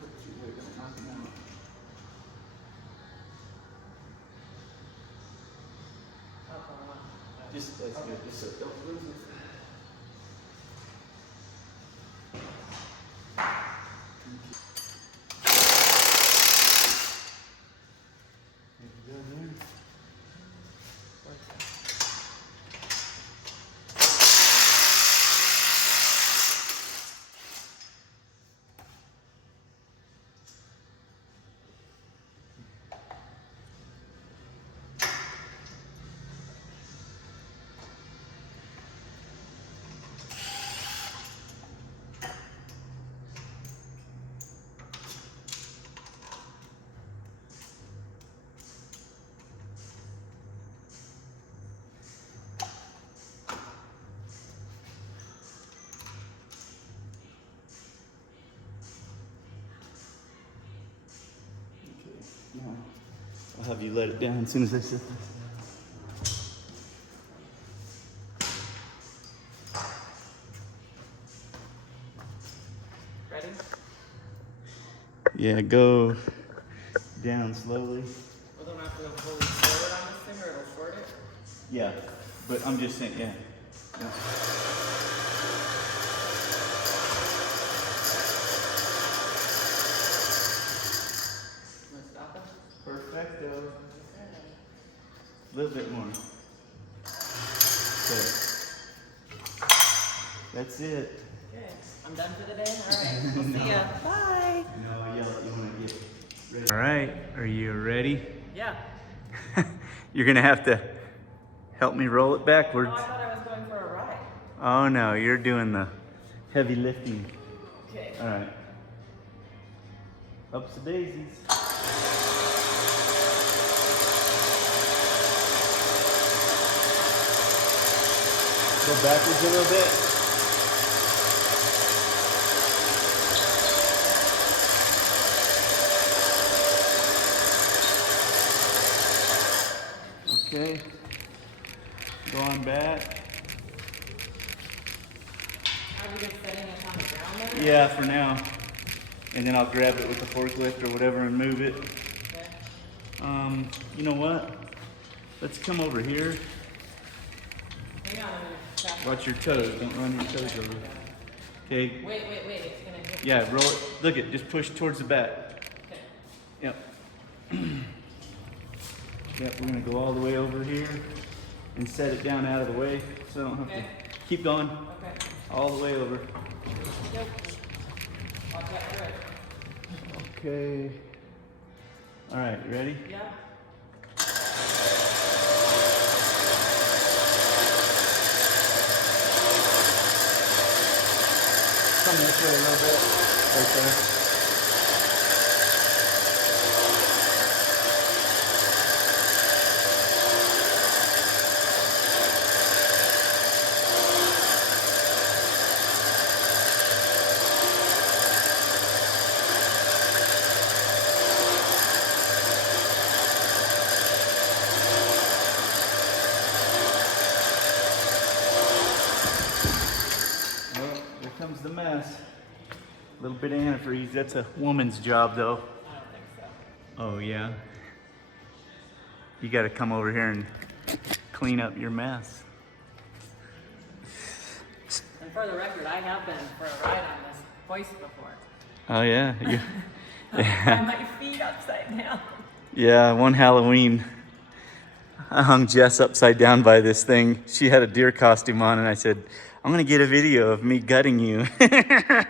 Put your weight on, knock him out. Just, that's good, just so don't lose it. Now, I'll have you let it down as soon as I set this. Ready? Yeah, go down slowly. Well, don't have to go fully forward on this thing or it'll short it. Yeah, but I'm just saying, yeah. Yeah. Wanna stop it? Perfecto. A little bit more. Okay. That's it. Okay, I'm done for the day. All right, we'll see ya. Bye. No, I yell at you when I get ready. All right, are you ready? Yeah. You're gonna have to help me roll it backwards. Oh, I thought I was going for a ride. Oh no, you're doing the heavy lifting. Okay. All right. Ups the daisies. Go backwards a little bit. Okay. Go on back. Are we just setting it on the ground there? Yeah, for now. And then I'll grab it with the forklift or whatever and move it. Okay. You know what? Let's come over here. Hang on, I'm gonna tap. Watch your toes. Don't run your toes over. Okay. Wait, it's gonna hit. Yeah, roll it. Look it. Just push towards the back. Okay. Yep. Yep, we're gonna go all the way over here and set it down out of the way so I don't have Okay. to keep going Okay. all the way over. Yep. Watch that through it. Okay. All right, you ready? Yeah. Come this way a little bit. Right there. Well, here comes the mess. A little bit of antifreeze. That's a woman's job, though. I don't think so. Oh, yeah? You got to come over here and clean up your mess. And for the record, I have been for a ride on this twice before. Oh, yeah? You, And my feet upside down. yeah, one Halloween, I hung Jess upside down by this thing. She had a deer costume on, and I said, I'm going to get a video of me gutting you. And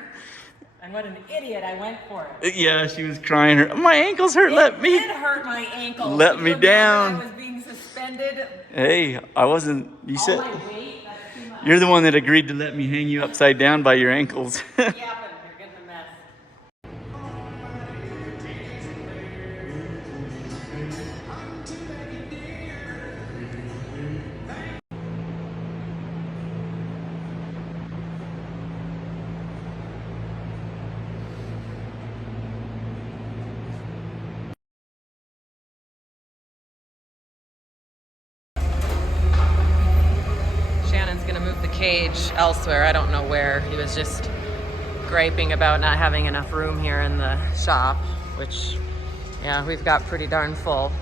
what an idiot, I went for it. Yeah, she was crying. My ankles hurt. Let me. It did hurt my ankles. Let me You remember down. I was being suspended. Hey, I wasn't. You All said my weight, that's too much. you're the one that agreed to let me hang you upside down by your ankles. Yeah, but you're getting a mess. Shannon's gonna move the cage elsewhere. I don't know where. He was just griping about not having enough room here in the shop, which, yeah, we've got pretty darn full.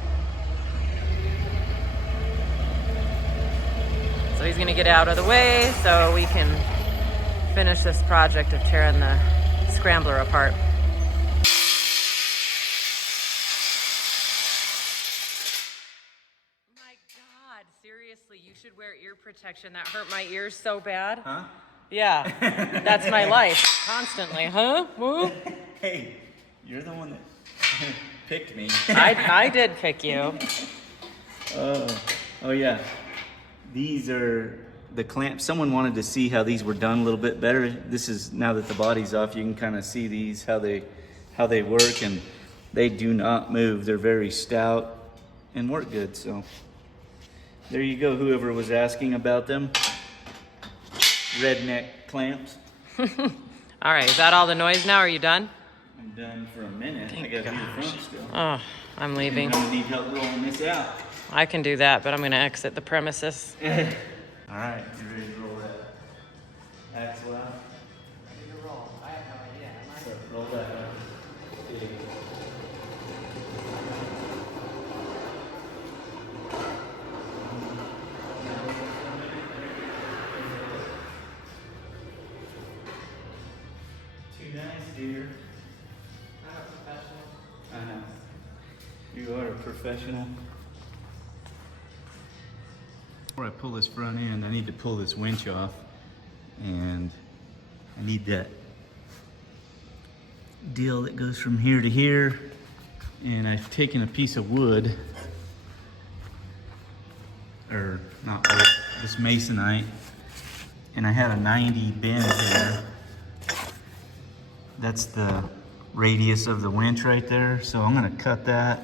So he's gonna get out of the way so we can finish this project of tearing the Scrambler apart. My God, seriously, you should wear ear protection. That hurt my ears so bad. Huh? Yeah, that's my life, constantly, huh? Woo? Hey, you're the one that picked me. I did pick you. Oh yeah. These are the clamps. Someone wanted to see how these were done a little bit better. This is, now that the body's off, you can kind of see these, how they work, and they do not move. They're very stout and work good. So there you go. Whoever was asking about them, redneck clamps. All right, is that all the noise now? Are you done? I'm done for a minute. I got to do the front still. Oh, I'm leaving. I'm gonna need help rolling this out. I can do that, but I'm gonna exit the premises. All right, you ready to roll that axle out? Ready to roll. I have no idea. Am I? So roll that out. Too nice, dear. I'm a professional. I know. You are a professional. Before I pull this front end, I need to pull this winch off, and I need that deal that goes from here to here. And I've taken a piece of wood, or not wood, this masonite, and I had a 90 bend there. That's the radius of the winch right there. So I'm gonna cut that.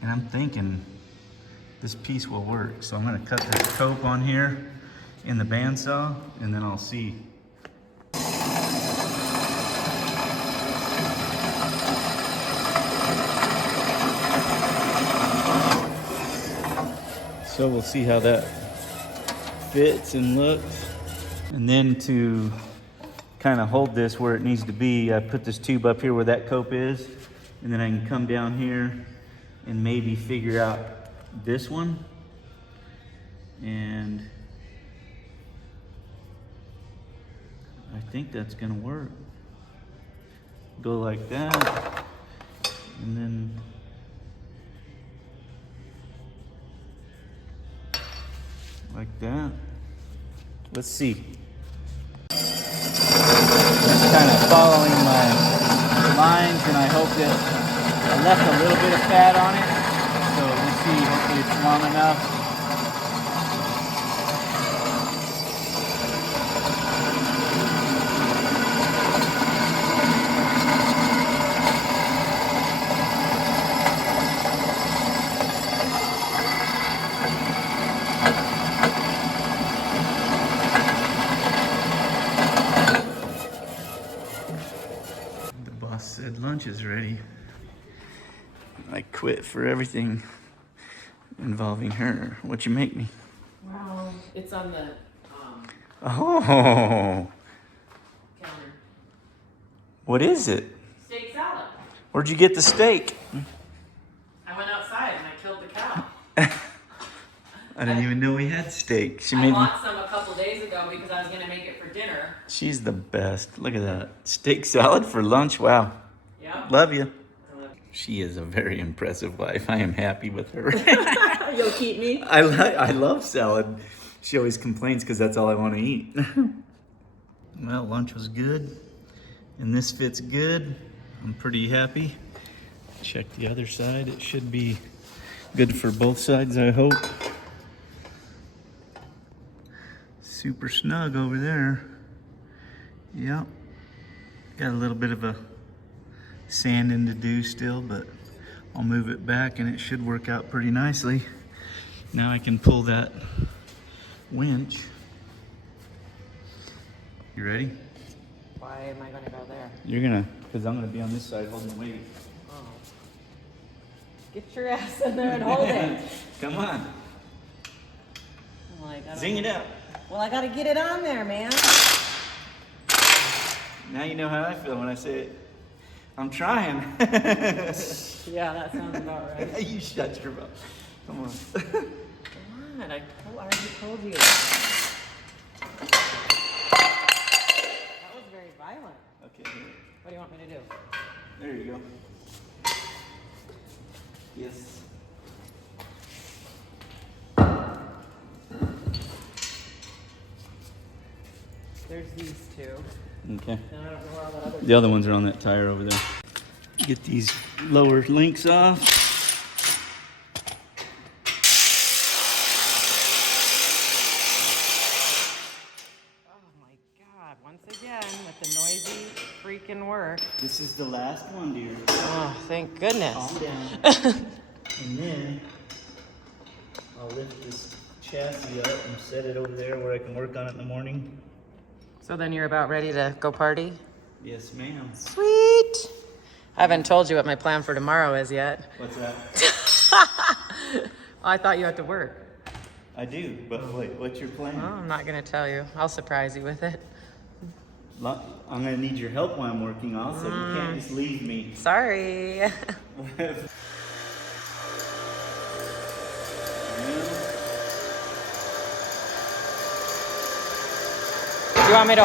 And I'm thinking this piece will work. So I'm gonna cut that cope on here in the bandsaw, and then I'll see. So we'll see how that fits and looks. And then to kind of hold this where it needs to be, I put this tube up here where that cope is, and then I can come down here and maybe figure out this one. And I think that's gonna work. Go like that, and then like that. Let's see. Just kind of following my lines, and I hope that I left a little bit of fat on it. So we'll see, hopefully it's long enough. Said lunch is ready. I quit for everything involving her. What you make me? Wow, it's on the Oh, counter. what is it? Steak salad. Where'd you get the steak? I went outside and I killed the cow. I didn't even know we had steak. She I made me. bought some a couple days ago because I was gonna make it for dinner. She's the best. Look at that. Steak salad for lunch. Wow. Yep. Love you. She is a very impressive wife. I am happy with her. You'll keep me? I love salad. She always complains because that's all I want to eat. Well, lunch was good, and this fits good. I'm pretty happy. Check the other side. It should be good for both sides, I hope. Super snug over there. Yep. Got a little bit of a sanding to do still, but I'll move it back and it should work out pretty nicely. Now I can pull that winch. You ready? Why am I gonna go there? You're gonna, because I'm gonna be on this side holding the weight. Oh. Get your ass in there and hold it. Come on. Like, Zing it out. Well, I gotta get it on there, man. Now you know how I feel when I say it. I'm trying. Yeah, that sounds about right. You shut your mouth. Come on. Come on, I already told you. That was very violent. Okay, here. What do you want me to do? There you go. Yes. There's these two. Okay. Now I don't know where all that other. The other ones are on that tire over there. Get these lower links off. Oh my God! Once again with the noisy freaking work. This is the last one, dear. Oh, thank goodness. Calm down. And then I'll lift this chassis up and set it over there where I can work on it in the morning. So then you're about ready to go party? Yes, ma'am. Sweet. I haven't told you what my plan for tomorrow is yet. What's that? I thought you had to work. I do, but wait, what's your plan? Oh, I'm not gonna tell you. I'll surprise you with it. I'm gonna need your help while I'm working also. You can't just leave me. Sorry. You want me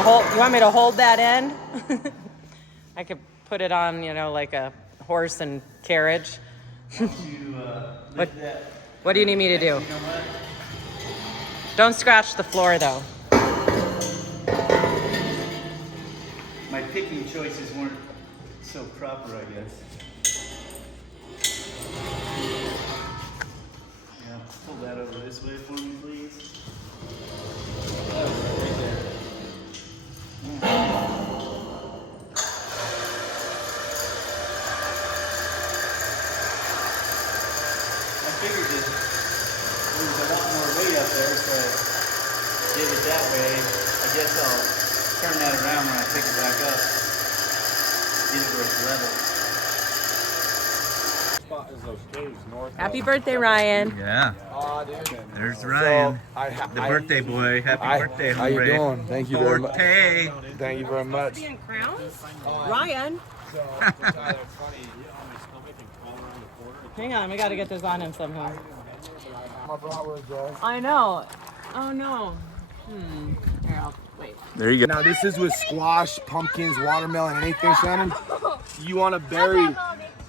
to hold that end? I could put it on, you know, like a horse and carriage. What do you need me to do? You know what? Don't scratch the floor though. My picking choices weren't so proper, I guess. Yeah, pull that over this way for me, please. That was right there. I figured that there was a lot more weight up there, so I did it that way. I guess I'll turn that around when I pick it back up. Get it where it's level. Happy birthday, Ryan. Yeah. Aw, dude. There's Ryan, So, the birthday boy. Happy birthday, How you hombre. doing? Thank you very much. Birthday. Thank you very much. Being crowns? Ryan. Hang on, we gotta get this on him somehow. My bratwurst, guys. I know. Oh no. Here, I'll wait. There you go. Now this is with squash, pumpkins, watermelon, anything, Shannon. You want to bury.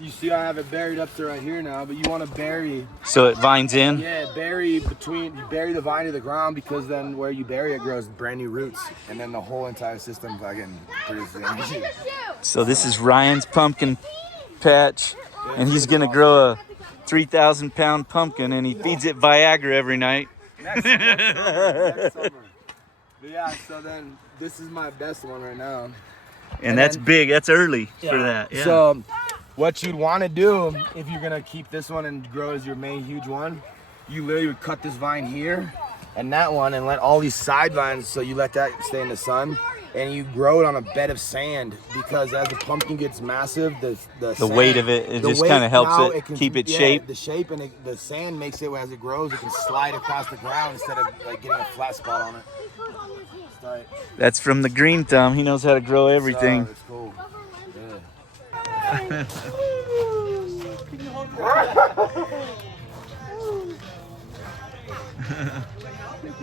You see, I have it buried up to right here now, but you want to bury. So it vines in? Yeah, bury the vine to the ground, because then where you bury it grows brand new roots, and then the whole entire system fucking produces energy. So this is Ryan's pumpkin patch, and he's gonna grow a 3,000-pound pumpkin, and he feeds it Viagra every night. Next summer. But yeah, so then this is my best one right now. And that's big. That's early for that. Yeah. So what you'd want to do if you're gonna keep this one and grow as your main huge one, you literally would cut this vine here and that one and let all these side vines, so you let that stay in the sun, and you grow it on a bed of sand, because as the pumpkin gets massive, the sand, weight of it, the just weight kind of helps now it keep its shape. The shape, and the sand makes it, as it grows, it can slide across the ground instead of like getting a flat spot on it. It's tight. That's from the green thumb. He knows how to grow everything. It's cool.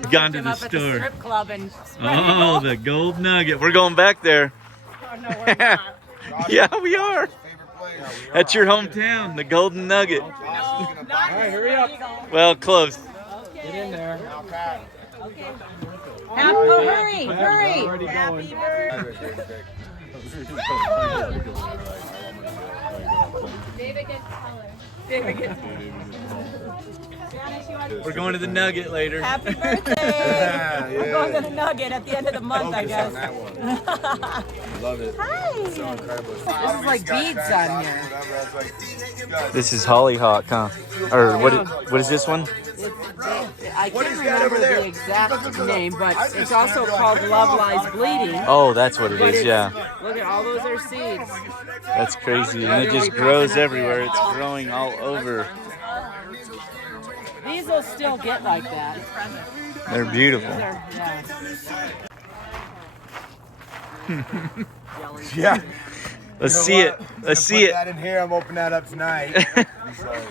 Gone to Him the up at the store. strip club and Oh, the gold nugget. We're going back there. Oh, no, we're not. Yeah, we are. That's your hometown, the Golden Nugget. Alright, hurry up. Well, close. Get in there. Okay. Oh, hurry, hurry. Happy birthday. David gets color. David gets We're going to the Nugget later. Happy birthday. We're going to the Nugget at the end of the month, I guess. Love it. Hi. So incredible. This is like beads on here. This is hollyhock, huh? Or what is this one? I can't remember the exact name, but it's also called Love Lies Bleeding. Oh, that's what it is, yeah. Look at all those are seeds. That's crazy. And it just grows everywhere. It's growing all over. These will still get like that. They're beautiful. Yeah. Yeah. Let's see it. Let's see it. That in here. I'm opening that up tonight. I'm sorry.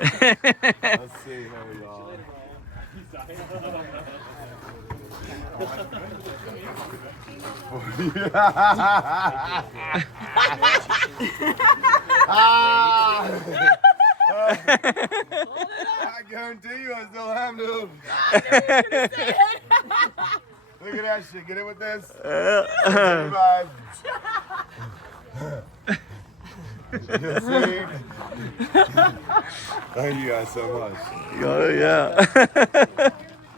Let's see. Here we go. I guarantee you I still have to. Look at that shit. Get in with this. Bye. Thank you guys so much. Oh, yeah.